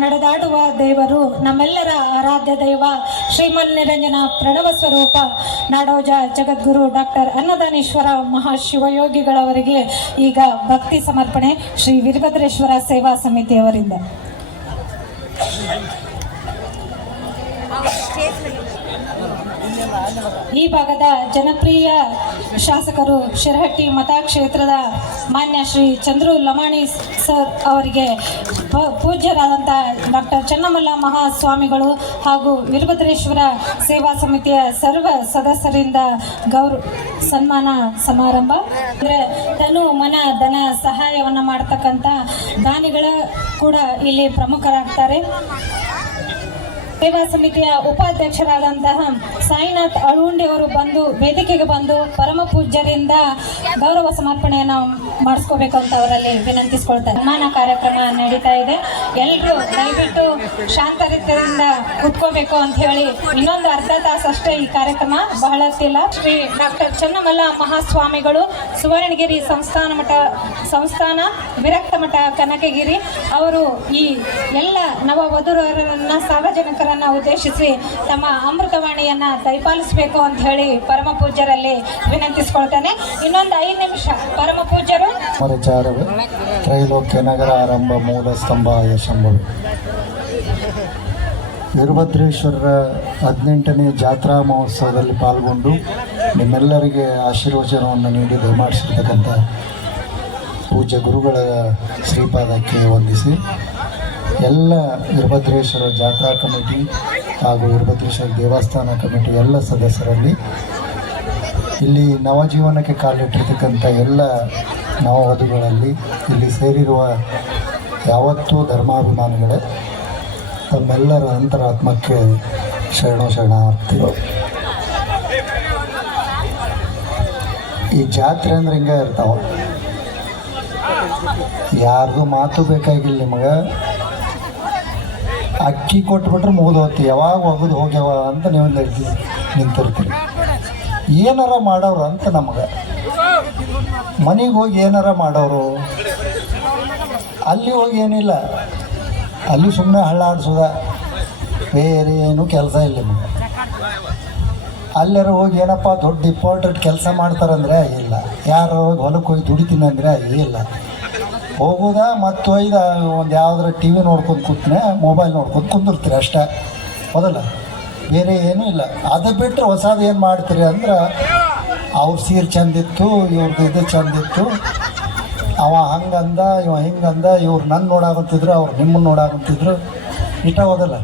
ನಡೆದಾಡುವ ದೇವರು, ನಮ್ಮೆಲ್ಲರ ಆರಾಧ್ಯ ದೈವ ಶ್ರೀಮನ್ನಿರಂಜನ ಪ್ರಣವ ಸ್ವರೂಪ ನಾಡೋಜ ಜಗದ್ಗುರು ಡಾಕ್ಟರ್ ಅನ್ನದಾನೇಶ್ವರ ಮಹಾಶಿವಯೋಗಿಗಳವರಿಗೆ ಈಗ ಭಕ್ತಿ ಸಮರ್ಪಣೆ ಶ್ರೀ ವೀರಭದ್ರೇಶ್ವರ ಸೇವಾ ಸಮಿತಿಯವರಿಂದ. ಈ ಭಾಗದ ಜನಪ್ರಿಯ ಶಾಸಕರು ಶಿರಹಟ್ಟಿ ಮತಕ್ಷೇತ್ರದ ಮಾನ್ಯ ಶ್ರೀ ಚಂದ್ರು ಲಮಾಣಿ ಸರ್ ಅವರಿಗೆ ಪೂಜ್ಯರಾದಂಥ ಡಾಕ್ಟರ್ ಚನ್ನಮಲ್ಲ ಮಹಾಸ್ವಾಮಿಗಳು ಹಾಗೂ ವೀರಭದ್ರೇಶ್ವರ ಸೇವಾ ಸಮಿತಿಯ ಸರ್ವ ಸದಸ್ಯರಿಂದ ಸನ್ಮಾನ ಸಮಾರಂಭ. ಅಂದರೆ ತನು ಮನ ಧನ ಸಹಾಯವನ್ನು ಮಾಡ್ತಕ್ಕಂಥ ದಾನಿಗಳ ಕೂಡ ಇಲ್ಲಿ ಪ್ರಮುಖರಾಗ್ತಾರೆ. ಸೇವಾ ಸಮಿತಿಯ ಉಪಾಧ್ಯಕ್ಷರಾದಂತಹ ಸಾಯಿನಾಥ್ ಅಳುಂಡಿ ಅವರು ವೇದಿಕೆಗೆ ಬಂದು ಪರಮ ಪೂಜ್ಯರಿಂದ ಗೌರವ ಸಮರ್ಪಣೆಯನ್ನು ಮಾಡಿಸ್ಕೋಬೇಕು ಅಂತ ಅವರಲ್ಲಿ ವಿನಂತಿಸ್ಕೊಳ್ತಾರೆ. ಸನ್ಮಾನ ಕಾರ್ಯಕ್ರಮ ನಡೀತಾ ಇದೆ. ಎಲ್ಲರೂ ದಯವಿಟ್ಟು ಶಾಂತರಿತದಿಂದ ಕೂತ್ಕೋಬೇಕು ಅಂತ ಹೇಳಿ ಇನ್ನೊಂದು ಅರ್ಧ ತಾಸು ಅಷ್ಟೇ ಈ ಕಾರ್ಯಕ್ರಮ, ಬಹಳ ಹೊತ್ತಿಲ್ಲ. ಶ್ರೀ ಡಾಕ್ಟರ್ ಚನ್ನಮಲ್ಲ ಮಹಾಸ್ವಾಮಿಗಳು ಸುವರ್ಣಗಿರಿ ಸಂಸ್ಥಾನ ವಿರಕ್ತ ಮಠ ಕನಕಗಿರಿ ಅವರು ಈ ಎಲ್ಲ ನವವಧುರರನ್ನ ಸಾರ್ವಜನಿಕರನ್ನ ಉದ್ದೇಶಿಸಿ ತಮ್ಮ ಅಮೃತವಾಣಿಯನ್ನ ದಯಪಾಲಿಸಬೇಕು ಅಂತ ಹೇಳಿ ಪರಮ ಪೂಜ್ಯರಲ್ಲಿ ವಿನಂತಿಸ್ಕೊಳ್ತೇನೆ. ಇನ್ನೊಂದು 5 ನಿಮಿಷ ಪರಮ ಪೂಜ್ಯರು ವಿಚಾರವೇ ತ್ರೈಲೋಕ್ಯ ನಗರ ಆರಂಭ ಮೂಲ ಸ್ತಂಭಾಯ ಶಂಭುವೆ. ವೀರಭದ್ರೇಶ್ವರರ 18ನೇ ಜಾತ್ರಾ ಮಹೋತ್ಸವದಲ್ಲಿ ಪಾಲ್ಗೊಂಡು ನಿಮ್ಮೆಲ್ಲರಿಗೆ ಆಶೀರ್ವಚನವನ್ನು ನೀಡಿ ದಯಮಾಡಿಸಿರ್ತಕ್ಕಂಥ ಪೂಜ್ಯ ಗುರುಗಳ ಶ್ರೀಪಾದಕ್ಕೆ ವಂದಿಸಿ, ಎಲ್ಲ ವೀರಭದ್ರೇಶ್ವರ ಜಾತ್ರಾ ಕಮಿಟಿ ಹಾಗೂ ವೀರಭದ್ರೇಶ್ವರ ದೇವಸ್ಥಾನ ಕಮಿಟಿ ಎಲ್ಲ ಸದಸ್ಯರಲ್ಲಿ, ಇಲ್ಲಿ ನವಜೀವನಕ್ಕೆ ಕಾಲಿಟ್ಟಿರ್ತಕ್ಕಂಥ ಎಲ್ಲ ನವವಧುಗಳಲ್ಲಿ, ಇಲ್ಲಿ ಸೇರಿರುವ ಯಾವತ್ತೂ ಧರ್ಮಾಭಿಮಾನಿಗಳೇ, ತಮ್ಮೆಲ್ಲರ ಅಂತರಾತ್ಮಕ್ಕೆ ಶರಣಾರ್ಥಿಗಳು. ಈ ಜಾತ್ರೆ ಅಂದ್ರೆ ಹಿಂಗೆ ಇರ್ತಾವ, ಯಾರ್ದು ಮಾತು ಬೇಕಾಗಿಲ್ಲ. ನಿಮಗೆ ಅಕ್ಕಿ ಕೊಟ್ಬಿಟ್ರೆ ಮುಗಿದೋತಿ, ಯಾವಾಗ ಒಗದು ಹೋಗ್ಯಾವ ಅಂತ ನೀವು ನಿಂತಿರ್ತೀರಿ. ಏನಾರ ಮಾಡೋರು ಅಂತ ನಮಗೆ ಮನೆಗೆ ಹೋಗಿ ಏನಾರ ಮಾಡೋರು, ಅಲ್ಲಿ ಹೋಗಿ ಏನಿಲ್ಲ, ಅಲ್ಲಿ ಸುಮ್ಮನೆ ಹಳ್ಳ ಆಡ್ಸೋದ, ಬೇರೆ ಏನು ಕೆಲಸ ಇಲ್ಲ ನಿಮಗೆ. ಅಲ್ಲಾರು ಹೋಗಿ ಏನಪ್ಪ ದೊಡ್ಡ ಇಂಪಾರ್ಟೆಂಟ್ ಕೆಲಸ ಮಾಡ್ತಾರಂದ್ರೆ ಇಲ್ಲ, ಯಾರು ಹೋಗಿ ಹೊಲಕ್ಕೆ ಹೋಗಿ ದುಡಿತೀನಿ ಅಂದರೆ ಇಲ್ಲ, ಹೋಗೋದ ಮತ್ತು ಒಯ್ದ ಒಂದು ಯಾವುದಾರ ಟಿ ವಿ ನೋಡ್ಕೊಂಡು ಕೂತ್ನೆ, ಮೊಬೈಲ್ ನೋಡ್ಕೊಂಡು ಕುಂದಿರ್ತೀರಿ ಅಷ್ಟೇ, ಹೌದಲ್ಲ, ಬೇರೆ ಏನೂ ಇಲ್ಲ. ಅದು ಬಿಟ್ಟರೆ ಹೊಸದು ಏನು ಮಾಡ್ತೀರಿ ಅಂದ್ರೆ, ಅವ್ರ ಸೀರೆ ಚಂದಿತ್ತು, ಇವ್ರದ್ದು ಇದು ಚಂದಿತ್ತು, ಅವ ಹಂಗಂದ ಇವ ಹಿಂಗಂದ, ಇವ್ರು ನನ್ನ ನೋಡಾಕಂತಿದ್ರು, ಅವ್ರು ನಿಮ್ಮನ್ನು ನೋಡಾಕಂತಿದ್ರು, ಇಟ ಹೋದಲ್ಲ.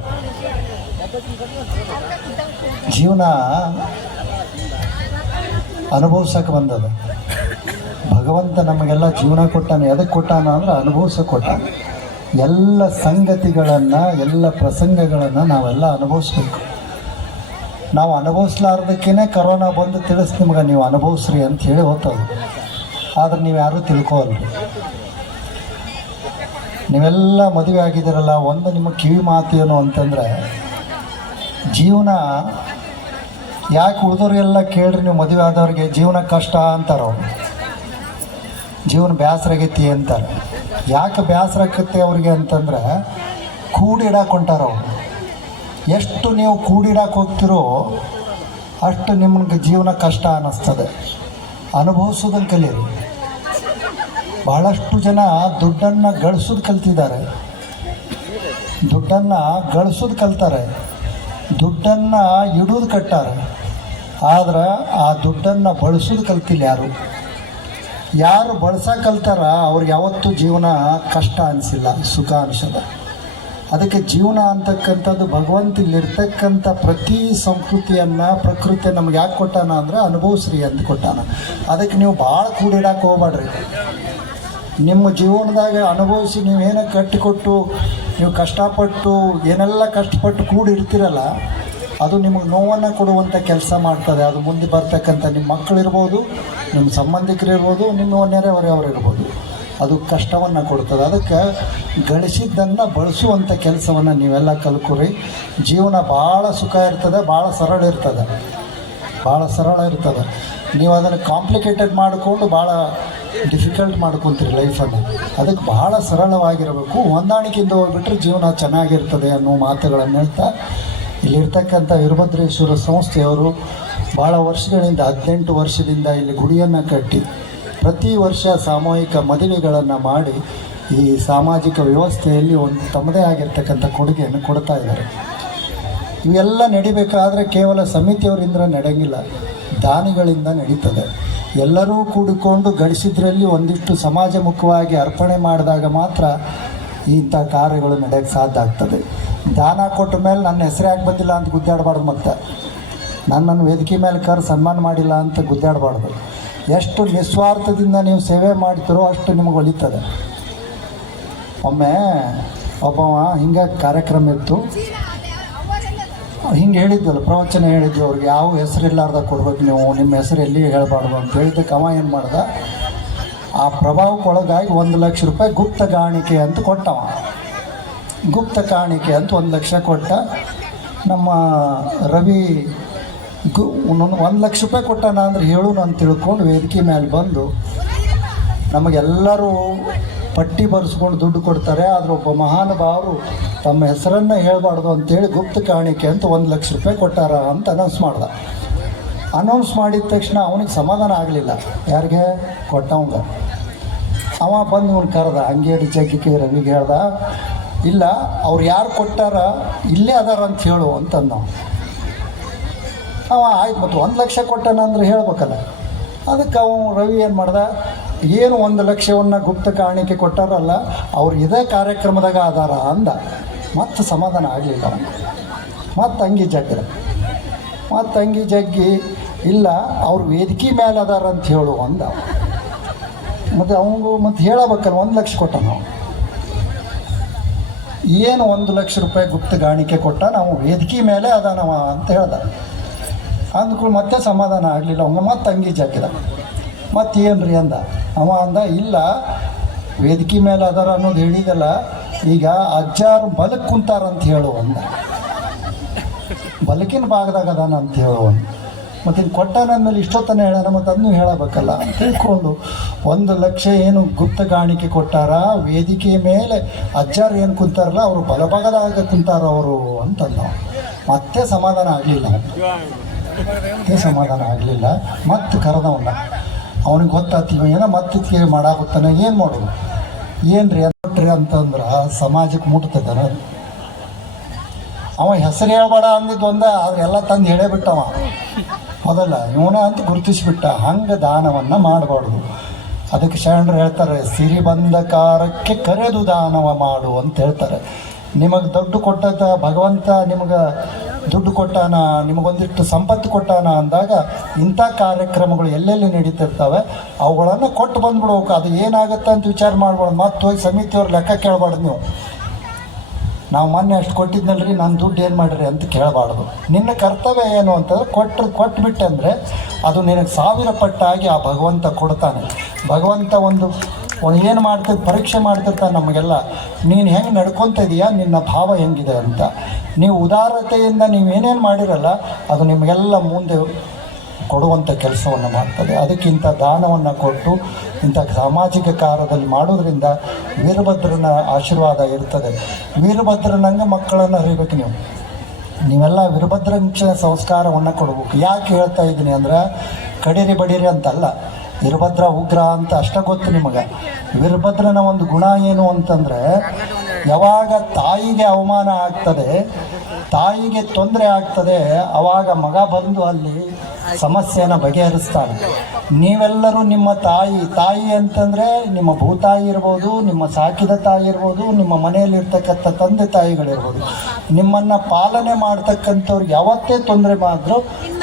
ಜೀವನ ಅನುಭವಿಸೋಕೆ ಬಂದದ. ಭಗವಂತ ನಮಗೆಲ್ಲ ಜೀವನ ಕೊಟ್ಟಾನ. ಎದಕ್ಕೆ ಕೊಟ್ಟಾನ ಅಂದ್ರೆ ಅನುಭವಿಸೋಕೆ ಕೊಟ್ಟಾನ. ಎಲ್ಲ ಸಂಗತಿಗಳನ್ನು, ಎಲ್ಲ ಪ್ರಸಂಗಗಳನ್ನು ನಾವೆಲ್ಲ ಅನುಭವಿಸ್ಬೇಕು. ನಾವು ಅನುಭವಿಸ್ಲಾರ್ದಕ್ಕೇ ಕರೋನಾ ಬಂದು ತಿಳಿಸ್ ನಿಮ್ಗೆ ನೀವು ಅನುಭವಿಸ್ರಿ ಅಂತ ಹೇಳಿ ಹೋಗ್ತದೆ. ಆದ್ರೆ ನೀವು ಯಾರೂ ತಿಳ್ಕೋಲ್ರಿ. ನೀವೆಲ್ಲ ಮದುವೆ ಆಗಿದ್ದೀರಲ್ಲ, ಒಂದು ನಿಮ್ಮ ಕಿವಿ ಮಾತು ಏನು ಅಂತಂದರೆ, ಜೀವನ ಯಾಕೆ ಉಳಿದವ್ರಿಗೆಲ್ಲ ಕೇಳ್ರಿ, ನೀವು ಮದುವೆ ಆದವ್ರಿಗೆ ಜೀವನ ಕಷ್ಟ ಅಂತಾರೋ, ಜೀವನ ಬೇಸರ ಆಗೈತಿ ಅಂತಾರೆ. ಯಾಕೆ ಬೇಸರ ಆಕತ್ತೆ ಅವ್ರಿಗೆ ಅಂತಂದ್ರೆ, ಕೂಡಿಡಕ್ಕೆ ಹೊಂಟಾರ ಅವ್ರು. ಎಷ್ಟು ನೀವು ಕೂಡಿಡಕ್ಕೆ ಹೋಗ್ತಿರೋ ಅಷ್ಟು ನಿಮ್ಗೆ ಜೀವನ ಕಷ್ಟ ಅನ್ನಿಸ್ತದೆ. ಅನುಭವಿಸೋದನ್ನು ಕಲೀರಿ. ಬಹಳಷ್ಟು ಜನ ದುಡ್ಡನ್ನು ಗಳಿಸೋದು ಕಲ್ತಿದ್ದಾರೆ, ದುಡ್ಡನ್ನು ಗಳಿಸೋದು ಕಲ್ತಾರೆ, ದುಡ್ಡನ್ನು ಇಡೋದು ಕಟ್ಟಾರೆ. ಆದ್ರೆ ಆ ದುಡ್ಡನ್ನು ಬಳಸೋದು ಕಲ್ತಿಲ್ಲ ಯಾರು. ಯಾರು ಬಳಸೋಕೆ ಕಲ್ತಾರ ಅವ್ರಿಗೆ ಯಾವತ್ತೂ ಜೀವನ ಕಷ್ಟ ಅನಿಸಿಲ್ಲ, ಸುಖ ಅನಿಸದ. ಅದಕ್ಕೆ ಜೀವನ ಅಂತಕ್ಕಂಥದ್ದು ಭಗವಂತ ಇಲ್ಲಿರ್ತಕ್ಕಂಥ ಪ್ರತಿ ಸಂಸ್ಕೃತಿಯನ್ನು, ಪ್ರಕೃತಿ ನಮ್ಗೆ ಯಾಕೆ ಕೊಟ್ಟಾನ ಅಂದರೆ ಅನುಭವಿಸ್ರಿ ಅಂತ ಕೊಟ್ಟಾನ. ಅದಕ್ಕೆ ನೀವು ಭಾಳ ಕೂಡಿಡಕ್ಕೆ ಹೋಗ್ಬೇಡ್ರಿ. ನಿಮ್ಮ ಜೀವನದಾಗ ಅನುಭವಿಸಿ ನೀವೇನೋ ಕಟ್ಟಿಕೊಟ್ಟು, ನೀವು ಕಷ್ಟಪಟ್ಟು ಏನೆಲ್ಲ ಕಷ್ಟಪಟ್ಟು ಕೂಡಿರ್ತೀರಲ್ಲ, ಅದು ನಿಮಗೆ ನೋವನ್ನು ಕೊಡುವಂಥ ಕೆಲಸ ಮಾಡ್ತದೆ. ಅದು ಮುಂದೆ ಬರ್ತಕ್ಕಂಥ ನಿಮ್ಮ ಮಕ್ಕಳಿರ್ಬೋದು, ನಿಮ್ಮ ಸಂಬಂಧಿಕರಿರ್ಬೋದು, ನಿಮ್ಮ ನೆರೆಹೊರೆಯವರು ಇರ್ಬೋದು, ಅದು ಕಷ್ಟವನ್ನು ಕೊಡ್ತದೆ. ಅದಕ್ಕೆ ಗಳಿಸಿದ್ದನ್ನು ಬಳಸುವಂಥ ಕೆಲಸವನ್ನು ನೀವೆಲ್ಲ ಕಲ್ಕೊರಿ. ಜೀವನ ಭಾಳ ಸುಖ ಇರ್ತದೆ, ಭಾಳ ಸರಳ ಇರ್ತದೆ, ಭಾಳ ಸರಳ ಇರ್ತದೆ. ನೀವು ಅದನ್ನು ಕಾಂಪ್ಲಿಕೇಟೆಡ್ ಮಾಡಿಕೊಂಡು ಭಾಳ ಡಿಫಿಕಲ್ಟ್ ಮಾಡ್ಕೊತೀರಿ ಲೈಫನ್ನು. ಅದಕ್ಕೆ ಭಾಳ ಸರಳವಾಗಿರಬೇಕು. ಹೊಂದಾಣಿಕೆಯಿಂದ ಹೋಗ್ಬಿಟ್ರೆ ಜೀವನ ಚೆನ್ನಾಗಿರ್ತದೆ ಅನ್ನೋ ಮಾತುಗಳನ್ನು ಹೇಳ್ತಾ, ಇಲ್ಲಿರ್ತಕ್ಕಂಥ ವೀರಭದ್ರೇಶ್ವರ ಸಂಸ್ಥೆಯವರು ಭಾಳ ವರ್ಷಗಳಿಂದ 18 ವರ್ಷದಿಂದ ಇಲ್ಲಿ ಗುಡಿಯನ್ನು ಕಟ್ಟಿ ಪ್ರತಿ ವರ್ಷ ಸಾಮೂಹಿಕ ಮದುವೆಗಳನ್ನು ಮಾಡಿ ಈ ಸಾಮಾಜಿಕ ವ್ಯವಸ್ಥೆಯಲ್ಲಿ ಒಂದು ತಮ್ಮದೇ ಆಗಿರ್ತಕ್ಕಂಥ ಕೊಡುಗೆಯನ್ನು ಕೊಡ್ತಾ ಇದ್ದಾರೆ. ಇವೆಲ್ಲ ನಡಿಬೇಕಾದ್ರೆ ಕೇವಲ ಸಮಿತಿಯವರಿಂದ ನಡೆಯಂಗಿಲ್ಲ, ದಾನಿಗಳಿಂದ ನಡೀತದೆ. ಎಲ್ಲರೂ ಕೂಡಿಕೊಂಡು ಗಳಿಸಿದ್ರಲ್ಲಿ ಒಂದಿಷ್ಟು ಸಮಾಜಮುಖವಾಗಿ ಅರ್ಪಣೆ ಮಾಡಿದಾಗ ಮಾತ್ರ ಇಂಥ ಕಾರ್ಯಗಳು ನಡೆಯೋಕ್ಕೆ ಸಾಧ್ಯ ಆಗ್ತದೆ. ದಾನ ಕೊಟ್ಟ ಮೇಲೆ ನನ್ನ ಹೆಸರು ಯಾಕೆ ಬಂದಿಲ್ಲ ಅಂತ ಗುದ್ದಾಡಬಾರ್ದು, ಮತ್ತು ನನ್ನ ವೇದಿಕೆ ಮೇಲೆ ಕರೆದು ಸನ್ಮಾನ ಮಾಡಿಲ್ಲ ಅಂತ ಗುದ್ದಾಡಬಾರ್ದು. ಎಷ್ಟು ನಿಸ್ವಾರ್ಥದಿಂದ ನೀವು ಸೇವೆ ಮಾಡ್ತೀರೋ ಅಷ್ಟು ನಿಮಗೆ ಒಲಿತದೆ. ಒಮ್ಮೆ ಒಬ್ಬವ ಹಿಂಗೆ ಕಾರ್ಯಕ್ರಮ ಇತ್ತು, ಹಿಂಗೆ ಹೇಳಿದ್ವಲ್ಲ, ಪ್ರವಚನ ಹೇಳಿದ್ವಿ ಅವ್ರಿಗೆ, ಯಾವ ಹೆಸರಿಲ್ಲಾರ್ದಾಗ ಕೊಡ್ಬೇಕು ನೀವು, ನಿಮ್ಮ ಹೆಸರು ಎಲ್ಲಿ ಹೇಳಬಾರ್ದು ಅಂತ ಹೇಳಿದ್ದಕ್ಕೆ ಅವ ಏನು ಮಾಡ್ದ, ಆ ಪ್ರಭಾವಕ್ಕೊಳಗಾಗಿ 1 ಲಕ್ಷ ರೂಪಾಯಿ ಗುಪ್ತ ಕಾಣಿಕೆ ಅಂತ ಕೊಟ್ಟವ. ಗುಪ್ತ ಕಾಣಿಕೆ ಅಂತ 1 ಲಕ್ಷ ಕೊಟ್ಟ. ನಮ್ಮ ರವಿ 1 ಲಕ್ಷ ರೂಪಾಯಿ ಕೊಟ್ಟಾನ ಅಂದ್ರೆ ಹೇಳೋಣ ಅಂತ ತಿಳ್ಕೊಂಡು ವೇದಿಕೆ ಮೇಲೆ ಬಂದು ನಮಗೆಲ್ಲರೂ ಪಟ್ಟಿ ಬರೆಸ್ಕೊಂಡು ದುಡ್ಡು ಕೊಡ್ತಾರೆ, ಆದರೆ ಒಬ್ಬ ಮಹಾನುಭಾವರು ತಮ್ಮ ಹೆಸರನ್ನು ಹೇಳಬಾರ್ದು ಅಂತೇಳಿ ಗುಪ್ತ ಕಾಣಿಕೆ ಅಂತ 1 ಲಕ್ಷ ರೂಪಾಯಿ ಕೊಟ್ಟಾರ ಅಂತ ಅನೌನ್ಸ್ ಮಾಡ್ದ. ಅನೌನ್ಸ್ ಮಾಡಿದ ತಕ್ಷಣ ಅವನಿಗೆ ಸಮಾಧಾನ ಆಗಲಿಲ್ಲ. ಯಾರಿಗೆ ಕೊಟ್ಟವಂಗ. ಅವ ಬಂದು ಇವನು ಕರೆದ, ಅಂಗೇಡಿ ಜಗ್ಗಿಗೆ ರವಿಗೆ ಹೇಳ್ದ, ಇಲ್ಲ ಅವ್ರು ಯಾರು ಕೊಟ್ಟಾರ ಇಲ್ಲೇ ಅದಾರ ಅಂತ ಹೇಳು ಅಂತಂದ. ಅವ ಆಯ್ತು, ಮತ್ತು 1 ಲಕ್ಷ ಕೊಟ್ಟಾನ ಅಂದ್ರೆ ಹೇಳ್ಬೇಕಲ್ಲ. ಅದಕ್ಕೆ ರವಿ ಏನು ಮಾಡ್ದ, ಏನು 1 ಲಕ್ಷವನ್ನು ಗುಪ್ತ ಕಾಣಿಕೆ ಕೊಟ್ಟಾರಲ್ಲ ಅವ್ರು ಇದೇ ಕಾರ್ಯಕ್ರಮದಾಗ ಆಧಾರ ಅಂದ. ಮತ್ತು ಸಮಾಧಾನ ಆಗಲಿಲ್ಲ ಅವನು. ಮತ್ತು ಅಂಗಿ ಜಗ್ಗಿ ಇಲ್ಲ ಅವ್ರು ವೇದಿಕೆ ಮೇಲೆ ಅದಾರ ಅಂತ ಹೇಳು ಅಂದ. ಮತ್ತು ಅವನಿಗೂ ಮತ್ತು ಹೇಳಬೇಕಲ್ಲ, 1 ಲಕ್ಷ ಕೊಟ್ಟ ನಾವು ಏನು 1 ಲಕ್ಷ ರೂಪಾಯಿ ಗುಪ್ತ ಕಾಣಿಕೆ ಕೊಟ್ಟ, ನಾವು ವೇದಿಕೆ ಮೇಲೆ ಅದಾನವ ಅಂತ ಹೇಳ್ದ. ಅಂದ್ಕೊಂಡು ಮತ್ತೆ ಸಮಾಧಾನ ಆಗಲಿಲ್ಲ ಅವಂಗ. ಮತ್ತು ಅಂಗಿ ಜಗ್ಗಿದ. ಮತ್ತೇನು ರೀ ಅಂದ. ಅವ ಅಂದ, ಇಲ್ಲ ವೇದಿಕೆ ಮೇಲೆ ಅದಾರ ಅನ್ನೋದು ಹೇಳಿದಲ್ಲ, ಈಗ ಅಜ್ಜಾರು ಬಲಕ್ಕೆ ಕುಂತಾರಂತ ಹೇಳು ಅಂದ. ಬಲಕಿನ ಭಾಗದಾಗ ಅದಾನ ಅಂತ ಹೇಳು ಅಂದ. ಮತ್ತು ಇನ್ನು ಕೊಟ್ಟಾನಂದ್ಮೇಲೆ ಇಷ್ಟೊತ್ತನೇ ಹೇಳ್ಯಾನ, ಮತ್ತು ಅದನ್ನು ಹೇಳಬೇಕಲ್ಲ ಅಂತ ತಿಳ್ಕೊಂಡು 1 ಲಕ್ಷ ಏನು ಗುಪ್ತ ಕಾಣಿಕೆ ಕೊಟ್ಟಾರ, ವೇದಿಕೆ ಮೇಲೆ ಅಜ್ಜಾರು ಏನು ಕುಂತಾರಲ್ಲ ಅವರು ಬಲಭಾಗದಾಗ ಕುಂತಾರ ಅವರು ಅಂತಂದ. ಮತ್ತೆ ಸಮಾಧಾನ ಆಗಲಿಲ್ಲ ಮತ್ತೆ ಕರೆದವನ್ನ. ಅವನಿಗೆ ಗೊತ್ತಾಗ್ತೀವಿ ಏನೋ ಮತ್ತೆ ಮಾಡಾಗುತ್ತಾನೆ, ಏನು ಮಾಡೋದು, ಏನು ರೀ ಕೊಟ್ರಿ ಅಂತಂದ್ರೆ ಸಮಾಜಕ್ಕೆ ಮುಟ್ತದನ. ಅವ ಹೆಸರು ಹೇಳ್ಬೇಡ ಅಂದಿದ್ದು ಆದ್ರೆ ಎಲ್ಲ ತಂದು ಹೇಳೇ ಬಿಟ್ಟವ. ಹೌದಲ್ಲ, ಇವನ ಅಂತ ಗುರುತಿಸ್ಬಿಟ್ಟ. ಹಂಗೆ ದಾನವನ್ನು ಮಾಡಬಾರ್ದು. ಅದಕ್ಕೆ ಶರಣರು ಹೇಳ್ತಾರೆ, ಸಿರಿ ಬಂದ ಕಾರಕ್ಕೆ ಕರೆದು ದಾನವ ಮಾಡು ಅಂತ ಹೇಳ್ತಾರೆ. ನಿಮಗೆ ದುಡ್ಡು ಕೊಟ್ಟದ ಭಗವಂತ ನಿಮಗೆ ದುಡ್ಡು ಕೊಟ್ಟಾನ, ನಿಮಗೊಂದಿಷ್ಟು ಸಂಪತ್ತು ಕೊಟ್ಟಾನ ಅಂದಾಗ ಇಂಥ ಕಾರ್ಯಕ್ರಮಗಳು ಎಲ್ಲೆಲ್ಲಿ ನಡೀತಿರ್ತವೆ ಅವುಗಳನ್ನು ಕೊಟ್ಟು ಬಂದ್ಬಿಡ್ಬೇಕು. ಅದು ಏನಾಗುತ್ತೆ ಅಂತ ವಿಚಾರ ಮಾಡ್ಬಾರ್ದು. ಮತ್ತೆ ಹೋಗಿ ಸಮಿತಿಯವ್ರ ಲೆಕ್ಕ ಕೇಳಬಾರ್ದು. ನೀವು ನಾವು ಮೊನ್ನೆ ಅಷ್ಟು ಕೊಟ್ಟಿದ್ನಲ್ರಿ, ನಾನು ದುಡ್ಡು ಏನು ಮಾಡಿರಿ ಅಂತ ಕೇಳಬಾರ್ದು. ನಿನ್ನ ಕರ್ತವ್ಯ ಏನು ಅಂತಂದ್ರೆ ಕೊಟ್ಬಿಟ್ಟೆ ಅಂದರೆ ಅದು ನಿನಗೆ 1000 ಪಟ್ಟಾಗಿ ಆ ಭಗವಂತ ಕೊಡ್ತಾನೆ. ಭಗವಂತ ಒಂದು ಏನು ಪರೀಕ್ಷೆ ಮಾಡ್ತಿರ್ತಾನೆ ನಮಗೆಲ್ಲ. ನೀನು ಹೆಂಗೆ ನಡ್ಕೊತ ಇದೆಯಾ, ನಿನ್ನ ಭಾವ ಹೆಂಗಿದೆ ಅಂತ. ನೀವು ಉದಾರತೆಯಿಂದ ನೀವೇನೇನು ಮಾಡಿರಲ್ಲ ಅದು ನಿಮಗೆಲ್ಲ ಮುಂದೆ ಕೊಡುವಂಥ ಕೆಲಸವನ್ನು ಮಾಡ್ತದೆ. ಅದಕ್ಕಿಂತ ದಾನವನ್ನು ಕೊಟ್ಟು ಇಂಥ ಸಾಮಾಜಿಕ ಕಾರ್ಯದಲ್ಲಿ ಮಾಡೋದ್ರಿಂದ ವೀರಭದ್ರನ ಆಶೀರ್ವಾದ ಇರ್ತದೆ. ವೀರಭದ್ರನಂಗೆ ಮಕ್ಕಳನ್ನು ಅರಿಬೇಕು. ನೀವೆಲ್ಲ ವೀರಭದ್ರಂಶ ಸಂಸ್ಕಾರವನ್ನು ಕೊಡಬೇಕು. ಯಾಕೆ ಹೇಳ್ತಾ ಇದ್ದೀನಿ ಅಂದ್ರೆ ಕಡೀರಿ ಬಡೀರಿ ಅಂತಲ್ಲ, ವೀರಭದ್ರ ಉಗ್ರ ಅಂತ ಅಷ್ಟೇ ಗೊತ್ತು ನಿಮಗೆ. ವೀರಭದ್ರನ ಒಂದು ಗುಣ ಏನು ಅಂತಂದರೆ, ಯಾವಾಗ ತಾಯಿಗೆ ಅವಮಾನ ಆಗ್ತದೆ, ತಾಯಿಗೆ ತೊಂದರೆ ಆಗ್ತದೆ, ಆವಾಗ ಮಗ ಬಂದು ಅಲ್ಲಿ ಸಮಸ್ಯೆಯನ್ನು ಬಗೆಹರಿಸ್ತಾನೆ. ನೀವೆಲ್ಲರೂ ನಿಮ್ಮ ತಾಯಿ ಅಂತಂದರೆ ನಿಮ್ಮ ಭೂತಾಯಿ ಇರ್ಬೋದು, ನಿಮ್ಮ ಸಾಕಿದ ತಾಯಿ ಇರ್ಬೋದು, ನಿಮ್ಮ ಮನೆಯಲ್ಲಿರ್ತಕ್ಕಂಥ ತಂದೆ ತಾಯಿಗಳಿರ್ಬೋದು. ನಿಮ್ಮನ್ನು ಪಾಲನೆ ಮಾಡ್ತಕ್ಕಂಥವ್ರಿಗೆ ಯಾವತ್ತೇ ತೊಂದರೆ ಮಾಡಿದ್ರು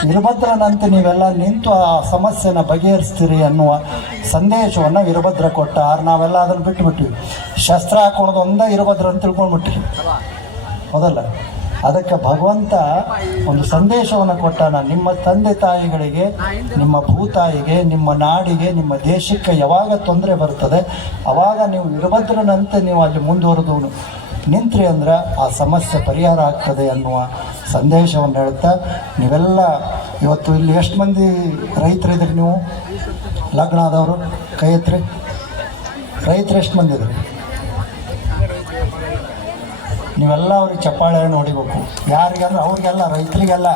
ವೀರಭದ್ರನಂತೆ ನೀವೆಲ್ಲ ನಿಂತು ಆ ಸಮಸ್ಯೆನ ಬಗೆಹರಿಸ್ತೀರಿ ಅನ್ನುವ ಸಂದೇಶವನ್ನು ವೀರಭದ್ರ ಕೊಟ್ಟ. ನಾವೆಲ್ಲ ಅದನ್ನು ಬಿಟ್ಟುಬಿಟ್ವಿ. ಶಸ್ತ್ರ ಹಾಕೊಳ್ಳೋದು ಒಂದೇ ವೀರಭದ್ರ ಅಂತ ತಿಳ್ಕೊಂಡ್ಬಿಟ್ರಿ, ಹೌದಲ್ಲ. ಅದಕ್ಕೆ ಭಗವಂತ ಒಂದು ಸಂದೇಶವನ್ನು ಕೊಟ್ಟಾನ. ನಿಮ್ಮ ತಂದೆ ತಾಯಿಗಳಿಗೆ, ನಿಮ್ಮ ಭೂತಾಯಿಗೆ, ನಿಮ್ಮ ನಾಡಿಗೆ, ನಿಮ್ಮ ದೇಶಕ್ಕೆ ಯಾವಾಗ ತೊಂದರೆ ಬರ್ತದೆ ಆವಾಗ ನೀವು ವೀರಭದ್ರನಂತೆ ನೀವು ಅಲ್ಲಿ ಮುಂದುವರೆದು ನಿಂತ್ರಿ ಅಂದ್ರೆ ಆ ಸಮಸ್ಯೆ ಪರಿಹಾರ ಆಗ್ತದೆ ಅನ್ನುವ ಸಂದೇಶವನ್ನು ಹೇಳ್ತಾ, ನೀವೆಲ್ಲ ಇವತ್ತು ಇಲ್ಲಿ ಎಷ್ಟು ಮಂದಿ ರೈತರಿದ್ರಿ? ನೀವು ಲಗ್ನ ಆದವರು ಕೈ ಎತ್ರಿ. ರೈತರು ಎಷ್ಟು ಮಂದಿ ಇದ್ರಿ? ನೀವೆಲ್ಲ ಅವ್ರಿಗೆ ಚಪ್ಪಾಳೆ ಹೊಡಿಬೇಕು. ಯಾರಿಗಂದ್ರೆ ಅವ್ರಿಗೆಲ್ಲ, ರೈತರಿಗೆಲ್ಲ,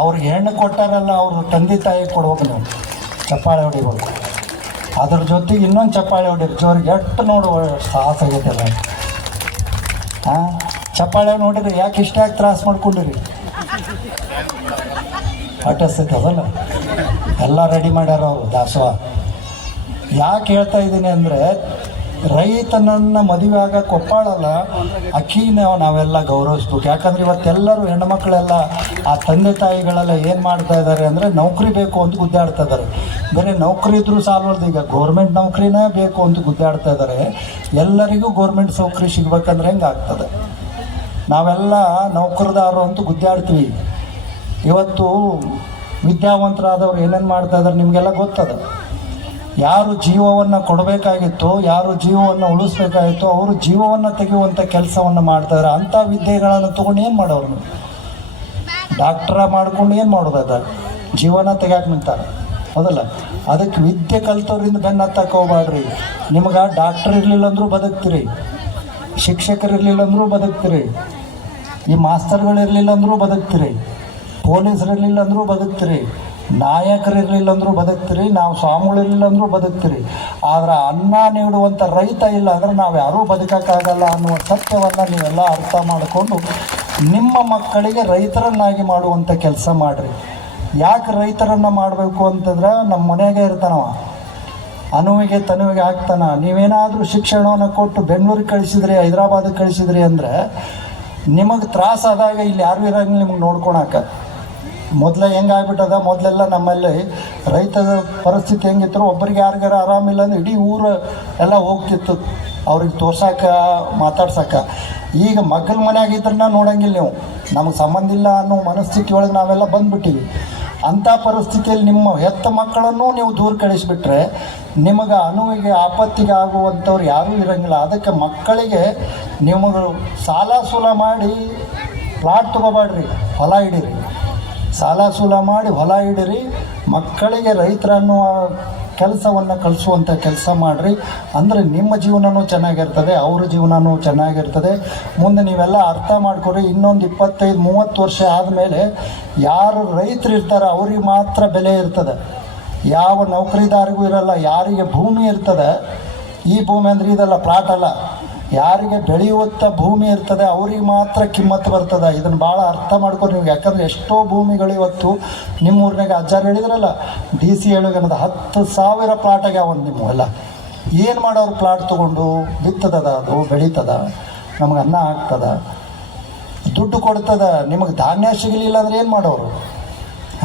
ಅವ್ರಿಗೆ ಹೆಣ್ಣು ಕೊಟ್ಟಾರಲ್ಲ ಅವ್ರ ತಂದೆ ತಾಯಿ ಕೊಡ್ಬೇಕು. ನೀವು ಚಪ್ಪಾಳೆ ಹೊಡಿಬೇಕು. ಅದ್ರ ಜೊತೆಗೆ ಇನ್ನೊಂದು ಚಪ್ಪಾಳೆ ಹೊಡಿರಿ ಜೋರಿಗೆ. ಎಷ್ಟು ನೋಡುವ ಸಾಹಸ ಆಗೈತೆಲ್ಲ. ಹಾಂ, ಚಪ್ಪಾಳೆ ನೋಡಿರಿ. ಯಾಕೆ ಇಷ್ಟಾಗಿ ತ್ರಾಸ ಮಾಡ್ಕೊಂಡಿರಿ? ಅಟ್ಟಸ್ತೈತೆ ಅದಲ್ಲ, ಎಲ್ಲ ರೆಡಿ ಮಾಡ್ಯಾರ ಅವರು ದಾಸೋಹ. ಯಾಕೆ ಹೇಳ್ತಾ ಇದ್ದೀನಿ ಅಂದರೆ, ರೈತನನ್ನು ಮದುವೆ ಆಗಕ್ಕೆ ಒಪ್ಪಾಳಲ್ಲ ಅಕ್ಕಿನ ನಾವೆಲ್ಲ ಗೌರವಿಸ್ಬೇಕು. ಯಾಕಂದ್ರೆ ಇವತ್ತೆಲ್ಲರೂ ಹೆಣ್ಮಕ್ಳೆಲ್ಲ ಆ ತಂದೆ ತಾಯಿಗಳೆಲ್ಲ ಏನು ಮಾಡ್ತಾ ಇದ್ದಾರೆ ಅಂದರೆ ನೌಕರಿ ಬೇಕು ಅಂತ ಗುದ್ದಾಡ್ತಾ ಇದ್ದಾರೆ. ಬೇರೆ ನೌಕರಿ ಇದ್ರೂ ಸಾಲವಲ್ದು, ಈಗ ಗೌರ್ಮೆಂಟ್ ನೌಕರಿನೇ ಬೇಕು ಅಂತ ಗುದ್ದಾಡ್ತಾ ಇದ್ದಾರೆ. ಎಲ್ಲರಿಗೂ ಗೌರ್ಮೆಂಟ್ ನೌಕರಿ ಸಿಗ್ಬೇಕಂದ್ರೆ ಹೆಂಗೆ ಆಗ್ತದೆ? ನಾವೆಲ್ಲ ನೌಕರದಾರರು ಅಂತ ಗುದ್ದಾಡ್ತೀವಿ. ಇವತ್ತು ವಿದ್ಯಾವಂತರಾದವ್ರು ಏನೇನು ಮಾಡ್ತಾ ಇದ್ದಾರೆ ನಿಮಗೆಲ್ಲ ಗೊತ್ತದ. ಯಾರು ಜೀವವನ್ನು ಕೊಡಬೇಕಾಗಿತ್ತು, ಯಾರು ಜೀವವನ್ನು ಉಳಿಸ್ಬೇಕಾಗಿತ್ತು, ಅವರು ಜೀವವನ್ನು ತೆಗೆಯುವಂಥ ಕೆಲಸವನ್ನು ಮಾಡ್ತಾರೆ. ಅಂಥ ವಿದ್ಯೆಗಳನ್ನು ತೊಗೊಂಡು ಏನು ಮಾಡೋರು ನೀವು? ಡಾಕ್ಟ್ರ ಮಾಡ್ಕೊಂಡು ಏನು ಮಾಡೋದು? ಅದ ಜೀವನ ತೆಗ್ಯಾಕೆ ನಿಂತಾರೆ, ಹೌದಲ್ಲ? ಅದಕ್ಕೆ ವಿದ್ಯೆ ಕಲ್ತವ್ರಿಂದ ಬೆನ್ನು ಹತ್ತಕ್ಕೆ ಹೋಗ್ಬೇಡ್ರಿ. ನಿಮ್ಗೆ ಡಾಕ್ಟ್ರ್ ಇರಲಿಲ್ಲ ಅಂದರೂ ಬದುಕ್ತೀರಿ, ಶಿಕ್ಷಕರು ಇರಲಿಲ್ಲ ಅಂದರೂ ಬದುಕ್ತೀರಿ, ಈ ಮಾಸ್ತರ್ಗಳು ಇರಲಿಲ್ಲ ಅಂದರೂ ಬದುಕ್ತೀರಿ, ಪೊಲೀಸರು ಇರಲಿಲ್ಲ ಅಂದರೂ ಬದುಕ್ತೀರಿ, ನಾಯಕರು ಇರಲಿಲ್ಲ ಅಂದರೂ ಬದುಕ್ತೀರಿ, ನಾವು ಸ್ವಾಮಿಗಳು ಇರಲಿಲ್ಲ ಅಂದರೂ ಬದುಕ್ತೀರಿ. ಆದರೆ ಅನ್ನ ನೀಡುವಂಥ ರೈತ ಇಲ್ಲ ಅಂದರೆ ನಾವು ಯಾರೂ ಬದುಕೋಕ್ಕಾಗಲ್ಲ ಅನ್ನುವ ಸತ್ಯವನ್ನು ನೀವೆಲ್ಲ ಅರ್ಥ ಮಾಡಿಕೊಂಡು ನಿಮ್ಮ ಮಕ್ಕಳಿಗೆ ರೈತರನ್ನಾಗಿ ಮಾಡುವಂಥ ಕೆಲಸ ಮಾಡಿರಿ. ಯಾಕೆ ರೈತರನ್ನು ಮಾಡಬೇಕು ಅಂತಂದ್ರೆ ನಮ್ಮ ಮನೆಯಾಗೆ ಇರ್ತಾನವ, ಅನುವಿಗೆ ತನುವಿಗೆ ಆಗ್ತಾನ. ನೀವೇನಾದರೂ ಶಿಕ್ಷಣವನ್ನು ಕೊಟ್ಟು ಬೆಂಗಳೂರಿಗೆ ಕಳಿಸಿದ್ರಿ, ಹೈದರಾಬಾದಿಗೆ ಕಳಿಸಿದ್ರಿ ಅಂದರೆ ನಿಮಗೆ ತ್ರಾಸಾದಾಗ ಇಲ್ಲಿ ಯಾರು ಇರೋಂಗಿಲ್ಲ ನಿಮ್ಗೆ ನೋಡ್ಕೊಳಕ್ಕೆ. ಮೊದಲೇ ಹೆಂಗಾಗ್ಬಿಟ್ಟದ, ಮೊದಲೆಲ್ಲ ನಮ್ಮಲ್ಲಿ ರೈತರ ಪರಿಸ್ಥಿತಿ ಹೆಂಗಿತ್ತು, ಒಬ್ಬರಿಗೆ ಯಾರಿಗಾರ ಆರಾಮಿಲ್ಲ ಅಂದ್ರೆ ಇಡೀ ಊರು ಎಲ್ಲ ಹೋಗ್ತಿತ್ತು ಅವ್ರಿಗೆ ತೋರ್ಸಕ್ಕೆ, ಮಾತಾಡ್ಸಕ್ಕೆ. ಈಗ ಮಕ್ಕಳ ಮನೆಯಾಗಿದ್ರನ್ನ ನೋಡೋಂಗಿಲ್ಲ ನೀವು, ನಮಗೆ ಸಂಬಂಧ ಇಲ್ಲ ಅನ್ನೋ ಮನಸ್ಥಿತಿ ಒಳಗೆ ನಾವೆಲ್ಲ ಬಂದುಬಿಟ್ಟಿವಿ. ಅಂಥ ಪರಿಸ್ಥಿತಿಯಲ್ಲಿ ನಿಮ್ಮ ಹೆತ್ತ ಮಕ್ಕಳನ್ನು ನೀವು ದೂರ ಕಳಿಸಿಬಿಟ್ರೆ ನಿಮಗೆ ಅನುವಿಗೆ ಆಪತ್ತಿಗೆ ಆಗುವಂಥವ್ರು ಯಾರೂ ಇರೋಂಗಿಲ್ಲ. ಅದಕ್ಕೆ ಮಕ್ಕಳಿಗೆ ನಿಮಗೆ ಸಾಲ ಸೂಲ ಮಾಡಿ ಪ್ಲಾಟ್ ತೊಗೋಬೇಡ್ರಿ, ಹೊಲ ಹಿಡೀರಿ. ಸಾಲ ಸೂಲ ಮಾಡಿ ಹೊಲ ಹಿಡೀರಿ, ಮಕ್ಕಳಿಗೆ ರೈತರನ್ನು ಕೆಲಸವನ್ನು ಕಲಿಸುವಂಥ ಕೆಲಸ ಮಾಡಿರಿ. ಅಂದರೆ ನಿಮ್ಮ ಜೀವನವೂ ಚೆನ್ನಾಗಿರ್ತದೆ, ಅವ್ರ ಜೀವನವೂ ಚೆನ್ನಾಗಿರ್ತದೆ. ಮುಂದೆ ನೀವೆಲ್ಲ ಅರ್ಥ ಮಾಡ್ಕೊರಿ. ಇನ್ನೊಂದು 25-30 ವರ್ಷ ಆದಮೇಲೆ ಯಾರು ರೈತರು ಇರ್ತಾರೆ ಅವ್ರಿಗೆ ಮಾತ್ರ ಬೆಲೆ ಇರ್ತದೆ, ಯಾವ ನೌಕರಿದಾರಿಗೂ ಇರಲ್ಲ. ಯಾರಿಗೆ ಭೂಮಿ ಇರ್ತದೆ, ಈ ಭೂಮಿ ಅಂದರೆ ಇದೆಲ್ಲ ಪ್ಲಾಟ್ ಅಲ್ಲ, ಯಾರಿಗೆ ಬೆಳೆಯುವಂಥ ಭೂಮಿ ಇರ್ತದೆ ಅವ್ರಿಗೆ ಮಾತ್ರ ಕಿಮ್ಮತ್ತು ಬರ್ತದೆ. ಇದನ್ನು ಭಾಳ ಅರ್ಥ ಮಾಡ್ಕೊಂಡು ನೀವು. ಯಾಕಂದರೆ ಎಷ್ಟೋ ಭೂಮಿಗಳು ಇವತ್ತು ನಿಮ್ಮ ಊರಿನಾಗ ಅಜ್ಜಾರು ಹೇಳಿದ್ರಲ್ಲ, DC ಹೇಳಿಗನದ 10,000 ಪ್ಲಾಟ್ ಆಗ್ಯಾವ ನಿಮ್ಮ ಎಲ್ಲ. ಏನು ಮಾಡೋರು? ಪ್ಲಾಟ್ ತೊಗೊಂಡು ಬಿತ್ತದ, ಅದು ಬೆಳೀತದ, ನಮಗೆ ಅನ್ನ ಆಗ್ತದ, ದುಡ್ಡು ಕೊಡ್ತದ. ನಿಮಗೆ ಧಾನ್ಯ ಸಿಗಲಿಲ್ಲ ಅಂದರೆ ಏನು ಮಾಡೋರು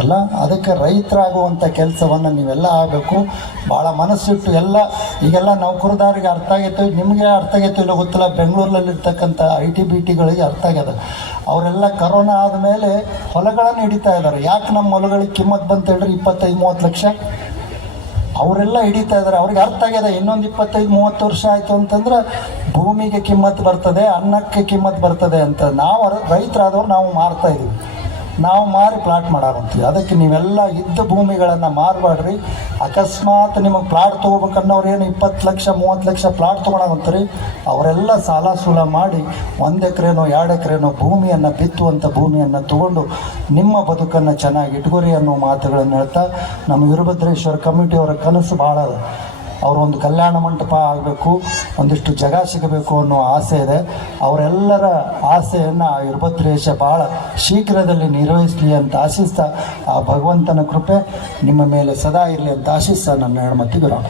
ಅಲ್ಲ? ಅದಕ್ಕೆ ರೈತರಾಗುವಂಥ ಕೆಲಸವನ್ನು ನೀವೆಲ್ಲ ಆಗಬೇಕು. ಭಾಳ ಮನಸ್ಸಿಟ್ಟು ಎಲ್ಲ ಈಗೆಲ್ಲ ನೌಕರದಾರಿಗೆ ಅರ್ಥ ಆಗೈತೆ, ನಿಮಗೆ ಅರ್ಥ ಆಗೈತೆ ಇಲ್ಲ ಗೊತ್ತಿಲ್ಲ. ಬೆಂಗಳೂರಲ್ಲಿರ್ತಕ್ಕಂಥ IT-BTಗಳಿಗೆ ಅರ್ಥ ಆಗ್ಯದ. ಅವರೆಲ್ಲ ಕರೋನಾ ಆದಮೇಲೆ ಹೊಲಗಳನ್ನು ಹಿಡಿತಾ ಇದ್ದಾರೆ. ಯಾಕೆ ನಮ್ಮ ಹೊಲಗಳಿಗೆ ಕಿಮ್ಮತ್ತು ಬಂತ ಹೇಳ್ರಿ? 25-30 ಲಕ್ಷ ಅವರೆಲ್ಲ ಹಿಡಿತಾ ಇದ್ದಾರೆ. ಅವ್ರಿಗೆ ಅರ್ಥ ಆಗ್ಯದ, ಇನ್ನೊಂದು 25-30 ವರ್ಷ ಆಯಿತು ಅಂತಂದ್ರೆ ಭೂಮಿಗೆ ಕಿಮ್ಮತ್ತು ಬರ್ತದೆ, ಅನ್ನಕ್ಕೆ ಕಿಮ್ಮತ್ತು ಬರ್ತದೆ ಅಂತ. ನಾವು ರೈತರಾದವ್ರು ನಾವು ಮಾರ್ತಾಯಿದ್ದೀವಿ, ನಾವು ಮಾರಿ ಪ್ಲಾಟ್ ಮಾಡಾರಂತೀವಿ. ಅದಕ್ಕೆ ನೀವೆಲ್ಲ ಇದ್ದ ಭೂಮಿಗಳನ್ನು ಮಾರಬೇಡ್ರಿ. ಅಕಸ್ಮಾತ್ ನಿಮಗೆ ಪ್ಲಾಟ್ ತೊಗೋಬೇಕನ್ನೋರು ಏನು 20 ಲಕ್ಷ 30 ಲಕ್ಷ ಪ್ಲಾಟ್ ತೊಗೊಳಂತೀರಿ, ಅವರೆಲ್ಲ ಸಾಲ ಸೂಲ ಮಾಡಿ 1 ಎಕರೆನೋ 2 ಎಕರೆನೋ ಭೂಮಿಯನ್ನು ಬಿತ್ತುವಂಥ ಭೂಮಿಯನ್ನು ತೊಗೊಂಡು ನಿಮ್ಮ ಬದುಕನ್ನು ಚೆನ್ನಾಗಿ ಇಟ್ಕೋರಿ ಅನ್ನೋ ಮಾತುಗಳನ್ನು ಹೇಳ್ತಾ, ನಮ್ಮ ವೀರಭದ್ರೇಶ್ವರ ಕಮಿಟಿಯವರ ಕನಸು ಭಾಳ ಅದ. ಅವರೊಂದು ಕಲ್ಯಾಣ ಮಂಟಪ ಆಗಬೇಕು, ಒಂದಿಷ್ಟು ಜಾಗ ಸಿಗಬೇಕು ಅನ್ನೋ ಆಸೆ ಇದೆ. ಅವರೆಲ್ಲರ ಆಸೆಯನ್ನು ಆ ವೀರಭದ್ರೇಶ ಭಾಳ ಶೀಘ್ರದಲ್ಲಿ ನಿರ್ವಹಿಸಲಿ ಅಂತ ಆಶಿಸ್ತಾ, ಆ ಭಗವಂತನ ಕೃಪೆ ನಿಮ್ಮ ಮೇಲೆ ಸದಾ ಇರಲಿ ಅಂತ ಆಶಿಸ್ತಾ ನನ್ನ ಹೆಣ್ಮತ್ತಿಗೆ ವಿರಾಮ.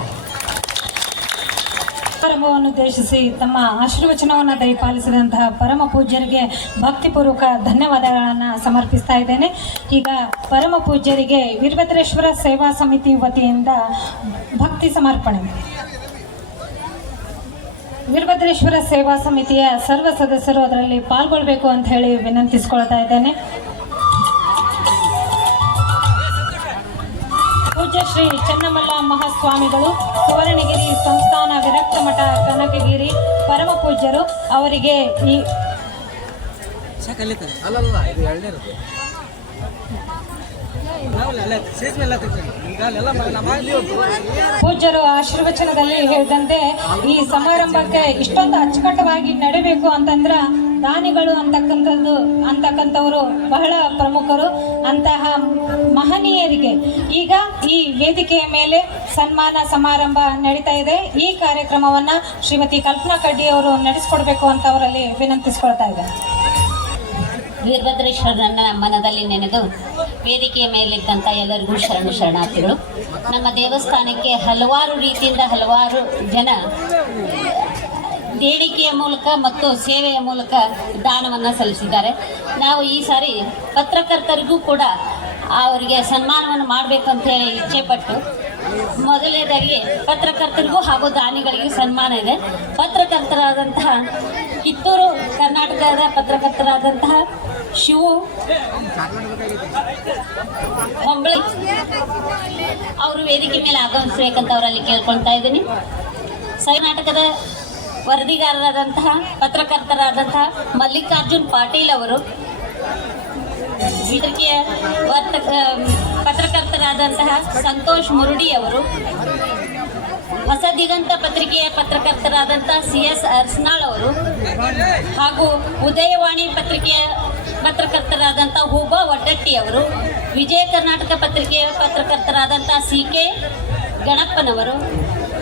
ಸಮಾರಂಭವನ್ನು ಉದ್ದೇಶಿಸಿ ತಮ್ಮ ಆಶೀರ್ವಚನವನ್ನು ದಯಪಾಲಿಸಿದಂತಹ ಪರಮ ಪೂಜ್ಯರಿಗೆ ಭಕ್ತಿಪೂರ್ವಕ ಧನ್ಯವಾದಗಳನ್ನು ಸಮರ್ಪಿಸ್ತಾ ಇದ್ದೇನೆ. ಈಗ ಪರಮ ಪೂಜ್ಯರಿಗೆ ವೀರಭದ್ರೇಶ್ವರ ಸೇವಾ ಸಮಿತಿ ವತಿಯಿಂದ ಭಕ್ತಿ ಸಮರ್ಪಣೆ. ವೀರಭದ್ರೇಶ್ವರ ಸೇವಾ ಸಮಿತಿಯ ಸರ್ವ ಸದಸ್ಯರು ಅದರಲ್ಲಿ ಪಾಲ್ಗೊಳ್ಬೇಕು ಅಂತ ಹೇಳಿ ವಿನಂತಿಸ್ಕೊಳ್ತಾ ಇದ್ದೇನೆ. ಪೂಜ್ಯ ಶ್ರೀ ಚನ್ನಮಲ್ಲ ಮಹಾಸ್ವಾಮಿಗಳು, ಸುವರ್ಣಗಿರಿ ಸಂಸ್ಥಾನ ವಿರಕ್ತ ಮಠ ಕನಕಗಿರಿ ಪರಮ ಪೂಜ್ಯರು ಅವರಿಗೆ ಈ ಪೂಜ್ಯರು ಆಶೀರ್ವಚನದಲ್ಲಿ ಹೇಳಿದಂತೆ ಈ ಸಮಾರಂಭಕ್ಕೆ ಇಷ್ಟೊಂದು ಅಚ್ಚುಕಟ್ಟವಾಗಿ ನಡೀಬೇಕು ಅಂತಂದ್ರೆ ದಾನಿಗಳು ಅಂತಕ್ಕಂಥವರು ಬಹಳ ಪ್ರಮುಖರು. ಅಂತಹ ಮಹನೀಯರಿಗೆ ಈಗ ಈ ವೇದಿಕೆಯ ಮೇಲೆ ಸನ್ಮಾನ ಸಮಾರಂಭ ನಡೀತಾ ಇದೆ. ಈ ಕಾರ್ಯಕ್ರಮವನ್ನು ಶ್ರೀಮತಿ ಕಲ್ಪನಾ ಕಡ್ಡಿ ಅವರು ನಡೆಸಿಕೊಡ್ಬೇಕು ಅಂತ ಅವರಲ್ಲಿ ವಿನಂತಿಸ್ಕೊಳ್ತಾ ಇದ್ದಾರೆ. ವೀರಭದ್ರೇಶ್ವರನ ಮನದಲ್ಲಿ ನೆನೆದು ವೇದಿಕೆಯ ಮೇಲಿದ್ದಂಥ ಎಲ್ಲರಿಗೂ ಶರಣಾರ್ಥಿಗಳು. ನಮ್ಮ ದೇವಸ್ಥಾನಕ್ಕೆ ಹಲವಾರು ರೀತಿಯಿಂದ ಹಲವಾರು ಜನ ದೇಣಿಗೆಯ ಮೂಲಕ ಮತ್ತು ಸೇವೆಯ ಮೂಲಕ ದಾನವನ್ನು ಸಲ್ಲಿಸಿದ್ದಾರೆ. ನಾವು ಈ ಸಾರಿ ಪತ್ರಕರ್ತರಿಗೂ ಕೂಡ ಅವರಿಗೆ ಸನ್ಮಾನವನ್ನು ಮಾಡಬೇಕಂತ ಹೇಳಿ ಇಚ್ಛೆಪಟ್ಟು, ಮೊದಲನೇದಾಗಿ ಪತ್ರಕರ್ತರಿಗೂ ಹಾಗೂ ದಾನಿಗಳಿಗೂ ಸನ್ಮಾನ ಇದೆ. ಪತ್ರಕರ್ತರಾದಂತಹ ಕಿತ್ತೂರು ಕರ್ನಾಟಕದ ಪತ್ರಕರ್ತರಾದಂತಹ ಶಿವು ಹೊಂಬಳಿ ಅವರು ವೇದಿಕೆ ಮೇಲೆ ಆಗಮಿಸಬೇಕಂತ ಅವರಲ್ಲಿ ಕೇಳ್ಕೊಳ್ತಾ ಇದ್ದೀನಿ. ನಾಟಕದ ವರದಿಗಾರರಾದಂತಹ ಪತ್ರಕರ್ತರಾದಂತಹ ಮಲ್ಲಿಕಾರ್ಜುನ್ ಪಾಟೀಲ್ ಅವರು, ವೇದಿಕೆಯ ಪತ್ರಕರ್ತರಾದಂತಹ ಸಂತೋಷ್ ಮುರುಡಿ ಅವರು, ಹೊಸ ದಿಗಂತ ಪತ್ರಿಕೆಯ ಪತ್ರಕರ್ತರಾದಂತಹ CS ಅರ್ಸ್ನಾಳ್ ಅವರು, ಹಾಗೂ ಉದಯವಾಣಿ ಪತ್ರಿಕೆಯ ಪತ್ರಕರ್ತರಾದಂಥ ಹೂಬಾ ವಡ್ಡಟ್ಟಿ ಅವರು, ವಿಜಯ ಕರ್ನಾಟಕ ಪತ್ರಿಕೆಯ ಪತ್ರಕರ್ತರಾದಂಥ CK ಗಣಪ್ಪನವರು,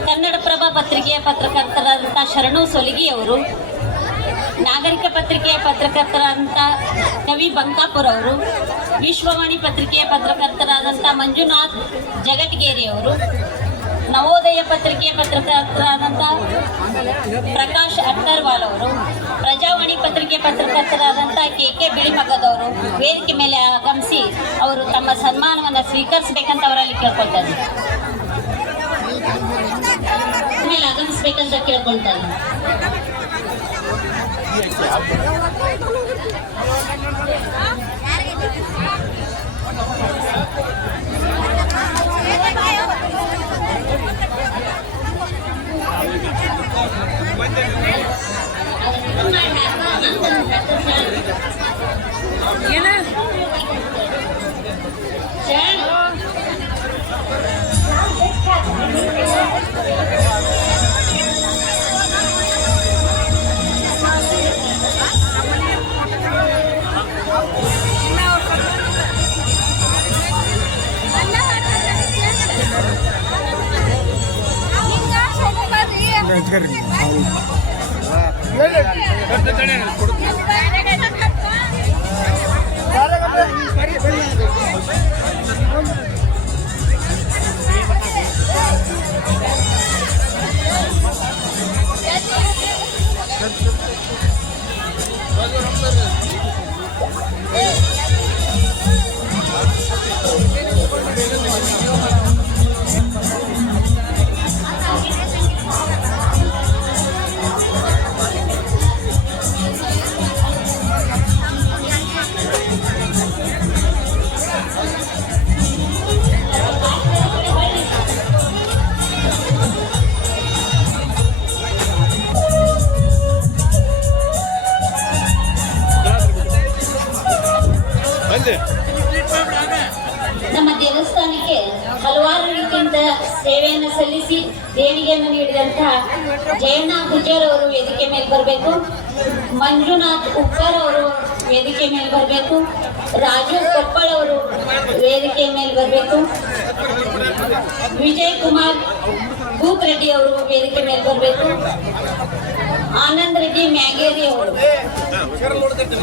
ಕನ್ನಡಪ್ರಭ ಪತ್ರಿಕೆಯ ಪತ್ರಕರ್ತರಾದಂಥ ಶರಣು ಸೊಲಗಿ ಅವರು, ನಾಗರಿಕ ಪತ್ರಿಕೆಯ ಪತ್ರಕರ್ತರಾದಂಥ ಕವಿ ಬಂಕಾಪುರ ಅವರು, ವಿಶ್ವವಾಣಿ ಪತ್ರಿಕೆಯ ಪತ್ರಕರ್ತರಾದಂಥ ಮಂಜುನಾಥ್ ಜಗಟ್ಗೇರಿ ಅವರು, ನವೋದಯ ಪತ್ರಿಕೆಯ ಪತ್ರಕರ್ತರಾದಂಥ ಪ್ರಕಾಶ್ ಅಟ್ಟರ್ವಾಲ್ ಅವರು, ಪ್ರಜಾವಾಣಿ ಪತ್ರಿಕೆಯ ಪತ್ರಕರ್ತರಾದಂಥ KK ಬಿಳಿಮಗದವರು ವೇದಿಕೆ ಮೇಲೆ ಆಗಮಿಸಿ ಅವರು ತಮ್ಮ ಸನ್ಮಾನವನ್ನು ಸ್ವೀಕರಿಸಬೇಕಂತ ಅವರಲ್ಲಿ ಕೇಳ್ಕೊಳ್ತಾ ಇದ್ದಾರೆ. ಮೇಲೆ ಆಗಮಿಸ್ಬೇಕಂತ ಕೇಳ್ಕೊಳ್ತಾ ಇದ್ದಾರೆ. ನಮ್ಮ ದೇವಸ್ಥಾನಕ್ಕೆ ಹಲವಾರು ರೀತಿಯಿಂದ ಸೇವೆಯನ್ನು ಸಲ್ಲಿಸಿ ದೇಣಿಗೆಯನ್ನು ನೀಡಿದಂತಹ ಜಯಣ್ಣ ಗುಜ್ಜರ್ ಅವರು ವೇದಿಕೆ ಮೇಲೆ ಬರಬೇಕು, ಮಂಜುನಾಥ್ ಉಪ್ಪರ್ ಅವರು ವೇದಿಕೆ ಮೇಲೆ ಬರಬೇಕು, ರಾಜು ಕೊಪ್ಪಳ್ ಅವರು ವೇದಿಕೆ ಮೇಲೆ ಬರಬೇಕು, ವಿಜಯ್ ಕುಮಾರ್ ಭೂಪ್ ರೆಡ್ಡಿ ಅವರು ವೇದಿಕೆ ಮೇಲೆ ಬರಬೇಕು, ಆನಂದ್ ರೆಡ್ಡಿ ಮ್ಯಾಗೇರಿ ಅವರು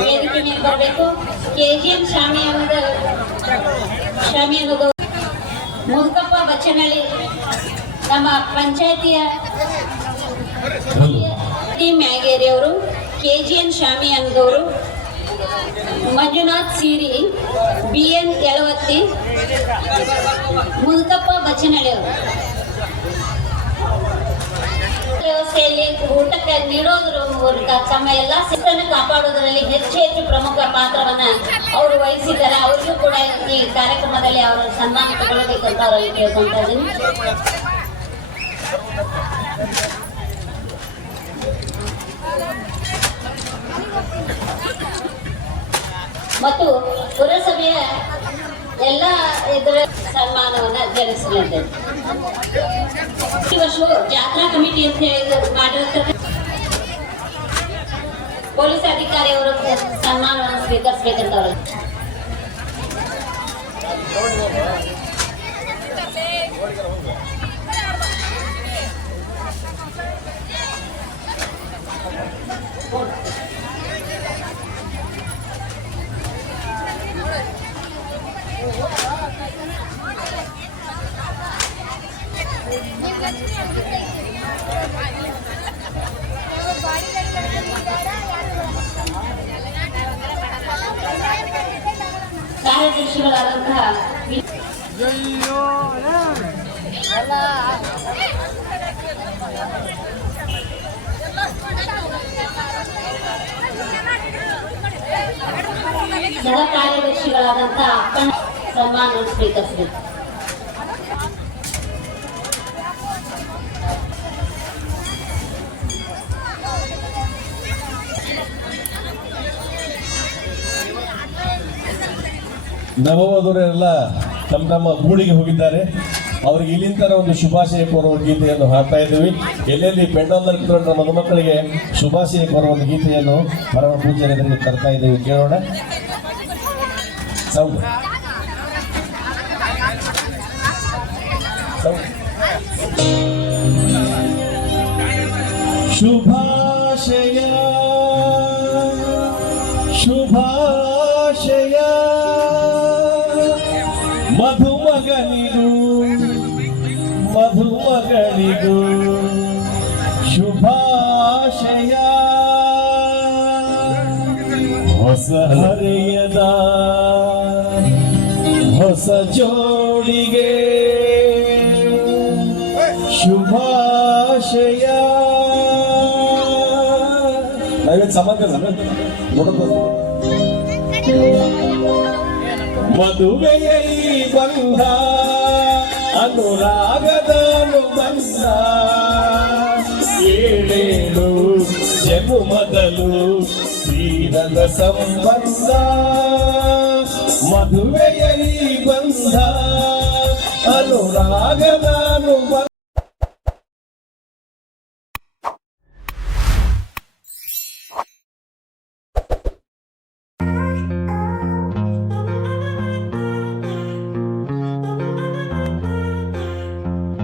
ವೇದಿಕೆ ಮೇಲೆ ಬರಬೇಕು, KGM ಶಾಮಿಯಾನದವರು, ಮುದುಕಪ್ಪ ಬಚ್ಚನಹಳ್ಳಿ ನಮ್ಮ ಪಂಚಾಯತಿಯ ಮ್ಯಾಗೇರಿ ಅವರು, KGN ಶಾಮಿಯಾನದವರು, ಮಂಜುನಾಥ್ ಸೀರಿ, BN ಯಳವತ್ತಿ, ಮುದುಕಪ್ಪ ಬಚ್ಚನಹಳ್ಳಿ ಅವರು. ವ್ಯವಸ್ಥೆಯಲ್ಲಿ ಊಟಕ್ಕೆ ನೀಡೋದ್ರ ಮೂಲಕ ತಮ್ಮ ಎಲ್ಲ ಶಿಸ್ತನ್ನು ಕಾಪಾಡೋದರಲ್ಲಿ ಹೆಚ್ಚು ಪ್ರಮುಖ ಪಾತ್ರವನ್ನ ಅವರು ವಹಿಸಿದ್ದಾರೆ. ಅವರಿಗೂ ಕೂಡ ಈ ಕಾರ್ಯಕ್ರಮದಲ್ಲಿ ಅವರ ಸನ್ಮಾನ ತಗೊಳ್ಳಬೇಕಂತ ಅವರಲ್ಲಿ ಕೇಳ್ಕೊಳ್ತಾ ಇದ್ದೀನಿ. ಮತ್ತು ಪುರಸಭೆಯ ಎಲ್ಲ ಇದರ ಸನ್ಮಾನವನ್ನ ಜರುಗಿಸಲಿದ್ದೇವೆ. ಈ ವರ್ಷವೂ ಜಾತ್ರಾ ಕಮಿಟಿ ಅಂತ ಹೇಳಿ ಮಾಡಿರ್ತಾರೆ. ಪೊಲೀಸ್ ಅಧಿಕಾರಿ ಅವರು ಸನ್ಮಾನವನ್ನು ಸ್ವೀಕರಿಸಬೇಕಂತ ಅವರು. ಕಾರ್ಯದರ್ಶಿಗಳಾದಂತಹ ಸಹ ಕಾರ್ಯದರ್ಶಿಗಳಾದಂಥ ಅಪ್ಪನ ಸನ್ಮಾನ ಸ್ವೀಕರಿಸಬೇಕು. ನವವಧುರೆಲ್ಲ ತಮ್ಮ ತಮ್ಮ ಗೂಡಿಗೆ ಹೋಗಿದ್ದಾರೆ. ಅವ್ರಿಗೆ ಇಲ್ಲಿಂದ ಒಂದು ಶುಭಾಶಯ ಕೋರುವ ಗೀತೆಯನ್ನು ಹಾಡ್ತಾ ಇದ್ದೀವಿ. ಎಲ್ಲೆಲ್ಲಿ ಪೆಂಡಲ್ನಲ್ಲಿ ಕೂತ್ಕೊಂಡ್ರ ಮದುಮಕ್ಕಳಿಗೆ ಶುಭಾಶಯ ಕೋರುವ ಒಂದು ಗೀತೆಯನ್ನು ಪರಮ ಪೂಜ್ಯರಿಗೆ ತರ್ತಾ ಇದ್ದೀವಿ. ಕೇಳೋಣ ಸೌಂಡ್ ಶುಭಾಶಯ ಶುಭಾಶಯ ಮಧುಮಗನಿಗೂ ಮಧುಮಗಳಿಗೂ ಶುಭಾಶಯ. ಹೊಸ ಹರೆಯದ ಹೊಸ ಜೋಡಿಗೆ ಶುಭಾಶಯ. ನಾವೇನು ಸಂಬಂಧ ಮದುವೆಯ ಈ ಬಂಧ ಅನುರಾಗದ ಅನುಬಂಧ ಏಳೇಳು ಜನುಮದಲು ತೀರದ ಸಂಬಂಧ. ಮದುವೆಯ ಈ ಬಂಧ ಅನುರಾಗದ ಅನುಬಂಧ